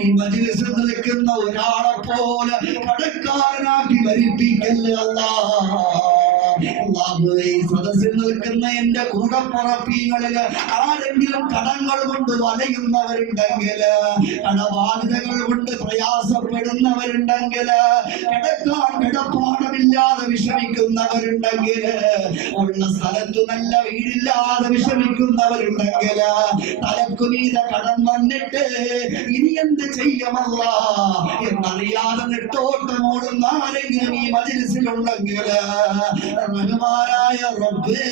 ഈ മജ്‌ലിസിൽ നിൽക്കുന്ന ഒരാളെ പോലെ കടക്കാരനാക്കി മരിപ്പിക്കല്ലേ അല്ലാ. അല്ലാഹുവേ, സദസ്സിൽ നിൽക്കുന്ന എന്റെ കൂടപ്പുറപ്പീങ്ങളിൽ ആരെങ്കിലും കടങ്ങൾ കൊണ്ട് വലയുന്നവരുണ്ടെങ്കിൽ, കടബാധ്യതകൾ കൊണ്ട് പ്രയാസപ്പെടുന്നവരുണ്ടെങ്കിൽ, കിടക്കാൻ കിടപ്പാടമില്ലാതെ വിഷമിക്കുന്നവരുണ്ടെങ്കിൽ, ഉള്ള സ്ഥലത്തു നല്ല വീടില്ലാതെ വിഷമിക്കുന്നവരുണ്ടെങ്കിൽ, തലക്കുമീത കടം വന്നിട്ട് ഇനി എന്ത് ചെയ്യുമല്ല എന്നറിയാതെ നെട്ടോട്ടമോടുന്ന ആരെങ്കിലും ഈ മജ്‌ലിസിലുണ്ടെങ്കിൽ, റഹ്മാനായ റബ്ബേ,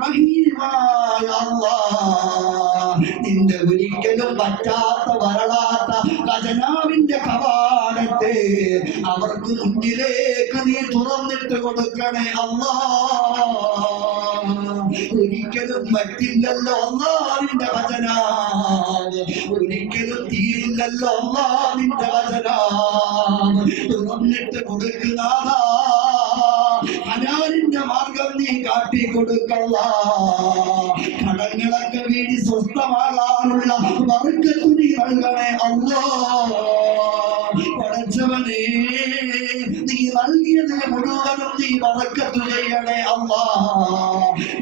റഹീമായ അല്ലാഹ്, നിന്റെ ഒരിക്കലും പറ്റാത്ത വരളാത്ത ഖജനാവിന്റെ കവാടത്തെ അവർക്ക് മുന്നിലേക്ക് നീ തുറന്നിട്ട് കൊടുക്കണേ അല്ലാഹ്. ഒരിക്കലും പറ്റില്ലല്ലോ അല്ലാഹുവിന്റെ ഖജനാവ്, ഒരിക്കലും തീരില്ലല്ലോ അല്ലാഹുവിന്റെ ഖജനാവ്. തുറന്നിട്ട് കൊടുക്കുന്നതാ ഹലാലിന്റെ മാർഗം നീ കാട്ടിക്കൊടുക്കല്ല. കടങ്ങളൊക്കെ വീടി സ്വസ്ഥമാകാനുള്ള ബർക്കത്ത് നീ നൽകണേ അല്ലാഹ്. പടച്ചവനേ, നീ നൽകിയതിന് മുഴുവനും നീ ബർക്കത്ത് ചെയ്യണേ അല്ലാഹ്.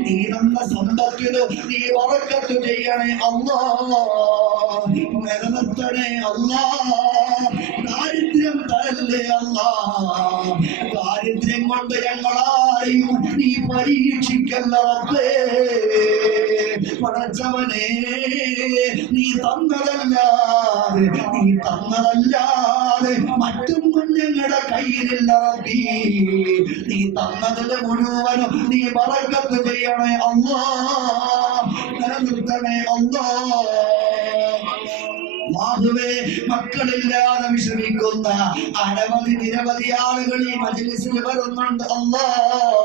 നീ തന്ന സമ്പത്തില് നീ ബർക്കത്ത് ചെയ്യണേ അല്ലാഹ്. നിലനിർത്തണേ അല്ലാഹ്. ദാരിദ്ര്യം തരല്ലേ അല്ലാഹ്. ദാരിദ്ര്യം കൊണ്ട് ഞങ്ങളാരെയും നീ പരീക്ഷിക്കല്ല റബ്ബേ. പടച്ചവനേ, നീ തന്നതല്ലാതെ മറ്റൊന്നും ഞങ്ങളുടെ കയ്യിലില്ല റബ്ബി. നീ തന്നതിന് മുഴുവനും നീ ബർക്കത്ത് ചെയ്യണേ അല്ലാഹ്. നിലനിർത്തണേ അല്ലാഹ്. അല്ലാഹുവേ, മക്കളില്ലാതെ വിഷമിക്കുന്ന അനവധി നിരവധി ആളുകൾ ഈ മജ്‌ലിസിൽ വരുന്നുണ്ട് അല്ലാഹുവേ,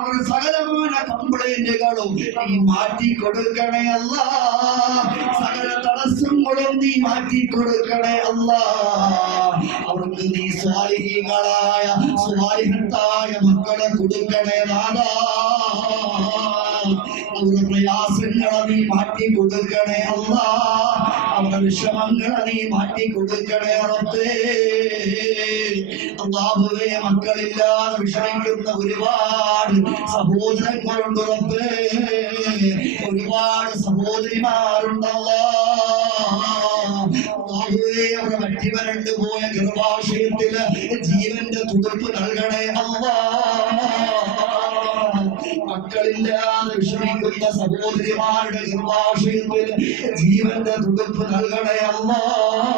അവർ സകലമായ കംപ്ലൈന്റുകളും നീ മാറ്റി കൊടുക്കണേ അല്ലാഹ്. സകല തടസ്സങ്ങളും നീ മാറ്റി കൊടുക്കണേ അല്ലാഹ്. അവർക്ക് നീ സ്വാലിഹീങ്ങളായ സ്വാലിഹത്തായ മക്കളെ കൊടുക്കണേ നാഥാ. അവരുടെ പ്രയാസങ്ങളെ നീ മാറ്റി കൊടുക്കണേ അല്ലാഹ്. അവരുടെ വിഷമങ്ങളെ നീ മാറ്റി കൊടുക്കണേ റബ്ബേ. അല്ലാഹുവേ, മക്കളില്ലാതെ വിഷമിക്കുന്ന ഒരുപാട് സഹോദരങ്ങളുണ്ട് റബ്ബേ. ഒരുപാട് സഹോദരിമാരുണ്ട് അല്ലാഹുവേ. അവരുടെ വറ്റി വരണ്ടു പോയ ഗർഭാശയത്തില് ജീവന്റെ തുടിപ്പ് നൽകണേ അല്ലാഹ്. മക്കളില്ലാതെ വിഷമിക്കുന്ന സഹോദരിമാരുടെ ഗർഭാശയത്തിൽ ജീവന്റെ തുടിപ്പ് നൽകണേ അല്ലാഹ്.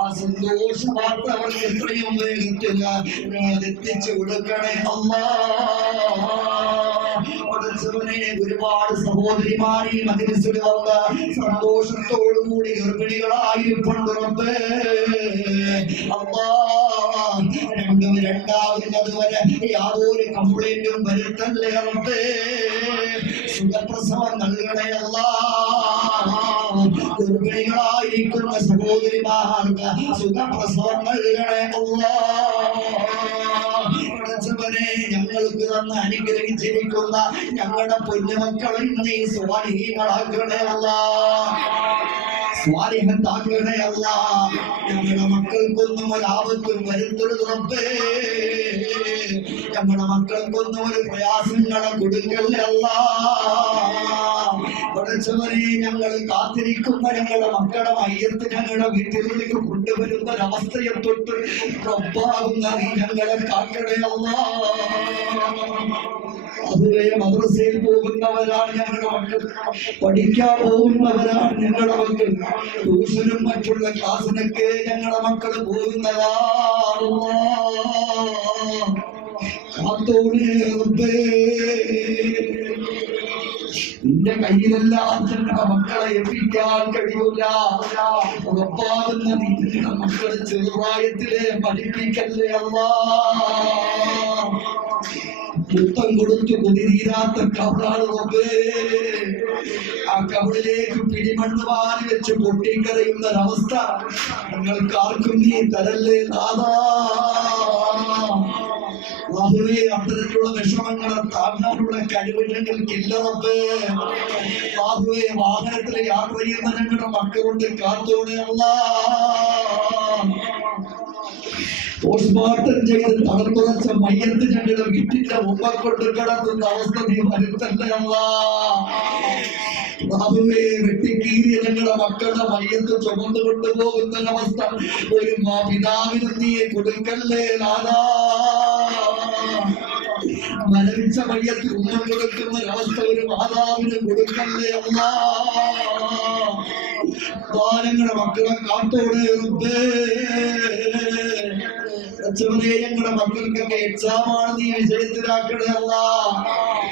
ആ സന്തോഷ വാർത്ത അവർക്ക് എത്രയും വേഗത്തിൽ നീ അതെത്തിച്ചു കൊടുക്കണേ അല്ലാഹ്. ഒരുപാട് സഹോദരിമാർ ഈ മജ്‌ലിസിൽ വന്ന് സന്തോഷത്തോടുകൂടി ഗർഭിണികളായിരിപ്പുണ്ട് റബ്ബേ. അല്ലാഹ്, രണ്ടാമതിന് അതുവരെ യാതൊരു കംപ്ലൈന്റും വരുത്തല്ലേ റബ്ബേ. സുഖപ്രസവം നൽകണേ അല്ലാഹ്. ഗർഭിണികളായിരിക്കുന്ന സഹോദരിമാർക്ക് സുഖപ്രസവം നൽകണേ അല്ലാഹ്. ഞങ്ങൾക്ക് തന്ന് അനുഗ്രഹിച്ചിരിക്കുന്ന ഞങ്ങളുടെ പൊന്നുമക്കളെ നീ സ്വാലിഹീങ്ങളാക്കണേ അല്ലാഹ്. സ്വാലിഹത്താക്കണേ അല്ലാ. ഞങ്ങളുടെ മക്കൾക്കൊന്നും ഒരാപത്തും വരുത്തരുത് റബ്ബേ. ഞങ്ങളുടെ മക്കൾക്കൊന്നും ഒരു പ്രയാസങ്ങളെ കൊടുക്കല്ലേ അല്ലാ. പഠിച്ചവരെ, ഞങ്ങൾ കാത്തിരിക്കുന്ന ഞങ്ങളുടെ മക്കളുടെ മയ്യത്ത് ഞങ്ങളുടെ വീട്ടിലേക്ക് കൊണ്ടുവരുന്ന ഒരവസ്ഥയെ തൊട്ട് റബ്ബാകുന്ന നീ ഞങ്ങളെ കാക്കണേ അല്ലാ. അതുവരെ മദ്രസയിൽ പോകുന്നവരാണ് ഞങ്ങളുടെ മക്കൾ, പഠിക്കാൻ പോകുന്നവരാണ് ഞങ്ങളുടെ മക്കൾ, ട്യൂഷനും മറ്റുള്ള ക്ലാസ്സിനൊക്കെ ഞങ്ങളുടെ മക്കൾ പോകുന്നതാ. കാത്തോളേ റബ്ബേ, നിന്റെ കയ്യിലെല്ലാം ഞങ്ങളുടെ മക്കളെ എത്തിക്കാൻ കഴിയൂല. ഉറപ്പാകുന്ന നിന്റെ മക്കളെ ചെറുപ്രായത്തിലെ പഠിപ്പിക്കല്ലേ അല്ലാ. പുത്തം കൊടുത്തു കുതിരീരാത്ത കബറാണ് റബ്ബേ. ആ കബറിലേക്ക് പിടിമണ്ണ് വാരി വെച്ച് പൊട്ടിക്കരയുന്ന ഒരവസ്ഥ ഞങ്ങൾക്കാർക്കും നീ തരല്ലേ നാഥാ. ബാഹുവേ, അത്തരത്തിലുള്ള വിഷമങ്ങളെ താങ്ങാനുള്ള കഴിവ് ഞങ്ങൾക്കില്ല റബ്ബേ. ബാഹുവേ, വാഹനത്തിൽ യാത്ര ചെയ്യുന്ന ഞങ്ങളുടെ മക്കളുണ്ട്, കാത്തോണേ അല്ലാ. പോസ്റ്റ്മോർട്ടം ചെയ്ത് തളർത്തുറച്ച മയ്യത്ത് ഞങ്ങളുടെ വീട്ടിന്റെ മുമ്പ കൊണ്ട് കിടക്കുന്ന അവസ്ഥ നീ വരുത്തല്ലേ അല്ലാ. ബാബുവേ, വെട്ടിക്കീറിയ ഞങ്ങളുടെ മക്കളുടെ മയ്യത്ത് ചുമന്നു കൊണ്ടുപോകുന്ന അവസ്ഥ ഒരു പിതാവിനും നീ കൊടുക്കല്ലേ നാഥാ. മരവിച്ച മയ്യത്ത് ഉമ്മ കൊടുക്കുന്ന ഒരവസ്ഥ ഒരു മാതാവിന് കൊടുക്കല്ലേ അല്ലാ. ഞങ്ങളുടെ മക്കളെ കാത്തോടെ റബ്ബേ. ഞങ്ങളുടെ മക്കൾക്കൊക്കെ എക്സാമാണ് നീ വിജയത്തിലാക്കണേ അല്ലാ.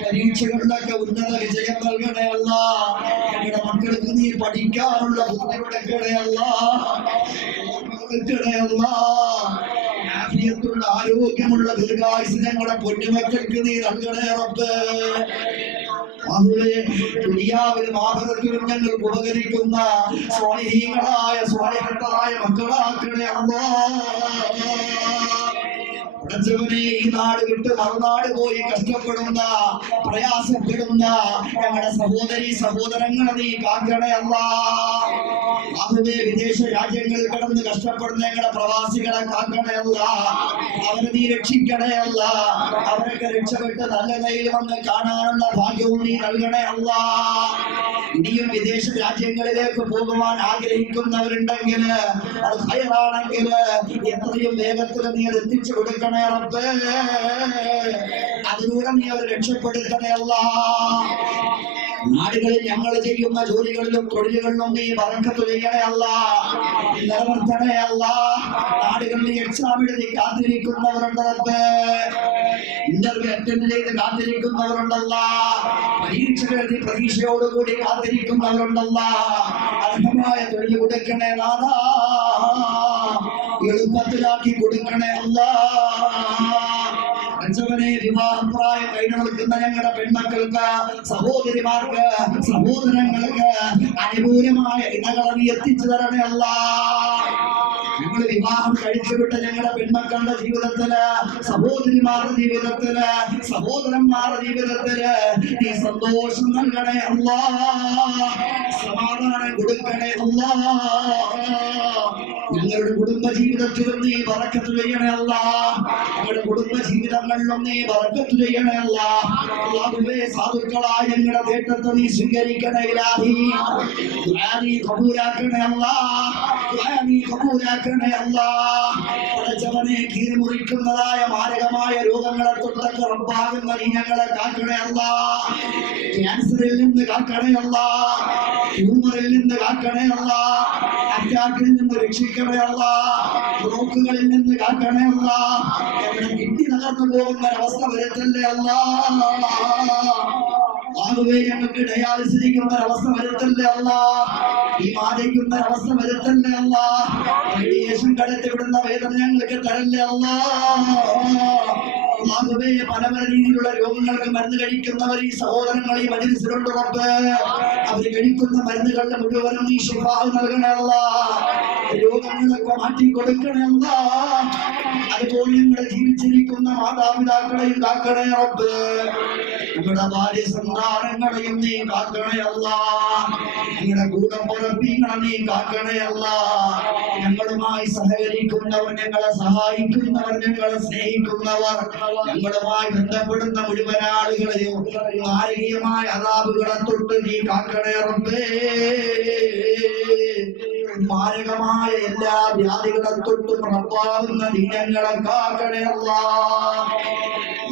പരീക്ഷകളിലൊക്കെ ഉന്നത വിജയം നൽകണേ അല്ലാ. ഞങ്ങളുടെ മക്കൾക്ക് നീ പഠിക്കാനുള്ള ബുദ്ധി കൊടുക്കണേ അല്ലാ. ആഫിയത്തുള്ള ആരോഗ്യമുള്ള ദീർഘായുസ് ഞങ്ങളുടെ പൊന്നുമക്കൾക്ക് നീ നൽകണേ റബ്ബേ. ദുനിയാവിലും ആഖിറത്തിലും ഞങ്ങൾക്ക് ഉപകരിക്കുന്ന സ്വാലിഹീങ്ങളായ സ്വാലിഹത്തായ മക്കളാക്കണേ അല്ലാ. ഈ നാട് വിട്ട് മറുനാട് പോയി കഷ്ടപ്പെടുന്ന പ്രയാസപ്പെടുന്ന ഞങ്ങളുടെ സഹോദരി സഹോദരങ്ങളെ നീ കാക്കണേ അല്ലാ. അതുവേ വിദേശ രാജ്യങ്ങളിൽ കിടന്ന് കഷ്ടപ്പെടുന്ന ഞങ്ങളുടെ പ്രവാസികളെ കാക്കണേ അല്ലാ. അവരെ നീ രക്ഷിക്കണേ അല്ലാ. അവരൊക്കെ രക്ഷപ്പെട്ട് നല്ല നിലയിൽ വന്ന് കാണാനുള്ള ഭാഗ്യവും നീ നൽകണേ അല്ലാ. ഇനിയും വിദേശ രാജ്യങ്ങളിലേക്ക് പോകുവാൻ ആഗ്രഹിക്കുന്നവരുണ്ടെങ്കിൽ അത് ഹൈറാണെങ്കിൽ എത്രയും വേഗത്തിൽ നീ അത് എത്തിച്ചു കൊടുക്കണേ റബ്ബേ. അതിലൂടെ നീ അവർ രക്ഷപ്പെടുത്തണേ അല്ലാ. നാടുകളിൽ ഞങ്ങൾ ചെയ്യുന്ന ജോലികളിലും തൊഴിലുകളിലും നീ ബറക്കത്ത് ചെയ്യണേ അല്ലാ. നിലനിർത്തണേ അല്ലാ. നാടുകളിൽ എക്സാം എഴുതി കാത്തിരിക്കുന്നവരുണ്ട് റബ്ബേ. ഇന്റർവ്യൂ അറ്റൻഡ് ചെയ്ത് കാത്തിരിക്കുന്നവരുണ്ടല്ല. പരീക്ഷ എഴുതി പ്രതീക്ഷയോടുകൂടി കാത്തിരിക്കുന്നവരുണ്ടല്ല. അർഹമായ തൊഴിൽ കൊടുക്കണേ നാഥാ. എളുപ്പത്തിലാക്കി കൊടുക്കണേ അല്ലാ. അഞ്ചവനെ വിവാഹപ്രായം കഴിഞ്ഞു നിൽക്കുന്ന ഞങ്ങളുടെ പെൺമക്കൾക്ക്, സഹോദരിമാർക്ക്, സഹോദരങ്ങൾക്ക് അനുകൂലമായ ഇണകളെ നീ എത്തിച്ചു തരണേ അല്ലാ. ഞങ്ങൾ വിവാഹം കഴിച്ചുവിട്ട ഞങ്ങളുടെ പെൺമക്കളുടെ ജീവിതത്തില്, സഹോദരിമാരുടെ ജീവിതത്തില്, സഹോദരന്മാരുടെ ജീവിതത്തില് നീ സന്തോഷം നൽകണേ അല്ലാ. സമാധാനം കൊടുക്കണേ അല്ലാ. ഞങ്ങളുടെ കുടുംബ ജീവിതത്തിലും നീ ബറക്കത്ത് ചെയ്യണേ അല്ലാ. ഞങ്ങളുടെ കുടുംബ ജീവിതങ്ങളിലും നീ ബറക്കത്ത് ചെയ്യണേ അല്ലാ. അല്ലാഹുവേ, സാധുക്കളായ ഞങ്ങളുടെ തേട്ടത്തെ നീ സ്വീകരിക്കണേ ഇലാഹി. നീ കബൂലാക്കണേ അല്ലാ. നീ കബൂലാക്കണേ അല്ലാ. പടച്ചവനെ, കീറിമുറിക്കുന്നതായ മാരകമായ രോഗങ്ങളെ തൊട്ടൊക്കെ റബ്ബാകുന്ന നീ ഞങ്ങളെ കാക്കണേ അല്ലാ. ക്യാൻസറിൽ നിന്ന് കാക്കണേ അല്ലാ. ട്യൂമറിൽ നിന്ന് കാക്കണേ അല്ലാ. അറ്റാക്കിൽ നിന്ന് രക്ഷിക്കണേ അല്ലാ. ബ്ലോക്കുകളിൽ നിന്ന് കാക്കണേ അല്ലാ. ഞങ്ങളുടെ കിഡ്നി തകർന്നു പോകുന്ന ഒരവസ്ഥ വരുത്തല്ലേ അല്ലാ. ആകുവേ, ഞങ്ങൾക്ക് ഡയാലിസിസ് ചെയ്യുന്ന ഒരവസ്ഥ വരുത്തല്ലേ അല്ലാ. ഈ മാറിക്കുന്ന ഒരവസ്ഥ വരുത്തല്ലേ അല്ലാ. റേഡിയേഷൻ കടത്തി വിടുന്ന വേദന ഞങ്ങൾക്ക് തരല്ലേ അല്ലാ. ആകുവേ, പല പല രീതിയിലുള്ള രോഗങ്ങൾക്ക് മരുന്ന് കഴിക്കുന്നവർ ഈ സഹോദരങ്ങൾ ഈ മജ്‌ലിസിലുണ്ട് റബ്ബേ. അവർ കഴിക്കുന്ന മരുന്നുകളുടെ മുഴുവനും നീ ശിഫാ നൽകണേ അല്ലാ. രോഗങ്ങളൊക്കെ മാറ്റി കൊടുക്കണേ അല്ലാ. അതുപോലെ ഞങ്ങളെ ജീവിച്ചിരിക്കുന്ന മാതാപിതാക്കളെയും കാക്കണേ റബ്ബേ. ഞങ്ങളുടെ ഭാര്യ സന്താനങ്ങളെയും നീ കാക്കണേ അല്ലാ. ഞങ്ങളുടെ കൂടപ്പുറപ്പിങ്ങളെ നീ കാക്കണേ അല്ലാ. ഞങ്ങളുമായി സഹകരിക്കുന്നവർ, ഞങ്ങളെ സഹായിക്കുന്നവർ, ഞങ്ങളെ സ്നേഹിക്കുന്നവർ, ഞങ്ങളുമായി ബന്ധപ്പെടുന്ന മുഴുവൻ ആളുകളെയും നാരകീയമായ അദാബുകളെ തൊട്ട് നീ കാക്കണേ റബ്ബേ. മാരകമായ എല്ലാ വ്യാധികളെ തൊട്ടും റബ്ബാവുന്ന നീ ഞങ്ങളെ കാക്കണേ അല്ലാ.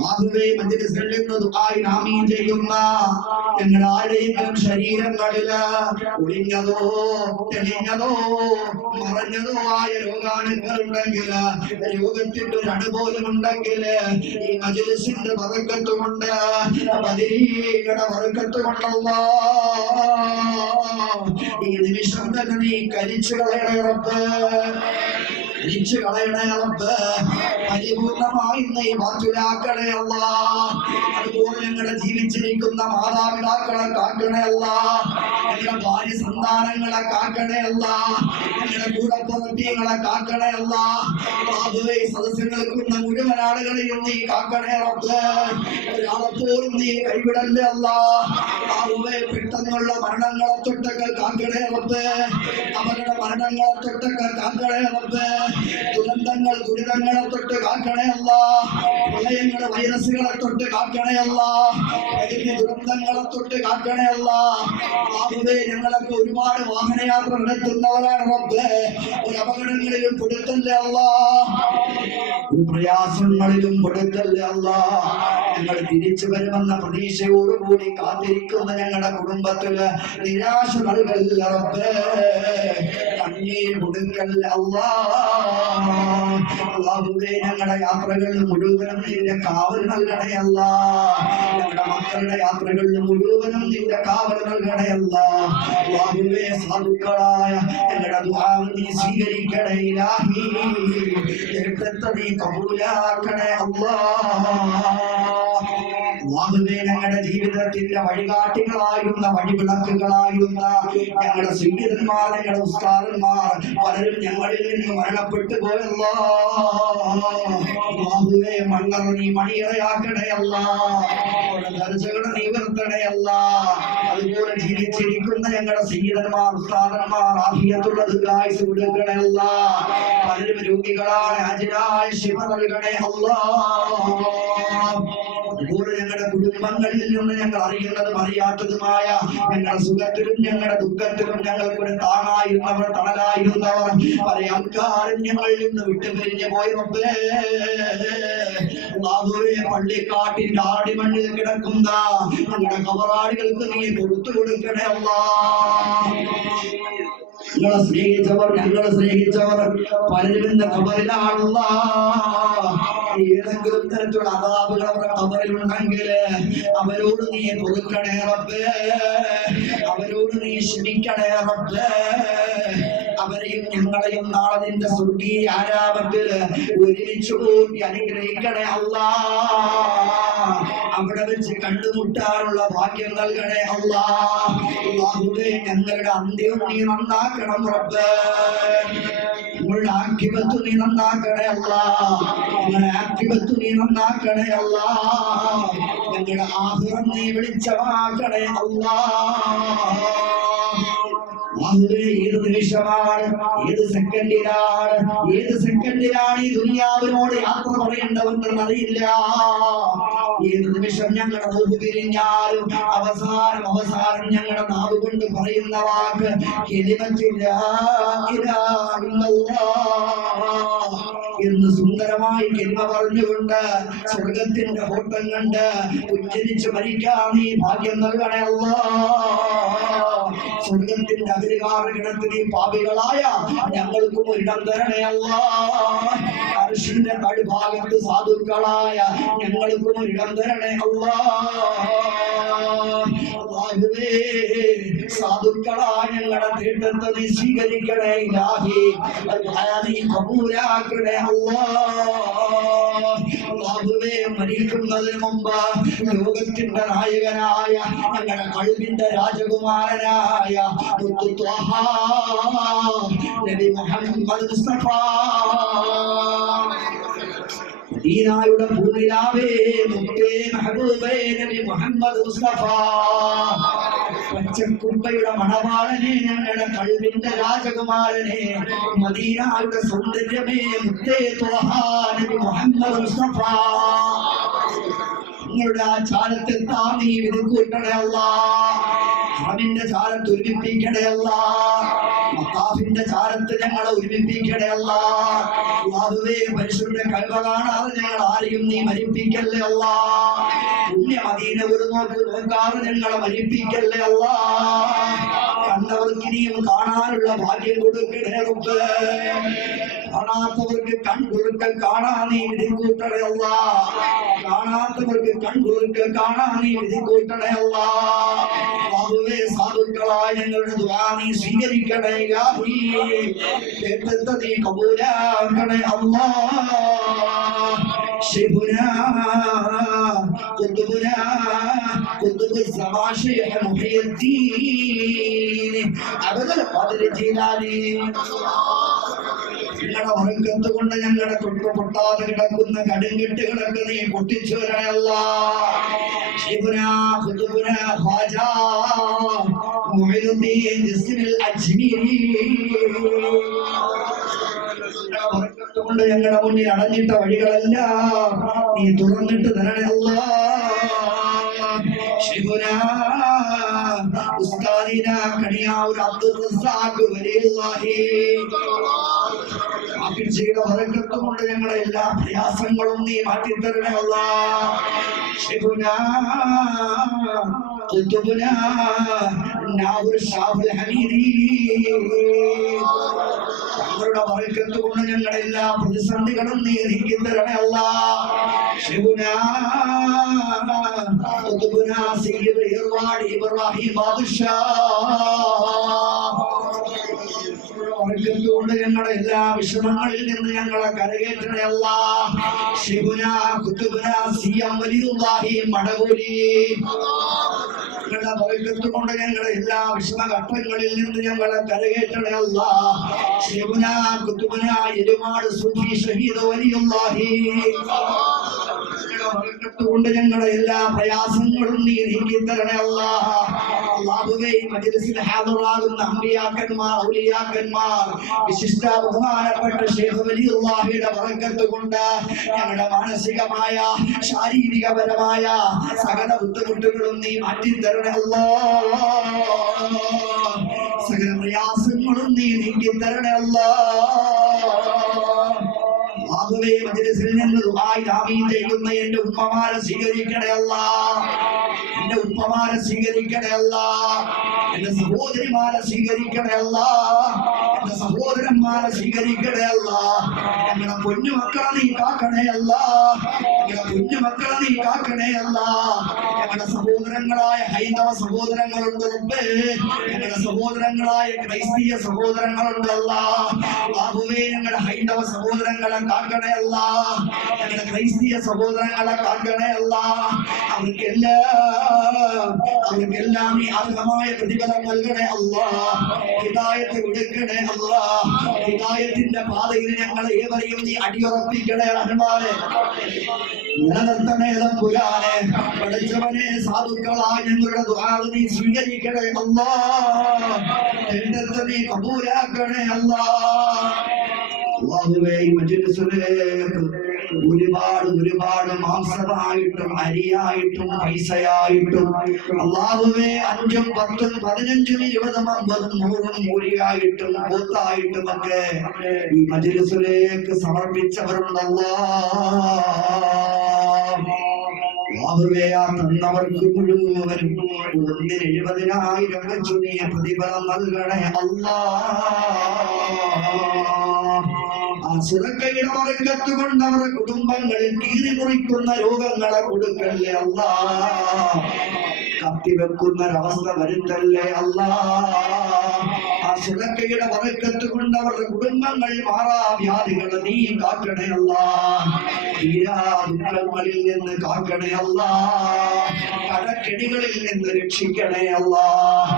മജ്‌ലിസിൽ നിന്ന് ദുആഇ ആമീൻ ചെയ്യുന്ന ഞങ്ങളുടെ ആരുടെയെങ്കിലും ശരീരങ്ങളില് ഒളിഞ്ഞതോ തെളിഞ്ഞതോ മറഞ്ഞതോ ആയ രോഗാണുക്കൾ ഉണ്ടെങ്കിൽ, രോഗത്തിന്റെ ഒരു അണുപോലും ഉണ്ടെങ്കിൽ ഈ മജ്‌ലിസിന്റെ ബറക്കത്ത് കൊണ്ട്, ബദരീകളുടെ ബറക്കത്ത് കൊണ്ടല്ലാ ഈ നിമിഷം തന്നെ നീ കരിച്ചു കളയണേ റബ്ബ്, കരിച്ചു കളയണേ റബ്ബ്. പരിപൂർണമായി നീ ബാത്തിലാക്കണേ അല്ലാ. അതുപോലെ ഞങ്ങളുടെ ജീവിച്ചിരിക്കുന്ന മാതാപിതാക്കളെ കാക്കണേ അല്ലാ. ഞങ്ങളുടെ ഭാര്യ സന്താനങ്ങളെ കാക്കണേ അല്ലാ. ഞങ്ങളുടെ കൂടപ്പുറപ്പികളെ കാക്കണേ അല്ലാ. ബാബുവേ സദസ്സിൽ നിൽക്കുന്ന മുഴുവൻ ആളുകളെയും നീ കാക്കണേ റബ്ബ്. ഒരാളെപ്പോലും നീ കൈവിടല്ലേ അല്ലാ. ബാബുവേ പെട്ടെന്നുള്ള മരണങ്ങളെ തൊട്ടൊക്കെ കാക്കണേ റബ്ബ്. അവരുടെ മരണങ്ങളെ തൊട്ടൊക്കെ കാക്കണേ റബ്ബ്. ദുരന്തങ്ങൾ ദുരിതങ്ങളെ തൊട്ട് കാക്കണേ അല്ലാ. പ്രളയങ്ങളെ വൈറസുകളെ തൊട്ട് കാക്കണേ അല്ലാ. പ്രകൃതി ദുരന്തങ്ങളെ തൊട്ട് കാക്കണേ അല്ലാ. ബാബുവേ ഞങ്ങളൊക്കെ ഒരുപാട് വാഹനയാത്ര നടത്തുന്നവരാണ് റബ്ബേ. ഒരു അപകടങ്ങളിലും പെടുത്തല്ലേ അല്ലാ, ഒരു പ്രയാസങ്ങളിലും പെടുത്തല്ലേ അല്ലാ. ഞങ്ങൾ തിരിച്ചു വരുമെന്ന പ്രതീക്ഷയോടുകൂടി കാത്തിരിക്കുന്ന ഞങ്ങളുടെ കുടുംബത്തില് നിരാശ നൽകല്ല റബ്ബേ, കണ്ണീർ കൊടുക്കല്ല അല്ലാ. അല്ലാഹുവേ ഞങ്ങളുടെ യാത്രകളിൽ മുഴുവനും നിന്റെ കാവൽ നൽകണേ അല്ലാ. ഞങ്ങളുടെ മക്കളുടെ യാത്രകളിൽ മുഴുവനും നിന്റെ കാവൽ നൽകണേ അല്ലാ. അല്ലാഹുവേ സാധുക്കളായ ഞങ്ങളുടെ ദുആ നീ സ്വീകരിക്കണേ ഇലാഹി. നീ കബൂലാക്കണേ അല്ലാ. അല്ലാഹുവേ ഞങ്ങളുടെ ജീവിതത്തിന്റെ വഴികാട്ടികളായിരുന്ന വഴിവിളക്കുകളായിരുന്ന ഞങ്ങളുടെ സയ്യിദന്മാർ, ഞങ്ങളുടെ ഉസ്താദന്മാർ പലരും ഞങ്ങളിൽ നിന്ന് മരണപ്പെട്ടു പോയല്ലോ. അല്ലാഹുവേ മണ്ണറ നീ മണിയറയാക്കണേ അല്ലാ. ദർജകളെ നീ ഉയർത്തണേ അല്ലാ. അതുപോലെ ജീവിച്ചിരിക്കുന്ന ഞങ്ങളുടെ സയ്യിദന്മാർ ഉസ്താദന്മാർ ആഫിയത്തുള്ള ദീർഘായുസ്സ് കൊടുക്കണേ അല്ലാ. പലരും രോഗികളാണ്, അജിലായ ശിഫ നൽകണേ അല്ലാ. അതുപോലെ ഞങ്ങളുടെ കുടുംബങ്ങളിൽ നിന്ന് ഞങ്ങൾ അറിയുന്നതും അറിയാത്തതുമായ ഞങ്ങളുടെ സുഖത്തിലും ഞങ്ങളുടെ ദുഃഖത്തിലും ഞങ്ങൾക്കൊരു താങ്ങായിരുന്നവർ, തണലായിരുന്നവർ പല ആൾക്കാരും ഞങ്ങളിൽ നിന്ന് വിട്ടുപിരിഞ്ഞു പോയി റബ്ബേ. അല്ലാഹുവേ പള്ളിക്കാട്ടിന്റെ ആടിമണ്ണിൽ കിടക്കുന്ന ഞങ്ങളുടെ ഖബറാളികൾക്ക് നീ പുറത്തു കൊടുക്കണേ അല്ലാ. ഞങ്ങളെ സ്നേഹിച്ചവർ, ഞങ്ങളെ സ്നേഹിച്ചവർ പലരും ഇന്ന് ഖബറിലാണല്ല. ഏതെങ്കിലും തരത്തിലുള്ള അദാബുകൾ അവരുടെ ഖബറിലുണ്ടെങ്കിൽ അവരോട് നീ പൊറുക്കണേ റബ്ബേ, അവരോട് നീ ക്ഷമിക്കണേ റബ്ബേ. അവരെയും ഞങ്ങളെയും നാളെ നിന്റെ സ്വർഗീയ ആരാമത്തിൽ ഒരുമിച്ച് കൂട്ടി അനുഗ്രഹിക്കണേ അല്ലാ. അവിടെ വെച്ച് കണ്ടുമുട്ടാനുള്ള ഭാഗ്യം നൽകണേ അല്ലാ. അല്ലാഹുവേ ഞങ്ങളുടെ അന്ത്യം നീ നന്നാക്കണം റബ്ബേ. ഞങ്ങളുടെ ആഖിബത്ത് നീ നന്നാക്കണേ അല്ലാ. ഞങ്ങളുടെ ആഖിബത്ത് നീ നന്നാക്കണേ അല്ലാ. ഞങ്ങളുടെ ആഖിറം നീ വെളിച്ചമാക്കണേ അല്ലാ. ഏത് നിമിഷമാണ്, ഏത് സെക്കൻഡിലാണ് ഈ ദുനിയാവിനോട് യാത്ര പറയേണ്ടവെന്ന് അറിയില്ല. ഏത് നിമിഷം ഞങ്ങളുടെ നോക്ക് പിരിഞ്ഞാലും അവസാനം ഞങ്ങളുടെ നാവ് കൊണ്ട് പറയുന്ന വാക്ക് എന്ന് സുന്ദരമായി കെൽമ പറഞ്ഞുകൊണ്ട് സ്വർഗത്തിന്റെ ഓട്ടം കണ്ട് ഉച്ചരിച്ച് മരിക്കാൻ നീ ഭാഗ്യം നൽകണേ അല്ലാ. സ്വർഗത്തിന്റെ അധികാരഗണത്തിൽ ഈ പാപികളായ ഞങ്ങൾക്കും ഒരിടം തരണേ അല്ലാ. അർശിന്റെ താഴ്ഭാഗത്ത് സാധുക്കളായ ഞങ്ങൾക്കും ഒരിടം തരണേ അല്ലാ. സാധുക്കളായ ഞങ്ങളുടെ തീർത്ഥത്തെ നീ സ്വീകരിക്കണേ ഇലാഹി. നീ കബൂലാക്കണേ അല്ലാ. അല്ലാഹുവേ മരിക്കുന്നതിന് മുമ്പ് ലോകത്തിന്റെ നായകനായ ഞങ്ങളുടെ കൽബിന്റെ രാജകുമാരനായ നബി മുഹമ്മദ് മുസ്തഫ മദീനയുടെ പൂനിലാവേ മുത്തേ മെഹബൂബേ നബി മുഹമ്മദ് മുസ്തഫ പച്ചക്കുമ്പയുടെ മണവാളനെ ഞങ്ങളുടെ കൽവിന്റെ രാജകുമാരനെ മദീനയുടെ സൗന്ദര്യമേ മുത്തേ ത്വഹ നബി മുഹമ്മദ് മുസ്തഫ നിങ്ങളുടെ ആ ചാരത്തെത്താൻ നീ വിധിക്കൂട്ടണേ അല്ലാഹ് ഹറമിന്റെ ചാരത്ത് ഒരുമിപ്പിക്കണേ അല്ലാഹ് മത്താഫിന്റെ ചാരത്ത് ഞങ്ങളെ ഒരുമിപ്പിക്കണേ അല്ലാഹ് അല്ലാഹുവേ പരിശുദ്ധ കൽവ കാണാതെ ഞങ്ങൾ ആരെയും നീ മരിപ്പിക്കല്ലേ അല്ലാഹ് പുണ്യ മദീന ഒരു നോക്ക് നോക്കാതെ ഞങ്ങളെ മരിപ്പിക്കല്ലേ അല്ലാഹ് കണ്ടവർക്ക് ഇനിയും കാണാനുള്ള ഭാഗ്യം കൊടുക്കണേ റബ്ബേ കാണാത്തവർക്ക് കൺകുറുക്ക കാണാൻ നീ വിധി കൂട്ടണേ അല്ലാഹ് കാണാത്തവർക്ക് കൺകുറുക്ക കാണാൻ നീ വിധി കൂട്ടണേ അല്ലാഹ് അല്ലാഹുവേ സാധുക്കളായ ഞങ്ങളുടെ ദുആ നീ സ്വീകരിക്കണേ ഇലാഹി കേട്ടത് നീ കബൂലാക്കണേ അല്ലാഹ് ശിബുനാ ഖുതുബുനാ ഖുതുബ് സമാ ശൈഖ് മുഹയ്യദ്ദീൻ അബ്ദുൽ ഖാദിർ ജീലാനി ഞങ്ങളുടെ വർഗത്ത് കൊണ്ട് ഞങ്ങളുടെ തൊട്ട് പൊട്ടാതെ കിടക്കുന്ന കടുങ്കെട്ടുകളൊക്കെ നീ പൊട്ടിച്ചു വരണേ അല്ലാഹ് ശിബുനാ ഖുതുബുനാ ഖാജാ മുഈനുദ്ദീൻ ജിസ്മിൽ അജ്മീരി കൊണ്ട് ഞങ്ങളുടെ മുന്നിൽ അടഞ്ഞിട്ട വഴികളെല്ലാം നീ തുറന്നിട്ട് തരണേ അല്ലാഹ് ശിബുനാ ഉസ്താദിനാ കണിയാവുൽ അബ്ദുർ റസാഖ് വലിയുല്ലാഹി അഭിഷേക വരക്കത്ത് കൊണ്ട് ഞങ്ങളുടെ എല്ലാ പ്രയാസങ്ങളും നീ മാറ്റിത്തരണേ അല്ലാഹ് ശിബുനാ ഖുതുബുനാ നാവുൽ ഷാഹുൽ ഹമീദി തങ്ങളുടെ വരക്കത്ത് കൊണ്ട് ഞങ്ങളുടെ എല്ലാ പ്രതിസന്ധികളും നീ നീക്കി തരണേ അല്ലാഹ് ശിബുനാ ഖുതുബുനാ സയ്യിദ് ഇർവാടി ഇബ്രാഹിം കൊണ്ട് ഞങ്ങളുടെ എല്ലാ വിഷമങ്ങളിൽ നിന്ന് ഞങ്ങളെ കരകയറ്റണേ അല്ലാഹ് ശിബുനാ ഖുതുബുനാ സിയം വലിയുല്ലാഹി മടവൂരി കൊണ്ട് ഞങ്ങളുടെ എല്ലാ വിഷമഘട്ടങ്ങളിൽ നിന്ന് ഞങ്ങളെ കരകയറ്റണേ അല്ലാഹ് ശിബുനാ ഖുതുബുനാ എരുമാട് സൂഫി ഷഹീദ് വലിയുല്ലാഹി കൊണ്ട് ഞങ്ങളുടെ എല്ലാ പ്രയാസങ്ങളും നീ നീക്കി തരണേ അല്ലാഹ് അല്ലാഹുവേ മജ്ലിസിൽ ഹാദിറാകുന്ന അമ്പിയാക്കന്മാർ ഔലിയാക്കന്മാർ വിശിഷ്ട ബഹുമാനപ്പെട്ട ശൈഖ് വലിയുല്ലാഹിയുടെ ബറക്കത്ത് കൊണ്ട് ഞങ്ങളുടെ മാനസികമായ ശാരീരികപരമായ സകല ബുദ്ധിമുട്ടുകളും നീ മാറ്റി തരണേ അല്ലാഹ് സകല പ്രയാസങ്ങളും നീ നീക്കി തരണേ അല്ലാഹ് അല്ലാഹുവേ മജ്ലിസിൽ നിന്ന് ദുആയിൽ ആമീൻ ചെയ്യുന്ന എന്റെ ഉമ്മമാരെ സ്വീകരിക്കണേ അല്ലാഹ് എന്റെ ഉമ്മമാരെ സ്വീകരിക്കണേ അല്ലാഹ് എന്റെ സഹോദരിമാരെ സ്വീകരിക്കണേ അല്ലാഹ് എന്റെ സഹോദരന്മാരെ സ്വീകരിക്കണേ അല്ലാഹ് ഞങ്ങളുടെ പൊന്നുമക്കളെ നീ കാക്കണേ അല്ലാഹ് ഞങ്ങളുടെ പൊന്നുമക്കളെ നീ കാക്കണേ അല്ലാഹ് ഞങ്ങളുടെ സഹോദരങ്ങളായ ഹൈന്ദവ സഹോദരങ്ങളുണ്ട് റബ്ബേ ഞങ്ങളുടെ സഹോദരങ്ങളായ ക്രൈസ്തീയ സഹോദരങ്ങളുണ്ട് അല്ലാഹ് അല്ലാഹുവേ ഞങ്ങളുടെ ഹൈന്ദവ സഹോദരങ്ങളെ കാക്കണേ അല്ലാഹ് ഞങ്ങളുടെ ക്രൈസ്തീയ സഹോദരങ്ങളെ കാക്കണേ അല്ലാഹ് അവർക്കെല്ലാം നീ അർഹമായ പ്രതിഫലം നൽകണേ അല്ലാഹ് ഹിദായത്ത് കൊടുക്കണേ അല്ലാഹ് ഹിദായത്തിന്റെ പാതയിൽ ഞങ്ങളെ ഏവരെയും നീ അടിയുറപ്പിക്കണേ റഹ്മാനെ നിലനിർത്തണേ തമ്പുരാനെ പഠിച്ചവനെ സാധുക്കളായ ഞങ്ങളുടെ ദുആ നീ സ്വീകരിക്കണേ അല്ലാഹ് എന്നിട്ട് നീ കബൂലാക്കണേ അല്ലാഹ് അല്ലാഹുവേ ഈ മജ്ലിസിലേക്ക് ഒരുപാട് മാംസമായിട്ടും അരിയായിട്ടും പൈസയായിട്ടും അല്ലാഹുവേ 5 10 15 20 50 100 മൂരിയായിട്ടും പോത്തായിട്ടും ഒക്കെ ഈ മജ്ലിസിലേക്ക് സമർപ്പിച്ചവരുണ്ട് അല്ലാഹുവേ ആ തന്നവർക്ക് മുഴുവനും 70,000 വെച്ചു നീ പ്രതിഫലം നൽകണേ അല്ലാഹ് ആ സുരക്കയുടെ വർഗത്ത് കൊണ്ട് അവരുടെ കുടുംബങ്ങളിൽ കീറി മുറിക്കുന്ന രോഗങ്ങളെ കൊടുക്കല്ലേ അല്ലാഹ് കത്തിവെക്കുന്ന ഒരവസ്ഥ വരുത്തല്ലേ അല്ലാഹ് ആ സുരക്കയുടെ വർഗത്ത് കൊണ്ട് അവരുടെ കുടുംബങ്ങൾ മാറാ വ്യാധികളെ നീ കാക്കണേ അല്ലാഹ് തീരാ ദുഃഖങ്ങളിൽ നിന്ന് കാക്കണേ അല്ലാഹ് കടക്കെണികളിൽ നിന്ന് രക്ഷിക്കണേ അല്ലാഹ്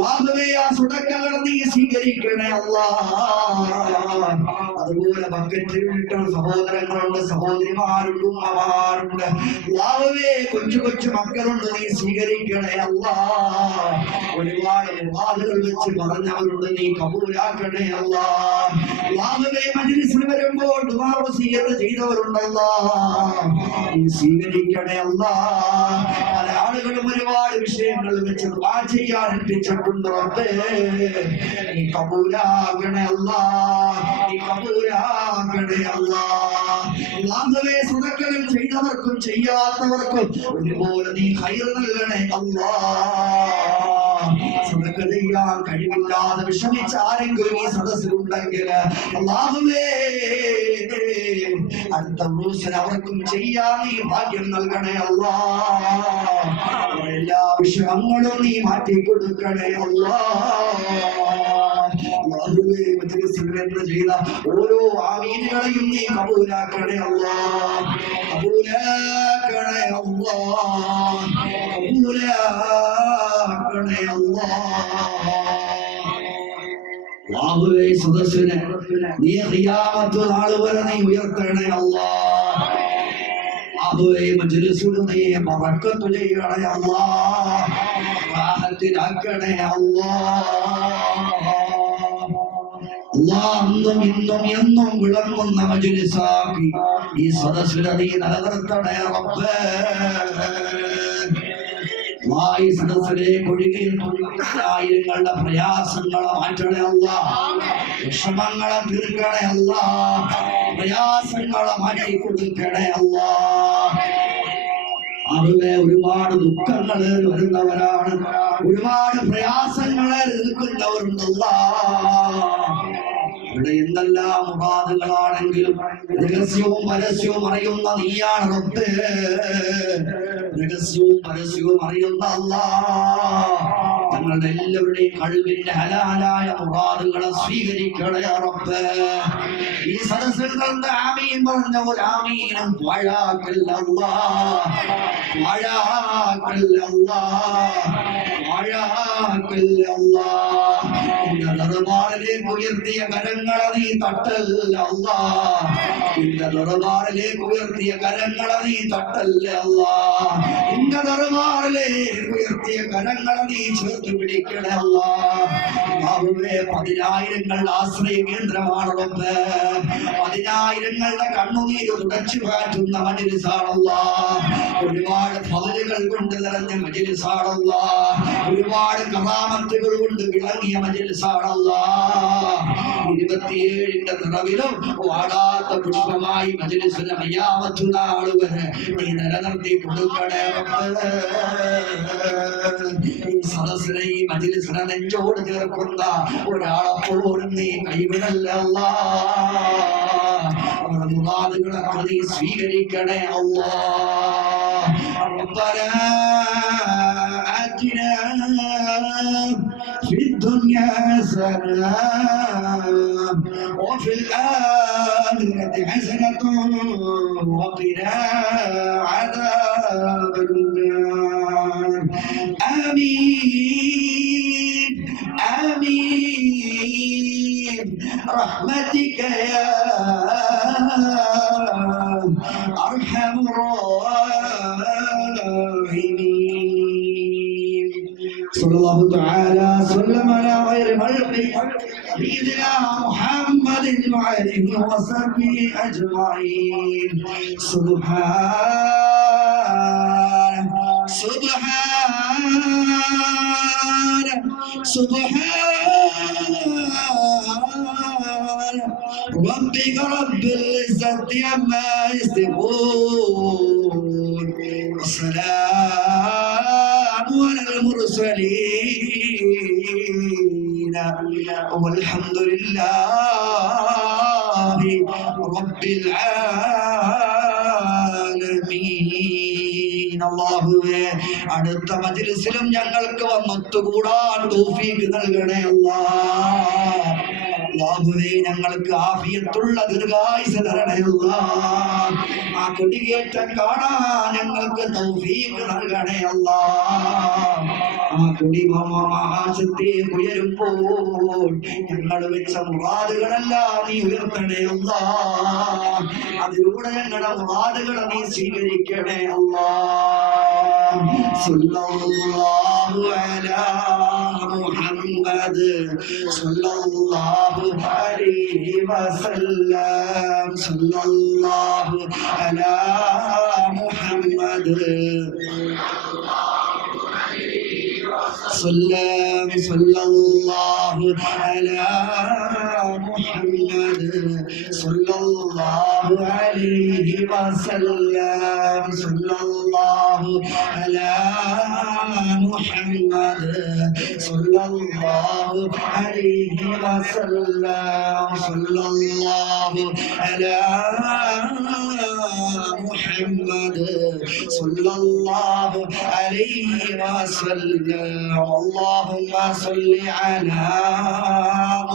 അല്ലാഹുവേ ആ സ്വതക്കകൾ നീ സ്വീകരിക്കണേ അല്ലാ. അതുപോലെ ബക്കറ്റിലിട്ട സഹോദരങ്ങളുണ്ട്, സഹോദരിമാരുണ്ട്, ഉമ്മമാരുണ്ട്. അല്ലാഹുവേ കൊച്ചു കൊച്ചു മക്കളുണ്ട്, നീ സ്വീകരിക്കണേ അല്ലാ. ഒരുപാട് മുറാദുകൾ വെച്ച് പറഞ്ഞവരുണ്ട്, നീ കബൂലാക്കണേ അല്ലാ. അല്ലാഹുവേ മജ്‌ലിസിൽ വരുമ്പോൾ ദുആ വസിയത്ത് ചെയ്തവരുണ്ടല്ലാ, നീ സ്വീകരിക്കണേ അല്ലാ. പല ആളുകളും ഒരുപാട് വിഷയങ്ങൾ വെച്ച് ദുആ ചെയ്യാൻ ഏൽപ്പിച്ചിട്ടുണ്ട് റബ്ബേ, നീ കബൂലാക്കണേ അല്ലാ, നീ കബൂലാക്കണേ അല്ലാ. അല്ലാഹുവേ സദഖകൾ ചെയ്തവർക്കും ചെയ്യാത്തവർക്കും ഒരുപോലെ നീ ഖൈർ നൽകണേ അല്ലാ. സദഖ ചെയ്യാൻ കഴിവില്ലാതെ വിഷമിച്ച ആരെങ്കിലും ഈ സദസ്സിലുണ്ടെങ്കിൽ അല്ലാഹുവേ അടുത്ത ദിവസം അവർക്കും ചെയ്യാൻ നീ ഭാഗ്യം നൽകണേ അല്ലാ. എല്ലാ വിഷമങ്ങളും നീ മാറ്റി കൊടുക്കണേ അല്ലാ. അല്ലാഹുവേ മജ്‌ലിസിൽ നിന്ന് ചെയ്ത ഓരോ ആമീനുകളെയും നീ കബൂലാക്കണേ അല്ലാ, കബൂലാക്കണേ അല്ലാ, കബൂലാക്കണേ അല്ലാ. അല്ലാഹുവേ സദസ്സിനെ നീ ഖിയാമത്ത് നാൾ വരെ നീ ഉയർത്തണേ അല്ലാ. അല്ലാഹുവേ മജ്‌ലിസിൽ നീ ബറക്കത്ത് ചെയ്യണേ അല്ലാ, റാഹത്തിലാക്കണേ അല്ലാ. അന്നും ഇന്നും എന്നും വിളങ്ങുന്ന മജ്‌ലിസാക്കി ഈ സദസ്സിനെ നീ നിലനിർത്തണേ റബ്ബേ. ഈ സദസ്സിലേക്ക് ഒഴുകിയിട്ടുള്ളായിരങ്ങളുടെ പ്രയാസങ്ങളെ മാറ്റണേ അല്ലാ, വിഷമങ്ങളെ തീർക്കണേ അല്ലാ, പ്രയാസങ്ങളെ മാറ്റി കൊടുക്കണേ അല്ലാ. അവിടെ ഒരുപാട് ദുഃഖങ്ങൾ വരുന്നവരാണ്, ഒരുപാട് പ്രയാസങ്ങളെ നിൽക്കുന്നവരുണ്ടല്ലാ. ഇവിടെ എന്തെല്ലാം മുറാദുകളാണെങ്കിലും രഹസ്യവും പരസ്യവും അറിയുന്ന നീയാണ് റബ്ബേ. രഹസ്യവും പരസ്യവും അറിയുന്ന അല്ലാ, ഞങ്ങളുടെ എല്ലാവരുടെയും കഴിവിന്റെ ഹലാലായ മുറാദുകളെ സ്വീകരിക്കണേ റബ്ബേ. ഈ സദസ്സിൽ നിന്ന് ആമീൻ പറഞ്ഞ ഒരു ആമീനും വാഴാക്കല്ലല്ലാ, വാഴാക്കല്ലല്ലാ, വാഴാക്കല്ലല്ലാ. നിന്റെ ദർബാറിലേക്ക് ഉയർത്തിയ കരങ്ങളെ നീ തട്ടല്ല അല്ലാ, നിന്റെ ദർബാറിലേക്ക് ഉയർത്തിയ കരങ്ങളെ നീ തട്ടല്ല അല്ലാ. നിന്റെ ദർബാറിലേക്ക് ഉയർത്തിയ കരങ്ങളെ നീ ചേർത്ത് പിടിക്കണേ അല്ലാ. അല്ലാഹുവേ പതിനായിരങ്ങളുടെ ആശ്രയ കേന്ദ്രമാണ് റബ്ബേ, പതിനായിരങ്ങളുടെ കണ്ണുനീര് തുടച്ചു മാറ്റുന്ന മജ്‌ലിസാണല്ലാ. ഒരുപാട് ഫളലുകൾ കൊണ്ട് നിറഞ്ഞ മജ്‌ലിസാണല്ലാ, ഒരുപാട് കറാമത്തുകൾ കൊണ്ട് വിളങ്ങിയ മജ്‌ലിസാണല്ലാ. 27ന്റെ നിറവിലും വാടാത്ത പുഷ്പമായി മജ്‌ലിസിനെ ഖിയാമത്ത് നാൾ വരെ നീ നിലനിർത്തി കൊടുക്കണേ റബ്ബേ. ഈ സദസ്സിനെ ഈ മജ്‌ലിസിനെ നെഞ്ചോട് ചേർക്കുന്ന ഒരാളെപ്പോഴും നീ കൈവിടല്ല അല്ലാ. അവരുടെ മുറാദുകളൊക്കെ നീ സ്വീകരിക്കണേ അല്ലാ. ربنا آتنا في الدنيا حسنة وفي الآخرة حسنة وقنا عذاب النار. آمين آمين رحمتك يا أرحم الراحمين. صلى الله تعالى وسلم على خير خلقه سيدنا محمد وآله وصحبه أجمعين. سبحان سبحان سبحان ربك رب العزة عما يصفون والسلام على المرسلين والحمد لله رب العالمين. അല്ലാഹുവേ അടുത്ത മജ്‌ലിസിലും ഞങ്ങൾക്ക് വന്നൊത്തുകൂടാൻ തൗഫീഖ് നൽകണേ അല്ലാഹ്. അല്ലാഹുവേ ഞങ്ങൾക്ക് ആഫിയത്തുള്ള ദീർഘായുസ്സ് തരണേ അല്ലാഹ്. ആ കൊടിയേറ്റം കാണാൻ ഞങ്ങൾക്ക് തൗഫീഖ് നൽകണേ അല്ലാഹ്. ആ കൊടി ആകാശത്തെ ഉയരുമ്പോൾ ഞങ്ങൾ വെച്ച മുറാദുകളെല്ലാം നീ ഉയർത്തണേ അല്ലാഹ്. അതിലൂടെ ഞങ്ങളുടെ മുറാദുകളെ നീ സ്വീകരിക്കണേ അല്ലാഹ്. സല്ലല്ലാഹു അലാ മുഹമ്മദ് സല്ലല്ലാഹു അലൈഹി വസല്ലം. സല്ലല്ലാഹു അലാ മുഹമ്മദ് സല്ലല്ലാഹു അലാ മുഹമ്മദ് സല്ലല്ലാഹു അലൈഹി വസല്ലം. സല്ലല്ലാഹു അലാ മുഹമ്മദ് സല്ലല്ലാഹു അലൈഹി വസല്ലം. സല്ലല്ലാഹു അലാ മുഹമ്മദ് സല്ലല്ലാഹു അലൈഹി വസല്ലം. اللهم صل على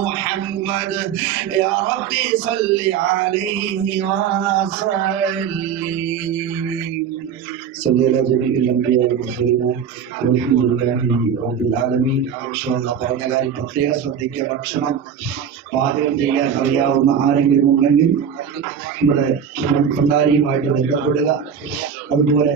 محمد يا ربي صل عليه وسلم. صلى على جميع الأنبياء والمرسلين والحمد لله رب العالمين. പറഞ്ഞ കാര്യം പ്രത്യേകം ശ്രദ്ധിക്കുക. ഭക്ഷണം പാചകം ചെയ്യാൻ അറിയാവുന്ന ആരെങ്കിലും ഉണ്ടെങ്കിൽ നമ്മുടെ ഭണ്ഡാരിയുമായിട്ട് ബന്ധപ്പെടുക. അതുപോലെ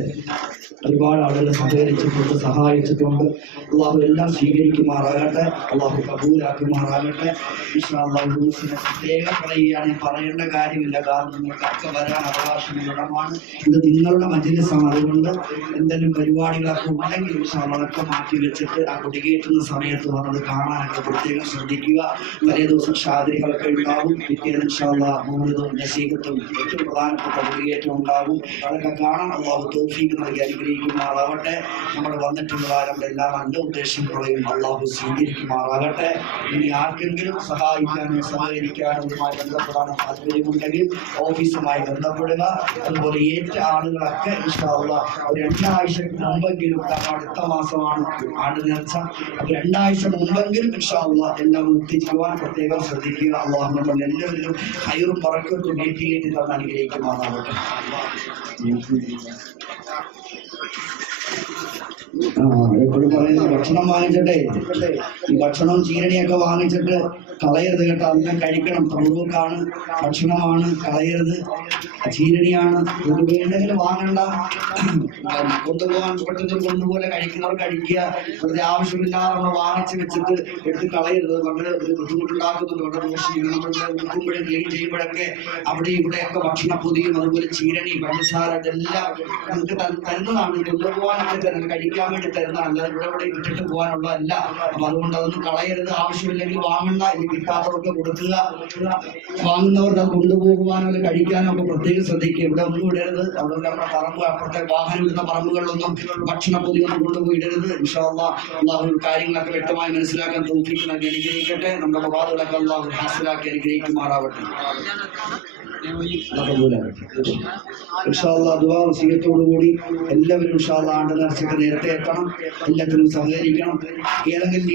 ഒരുപാട് ആളുകൾ സഹകരിച്ചിട്ടുണ്ട്, സഹായിച്ചിട്ടുണ്ട്. അള്ളാഹു എല്ലാം സ്വീകരിക്കുമാറാകട്ടെ, അള്ളാഹു കബൂലാക്കുമാറാകട്ടെ. ഇൻഷാ അല്ലാഹ് ഉറൂസിനെ പ്രത്യേകം പറയുകയാണ്, പറയേണ്ട കാര്യമില്ല, കാരണം നിങ്ങൾക്കൊക്കെ വരാൻ അവകാശമുള്ളതാണ്. ഇത് നിങ്ങളുടെ മജ്‌ലിസാണ്. അതുകൊണ്ട് എന്തെങ്കിലും പരിപാടികളൊക്കെ ഉണ്ടെങ്കിൽ ഇൻഷാ അല്ലാഹ് അതൊക്കെ മാറ്റി വെച്ചിട്ട് ആ കൊടികേറ്റുന്ന സമയത്ത് വന്നത് കാണാനൊക്കെ പ്രത്യേകം ശ്രദ്ധിക്കുക. തലേ ദിവസം ഷാദികളൊക്കെ ഉണ്ടാവും, പിറ്റേന്ന് ഇൻഷാ അല്ലാഹ് മൗലിദും നസീഹത്തും ഏറ്റവും പ്രധാനപ്പെട്ട കൊടികേറ്റം ഉണ്ടാവും. അതൊക്കെ കാണാൻ അള്ളാഹു തൗഫീഖ് നൽകി അനുഗ്രഹിക്കുമാറാവട്ടെ. നമ്മൾ വന്നിട്ടുള്ളവരെ നമ്മുടെ എല്ലാ നല്ല ഉദ്ദേശങ്ങളെയും അള്ളാഹു സ്വീകരിക്കുമാറാകട്ടെ. ഇനി ആർക്കെങ്കിലും സഹായിക്കാനോ സഹകരിക്കാനോ ഇതുമായി ബന്ധപ്പെടാനോ താല്പര്യമുണ്ടെങ്കിൽ ഓഫീസുമായി ബന്ധപ്പെടുക. അതുപോലെ ഏറ്റ ആളുകളൊക്കെ ഇൻഷാ അല്ലാഹ് ഒരു 2 ആഴ്ചക്ക് മുമ്പെങ്കിലും, കാരണം അടുത്ത മാസമാണ് ആണ്ട് നേർച്ച, അപ്പോൾ 2 ആഴ്ച മുമ്പെങ്കിലും ഇൻഷാ അല്ലാഹ് എല്ലാം എത്തിക്കുവാൻ പ്രത്യേകം ശ്രദ്ധിക്കുക. അള്ളാഹു നമ്മൾ എല്ലാവരും ഹൈറും ബറക്കത്തും ഏറ്റി തന്ന് അനുഗ്രഹിക്കുമാറാകട്ടെ. എപ്പോഴും പറയുന്നത് ഭക്ഷണം വാങ്ങിച്ചിട്ടേ, ഈ ഭക്ഷണവും ചീരണിയൊക്കെ വാങ്ങിച്ചിട്ട് കളയരുത് കേട്ടോ. അതെല്ലാം കഴിക്കണം. പ്രമുഖക്കാണ്, ഭക്ഷണമാണ്, കളയരുത്. ചീരണിയാണ്. ഇത് വേണ്ടെങ്കിലും വാങ്ങണ്ട. കൊണ്ടുപോകാൻ പെട്ടെന്ന് കൊണ്ടുപോലെ കഴിക്കുന്നവർ കഴിക്കുക. വെറുതെ ആവശ്യമില്ലാതെ നമ്മൾ വാങ്ങിച്ച് വെച്ചിട്ട് എടുത്ത് കളയരുത്. വളരെ ഒരു ബുദ്ധിമുട്ടുണ്ടാക്കുന്നുണ്ട്. വളരെ മോശം. നമ്മൾ നോക്കുമ്പോഴും ക്ലീൻ ചെയ്യുമ്പോഴൊക്കെ അവിടെ ഇവിടെയൊക്കെ ഭക്ഷണ പൊതിയും അതുപോലെ ചീരണി, പഞ്ചസാര ഇതെല്ലാം നമുക്ക് തരുന്നതാണ്. കൊണ്ടുപോകാനൊക്കെ തരുന്നത്, കഴിക്കാൻ വേണ്ടി തരുന്നതാണ്, അല്ലാതെ ഇവിടെ ഇട്ടിട്ട് പോകാനുള്ളതല്ല. അപ്പൊ അതുകൊണ്ട് അതൊന്നും കളയരുത്. ആവശ്യമില്ലെങ്കിൽ വാങ്ങണ്ട. ഇനി കിട്ടാത്തവർക്ക് കൊടുക്കുക. വാങ്ങുന്നവർക്ക് അത് കൊണ്ടുപോകുവാനോ അല്ലെങ്കിൽ കഴിക്കാനോ ഒക്കെ പ്രത്യേകം ശ്രദ്ധിക്കുക. ഇവിടെ ഒന്നും ഇടരുത്. അതുകൊണ്ട് നമ്മുടെ പറമ്പ്, അപ്പുറത്തെ വാഹനം ഇടുന്ന പറമ്പുകളിലൊന്നും ഭക്ഷണ പൊതിയൊന്നും കൊണ്ടുപോയി ഇടരുത്. ഇൻഷാ അല്ലാഹ് അള്ളാഹു കാര്യങ്ങളൊക്കെ വ്യക്തമായി മനസ്സിലാക്കാൻ തൗഫീഖ് നൽകി അനുഗ്രഹിക്കട്ടെ. നമ്മുടെ മുറാദുകളൊക്കെ അള്ളാഹു ഹാസിലാക്കി അനുഗ്രഹിക്കുമാറാവട്ടെ. ഇൻഷാ അല്ലാഹ് ദുആ വസിയത്തോടുകൂടി എല്ലാവരും ഇൻഷാ അല്ലാഹ് ആണ്ട് നേർച്ചയ്ക്ക് നേരത്തെ എത്തണം. എല്ലാത്തിനും സഹകരിക്കണം. ഏതെങ്കിലും